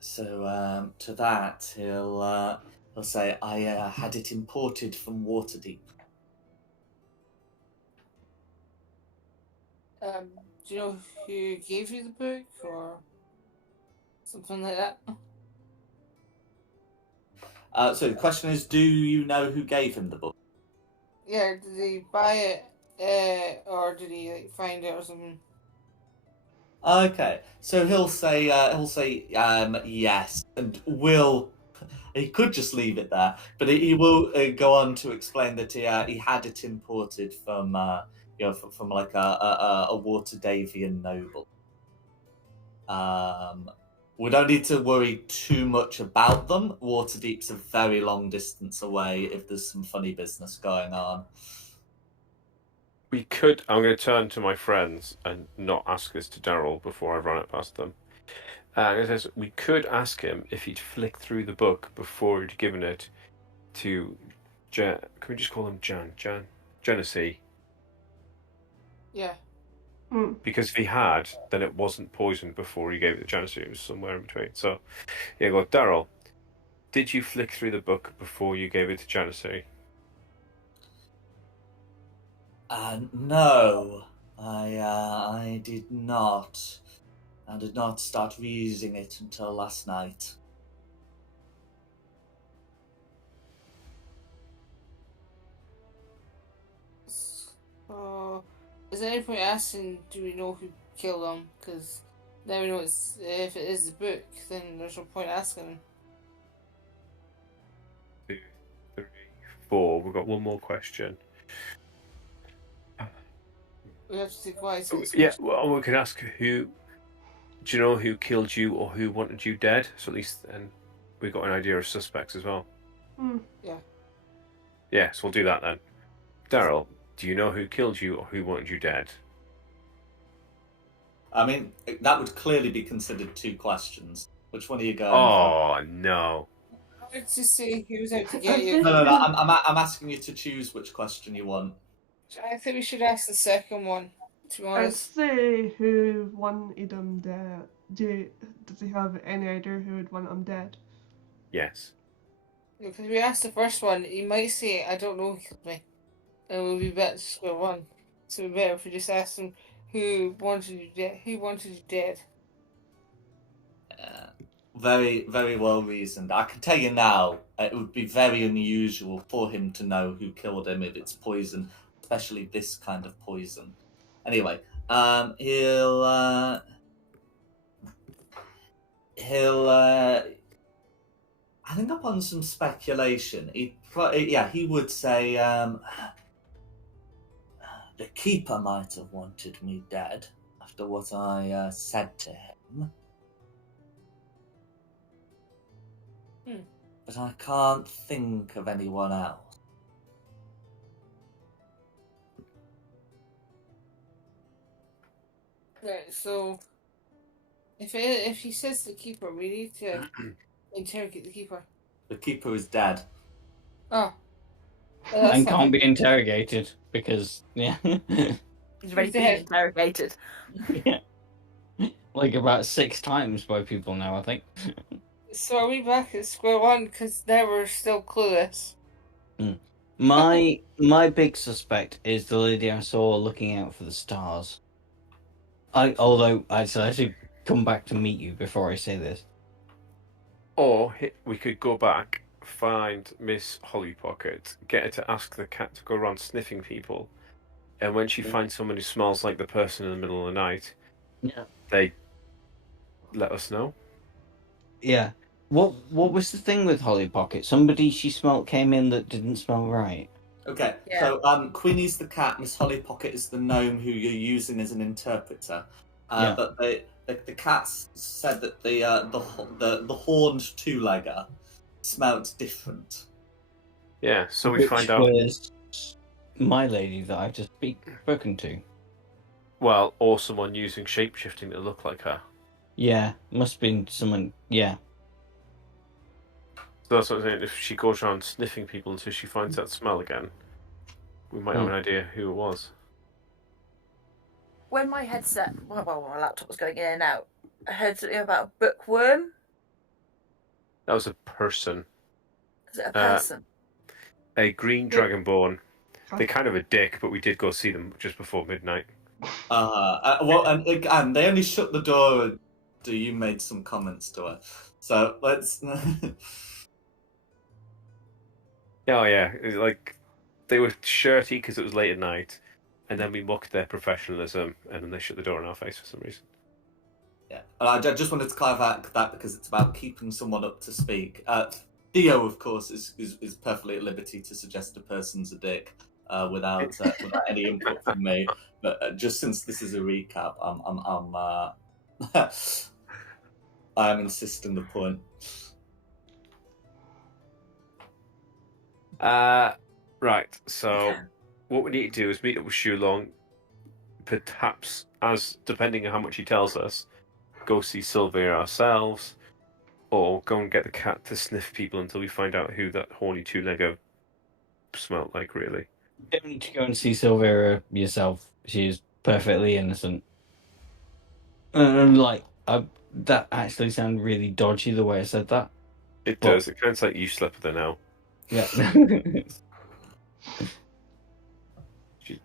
So to that he'll say, I had it imported from Waterdeep. Do you know who gave you the book or something like that? So the question is, do you know who gave him the book? Yeah, did he buy it, or did he find it or something? Okay, so he'll say yes, and will. He could just leave it there, but he will go on to explain that he had it imported from from like a Waterdavian noble. We don't need to worry too much about them. Waterdeep's a very long distance away if there's some funny business going on. We could. I'm going to turn to my friends and not ask this to Daryl before I run it past them. It says we could ask him if he'd flicked through the book before he'd given it to Can we just call him Janice? Yeah. Because if he had, then it wasn't poisoned before he gave it to Janice. It was somewhere in between. So, yeah, go, Daryl, did you flick through the book before you gave it to Janice? No, I did not. I did not start reusing it until last night. So, is there any point asking, do we know who killed him? Because then we know if it is the book, then there's no point asking. 4. We've got one more question. We have to take wise. Yeah, well, we can ask who. Do you know who killed you or who wanted you dead? So at least then we got an idea of suspects as well. Yeah. Yes, we'll do that then. Daryl, do you know who killed you or who wanted you dead? I mean, that would clearly be considered 2 questions. Which one are you going Oh no! Let's just say he was out to I get you. think- for? No. I'm asking you to choose which question you want. I think we should ask the second one. To be I'd honest, say who wanted him dead. Does he have any idea who would want him dead? Yes. because we asked the first one, he might say, "I don't know who killed me," and we'll be back to square one. So it'd be better if we just ask him who wanted you dead. Who wanted you dead? Very, very well reasoned. I can tell you now, it would be very unusual for him to know who killed him if it's poison, especially this kind of poison. Anyway, he'll I think upon some speculation, he would say the keeper might have wanted me dead after what I said to him. But I can't think of anyone else. Right. So if he says the keeper, we need to interrogate the keeper. The keeper is dead. Oh. Well, that's And not can't good. be interrogated because yeah, He's already been dead. interrogated. yeah. Like about 6 times by people now, I think. So are we back at square one? Because now we're still clueless. My big suspect is the lady I saw looking out for the stars. Although I should come back to meet you before I say this. Or we could go back, find Miss Holly Pocket, get her to ask the cat to go around sniffing people, and when she finds someone who smells like the person in the middle of the night, Yeah. they let us know. Yeah. What was the thing with Holly Pocket? Somebody she smelt came in that didn't smell right. Okay, Yeah. so Queenie's the cat, Miss Holly Pocket is the gnome who you're using as an interpreter. Yeah. But the cats said that the horned two-legger smelled different. Yeah, so we Which find out. was my lady that I've just spoken to. Well, or someone using shapeshifting to look like her. Yeah, must have been someone. Yeah. So that's what I'm saying. If she goes around sniffing people until she finds that smell again, we might have an idea who it was. When my headset, well, my laptop was going in and out, I heard something about a bookworm. That was a person. Is it a person? A green dragonborn. They're kind of a dick, but we did go see them just before midnight. Well, and they only shut the door after you made some comments to her. So let's. Oh yeah, it was like they were shirty because it was late at night, and then we mocked their professionalism, and then they shut the door in our face for some reason. Yeah, and I just wanted to clarify that because it's about keeping someone up to speak. Theo, of course, is perfectly at liberty to suggest a person's a dick without any input from me. But just since this is a recap, I am insisting the point. Right. So what we need to do is meet up with Shulong. Perhaps, as depending on how much he tells us, go see Sylvia ourselves, or go and get the cat to sniff people until we find out who that horny two-legger smelled like. Really. You don't need to go and see Sylvia yourself. She is perfectly innocent. That actually sounded really dodgy the way I said that. It does. It sounds like you slept with her now. Yeah. She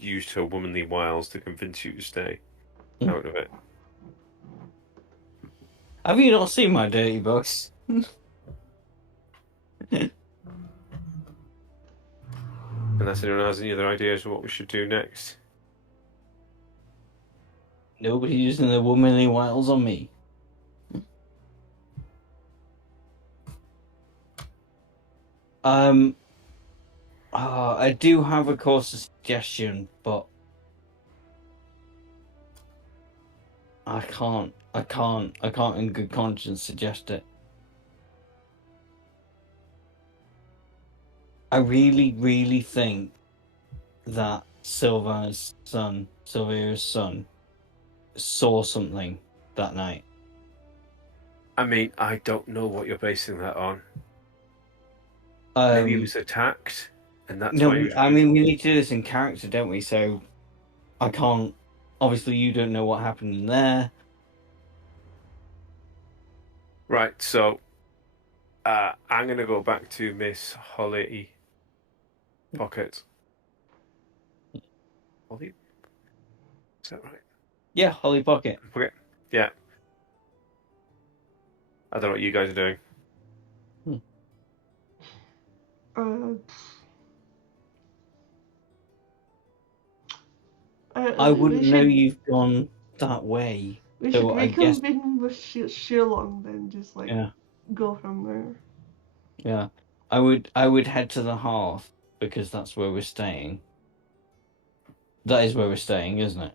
used her womanly wiles to convince you to stay Mm. out of it. Have you not seen my dirty books? Unless anyone has any other ideas of what we should do next. Nobody using their womanly wiles on me. I do have a course of suggestion, but I can't in good conscience suggest it. I really, really think that Sylvia's son, saw something that night. I mean, I don't know what you're basing that on. Maybe he was attacked, and that's No, why. He was I mean, we need to do this in character, don't we? So I can't. Obviously, you don't know what happened in there. Right, so I'm going to go back to Miss Holly Pocket. Holly? Is that right? Yeah, Holly Pocket. Okay, yeah. I don't know what you guys are doing. I wouldn't know you've gone that way. We So should I guess reconvene with Shilong then, just like yeah, go from there. yeah. I would head to the hearth because that's where we're staying. That is where we're staying, isn't it?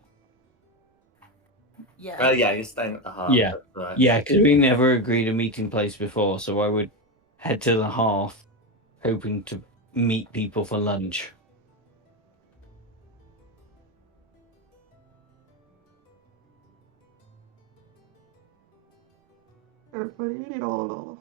Yeah. Yeah, you're staying at the heart. Yeah. That's right. Yeah, because we never agreed a meeting place before, so I would head to the hearth, hoping to meet people for lunch. Everybody, all.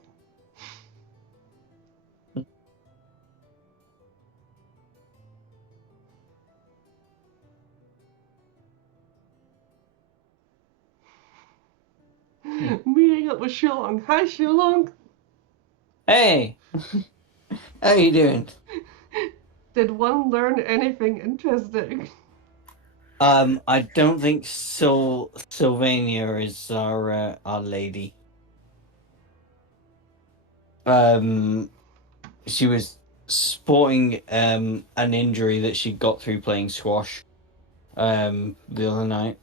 Meeting up with Shilong. Hi, Shilong. Hey, how you doing? Did one learn anything interesting? I don't think Sylvania is our lady. She was sporting an injury that she got through playing squash the other night.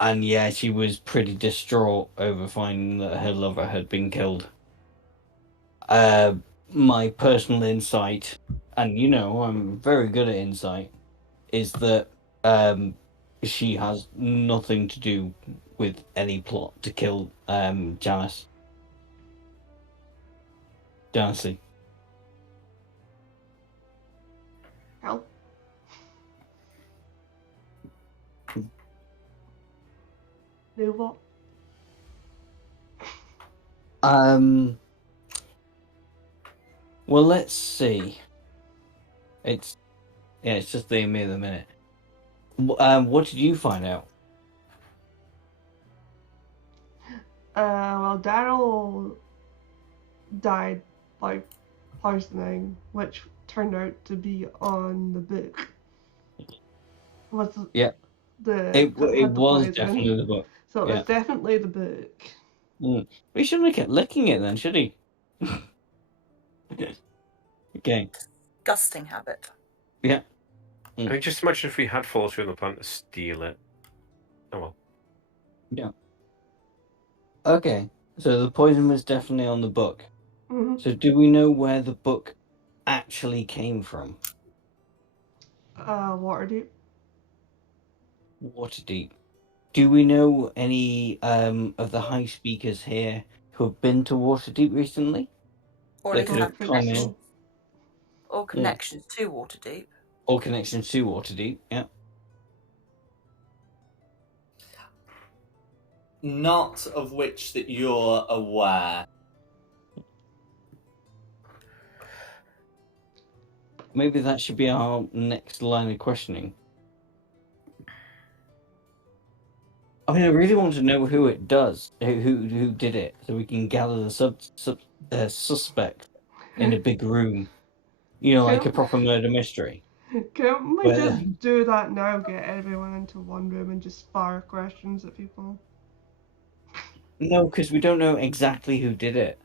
And yeah, she was pretty distraught over finding that her lover had been killed. My personal insight, and you know I'm very good at insight, is that she has nothing to do with any plot to kill Janice. Janice. Hell. Do what? Well, let's see. It's just the me of the minute. What did you find out? Well, Daryl died by poisoning, which turned out to be on the book. Was Yeah. It was definitely the book. So it was definitely the book. We shouldn't have kept licking it then, should he? Okay. Disgusting habit. Yeah. I mean, just imagine if we had fallen on the plan to steal it. Oh well. Yeah. Okay. So the poison was definitely on the book. Mm-hmm. So do we know where the book actually came from? Waterdeep. Waterdeep. Do we know any of the high speakers here who have been to Waterdeep recently? Or They at could least have have come in. connections. Or connections to Waterdeep. Or connections to Waterdeep, yeah. Not of which that you're aware. Maybe that should be our next line of questioning. I mean, I really want to know who it does, who did it, so we can gather the suspect in a big room. You know, like a proper murder mystery. Can't we just do that now? Get everyone into one room and just fire questions at people? No, because we don't know exactly who did it.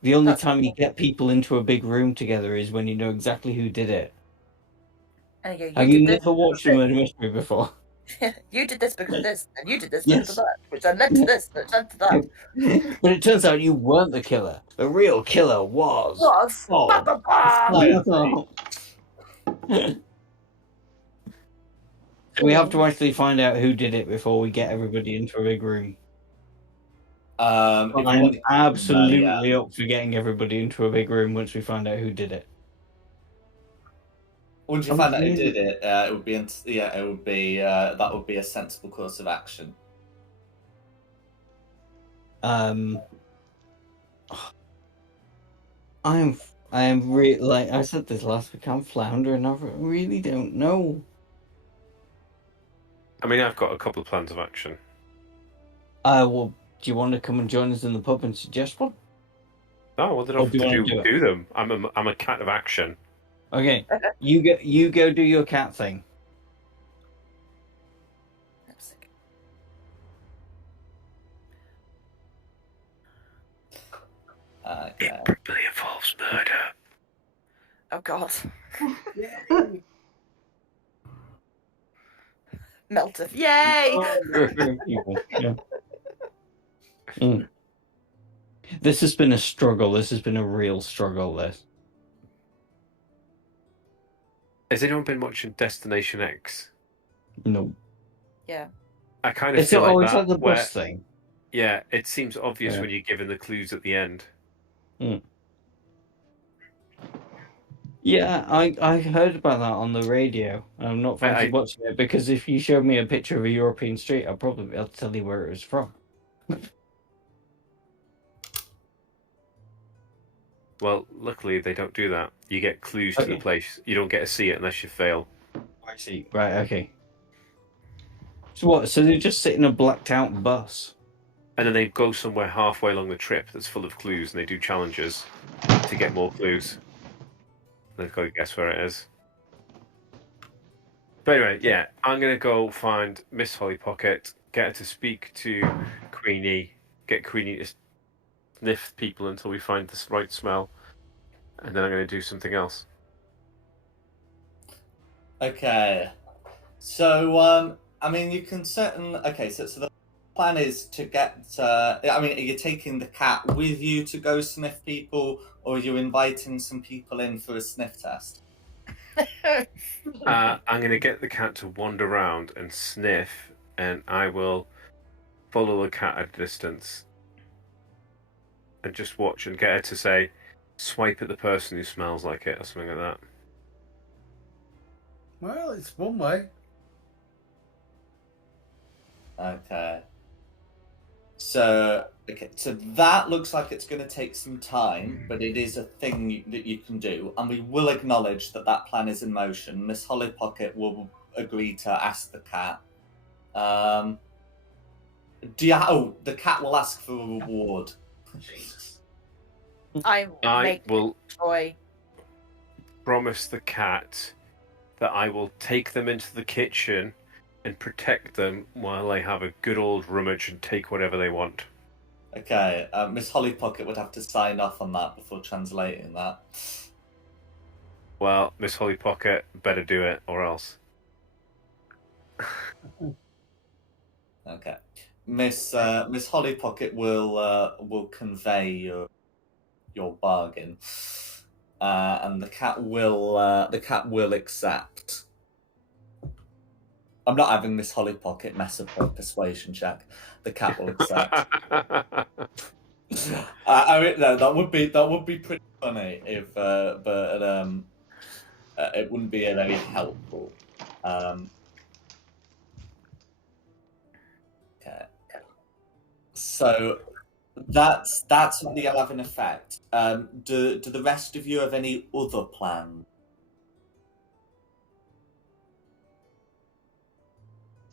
The only time you get people into a big room together is when you know exactly who did it. And you Have you never watched a murder mystery before? You did this because of this, and you did this Yes. because of that, which then led to this, which led to that. But it turns out you weren't the killer. The real killer was. Was. Bob. Ba, ba, ba. We have to actually find out who did it before we get everybody into a big room. If you I'm want- absolutely up for getting everybody into a big room once we find out who did it. Once you Oh, find out who really? did it, it would be that would be a sensible course of action. I am really, like I said this last week, I'm floundering. I really don't know. I mean, I've got a couple of plans of action. Well, do you want to come and join us in the pub and suggest one? Oh, well, they Or don't do you have wanna to do it? do them. I'm a cat of action. Okay, you go do your cat thing. Lipstick. Okay. It probably involves murder. Oh God. Melted. Yay! People, yeah. Mm. This has been a struggle. This has been a real struggle. This. Has anyone been watching Destination X? No. Yeah. I kind of It's feel always like like that. the Where, bus thing. yeah, it seems obvious Yeah. when you're given the clues at the end. Yeah, I heard about that on the radio. I'm not fancy watching it because if you showed me a picture of a European street, I'd probably be able to tell you where it was from. Well, luckily they don't do that. You get clues to the Okay. place. You don't get to see it unless you fail. I see. Right. Okay. So what? So they just sit in a blacked out bus. And then they go somewhere halfway along the trip that's full of clues, and they do challenges to get more clues. They've got to guess where it is. But anyway, yeah, I'm going to go find Miss Holly Pocket, get her to speak to Queenie, get Queenie to sniff people until we find the right smell, and then I'm going to do something else. Okay. So, I mean, you can certainly. Okay, so the plan is to get. I mean, are you taking the cat with you to go sniff people, or are you inviting some people in for a sniff test? I'm going to get the cat to wander around and sniff, and I will follow the cat at a distance and just watch and get her to say, swipe at the person who smells like it, or something like that. Well, it's one way. Okay. So that looks like it's going to take some time, but it is a thing that you can do, and we will acknowledge that that plan is in motion. Miss Holly Pocket will agree to ask the cat. The cat will ask for a reward. I will Troy promise the cat that I will take them into the kitchen and protect them while they have a good old rummage and take whatever they want. Okay, Miss Holly Pocket would have to sign off on that before translating that. Well, Miss Holly Pocket better do it, or else. Okay, Miss Holly Pocket will convey your bargain, and the cat will accept. I'm not having Miss Holly Pocket mess up her persuasion check. The cat will accept. I mean, no, that would be pretty funny if, but it wouldn't be very helpful. Okay. So that's what the 11 effect. Do the rest of you have any other plans?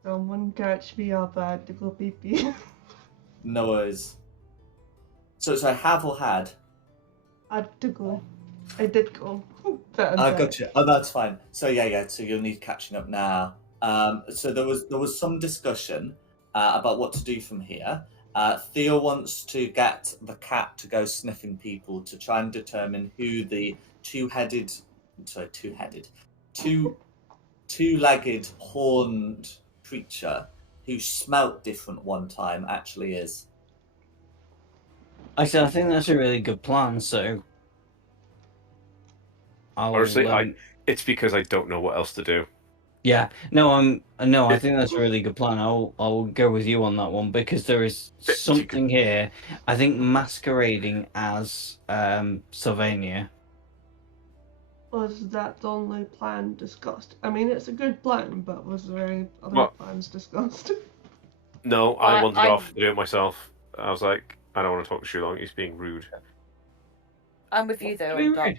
Someone catch me up, I had to go pee pee. No worries. So I have or had? I had to go. I did go. I gotcha. Oh, that's fine. So yeah. So you'll need catching up now. So there was some discussion about what to do from here. Theo wants to get the cat to go sniffing people to try and determine who the two-legged, horned creature who smelt different one time actually is. I think that's a really good plan. So, Honestly, it's because I don't know what else to do. Yeah, I think that's a really good plan. I'll go with you on that one because there is something here. I think masquerading as Sylvania. Was that the only plan discussed? I mean, it's a good plan, but was there any other plans discussed? No, I wandered off to do it myself. I was like, I don't want to talk to Shulong. He's being rude. I'm with you though. I'm not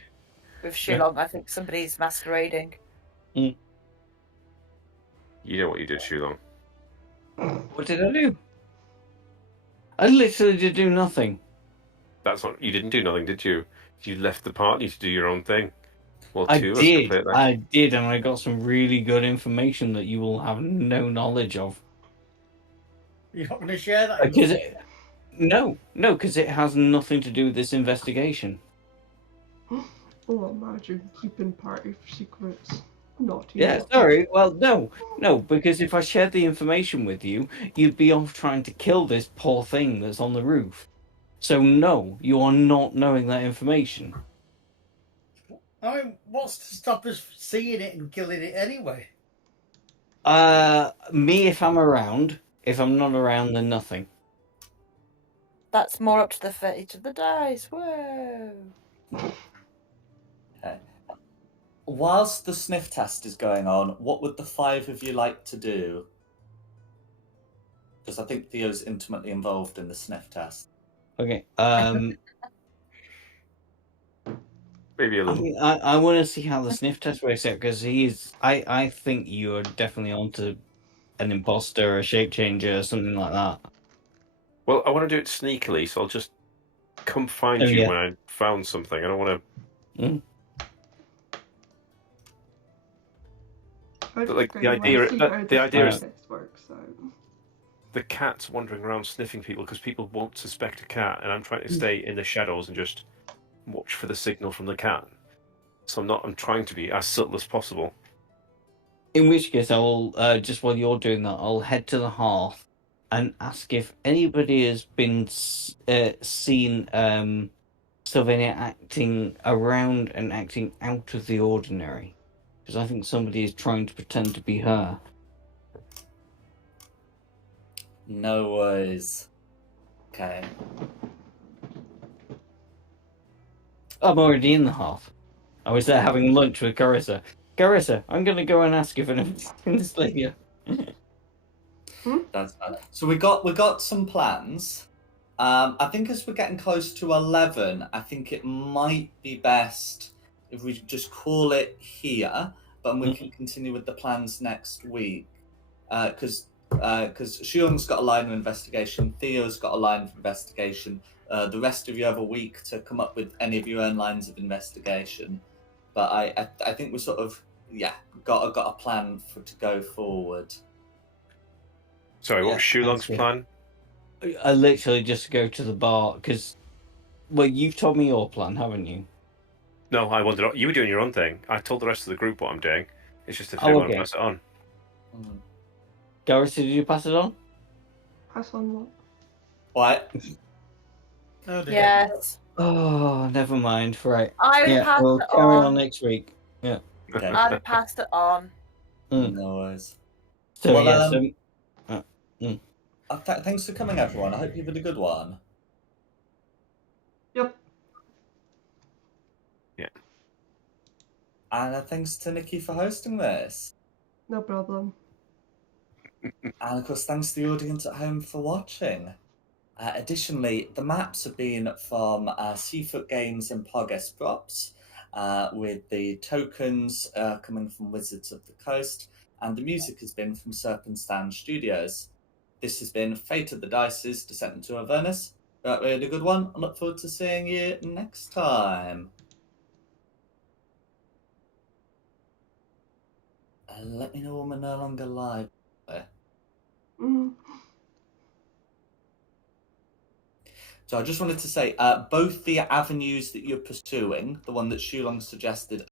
with Shulong. I think somebody's masquerading. You know what you did, Shulong. What did I do? I literally did do nothing. That's not. You didn't do nothing, did you? You left the party to do your own thing. Well, I two of us did. can play it then. I did, and I got some really good information that you will have no knowledge of. You're not going to share that? Because because it has nothing to do with this investigation. Oh, imagine keeping party secrets. Naughty. Yeah, naughty. sorry. Well, no, because if I shared the information with you, you'd be off trying to kill this poor thing that's on the roof. So no, you are not knowing that information. I mean, what's to stop us seeing it and killing it anyway? Me if I'm around. If I'm not around, then nothing. That's more up to the fate of the dice. Whoa. Okay. Whilst the sniff test is going on, what would the five of you like to do? Because I think Theo's intimately involved in the sniff test. Okay. Maybe a little. I want to see how the sniff test works out because I think you are definitely onto an imposter, a shape changer, something like that. Well, I want to do it sneakily, so I'll just come find you when I found something. I don't want to. But like the idea is the cat's wandering around sniffing people because people won't suspect a cat, and I'm trying to stay in the shadows and just watch for the signal from the cat. So I'm trying to be as subtle as possible. In which case, I will just while you're doing that, I'll head to the hearth and ask if anybody has been seen Sylvania acting around and acting out of the ordinary. Because I think somebody is trying to pretend to be her. No worries. Okay. I'm already in the hearth. I was there having lunch with Carissa. Carissa, I'm going to go and ask if anybody's in this lady. That's bad. So we got some plans. I think as we're getting close to 11, I think it might be best if we just call it here, but we can continue with the plans next week. Because Shulong's got a line of investigation, Theo's got a line of investigation. The rest of you have a week to come up with any of your own lines of investigation. But I think we sort of got a plan to go forward. Sorry, what was Shulong's plan? I literally just go to the bar because, well, you've told me your plan, haven't you? No, I wanted. You were doing your own thing. I told the rest of the group what I'm doing. It's just if they want to pass it on. Gareth, did you pass it on? Pass on what? What? Oh, dear. Yes. Oh, never mind. Right. I passed we'll it carry on. on next week. Yeah. Okay. I passed it on. No worries. So thanks for coming, everyone. I hope you've had a good one. Yep. Yeah. And thanks to Nikki for hosting this. No problem. And of course, thanks to the audience at home for watching. Additionally, the maps have been from Seafoot Games and Progress Props, with the tokens coming from Wizards of the Coast, and the music has been from Serpent Stand Studios. This has been Fate of the Dice's Descent into Avernus. We had a good one. I look forward to seeing you next time. Let me know when we're no longer live. So I just wanted to say, both the avenues that you're pursuing, the one that Shulong suggested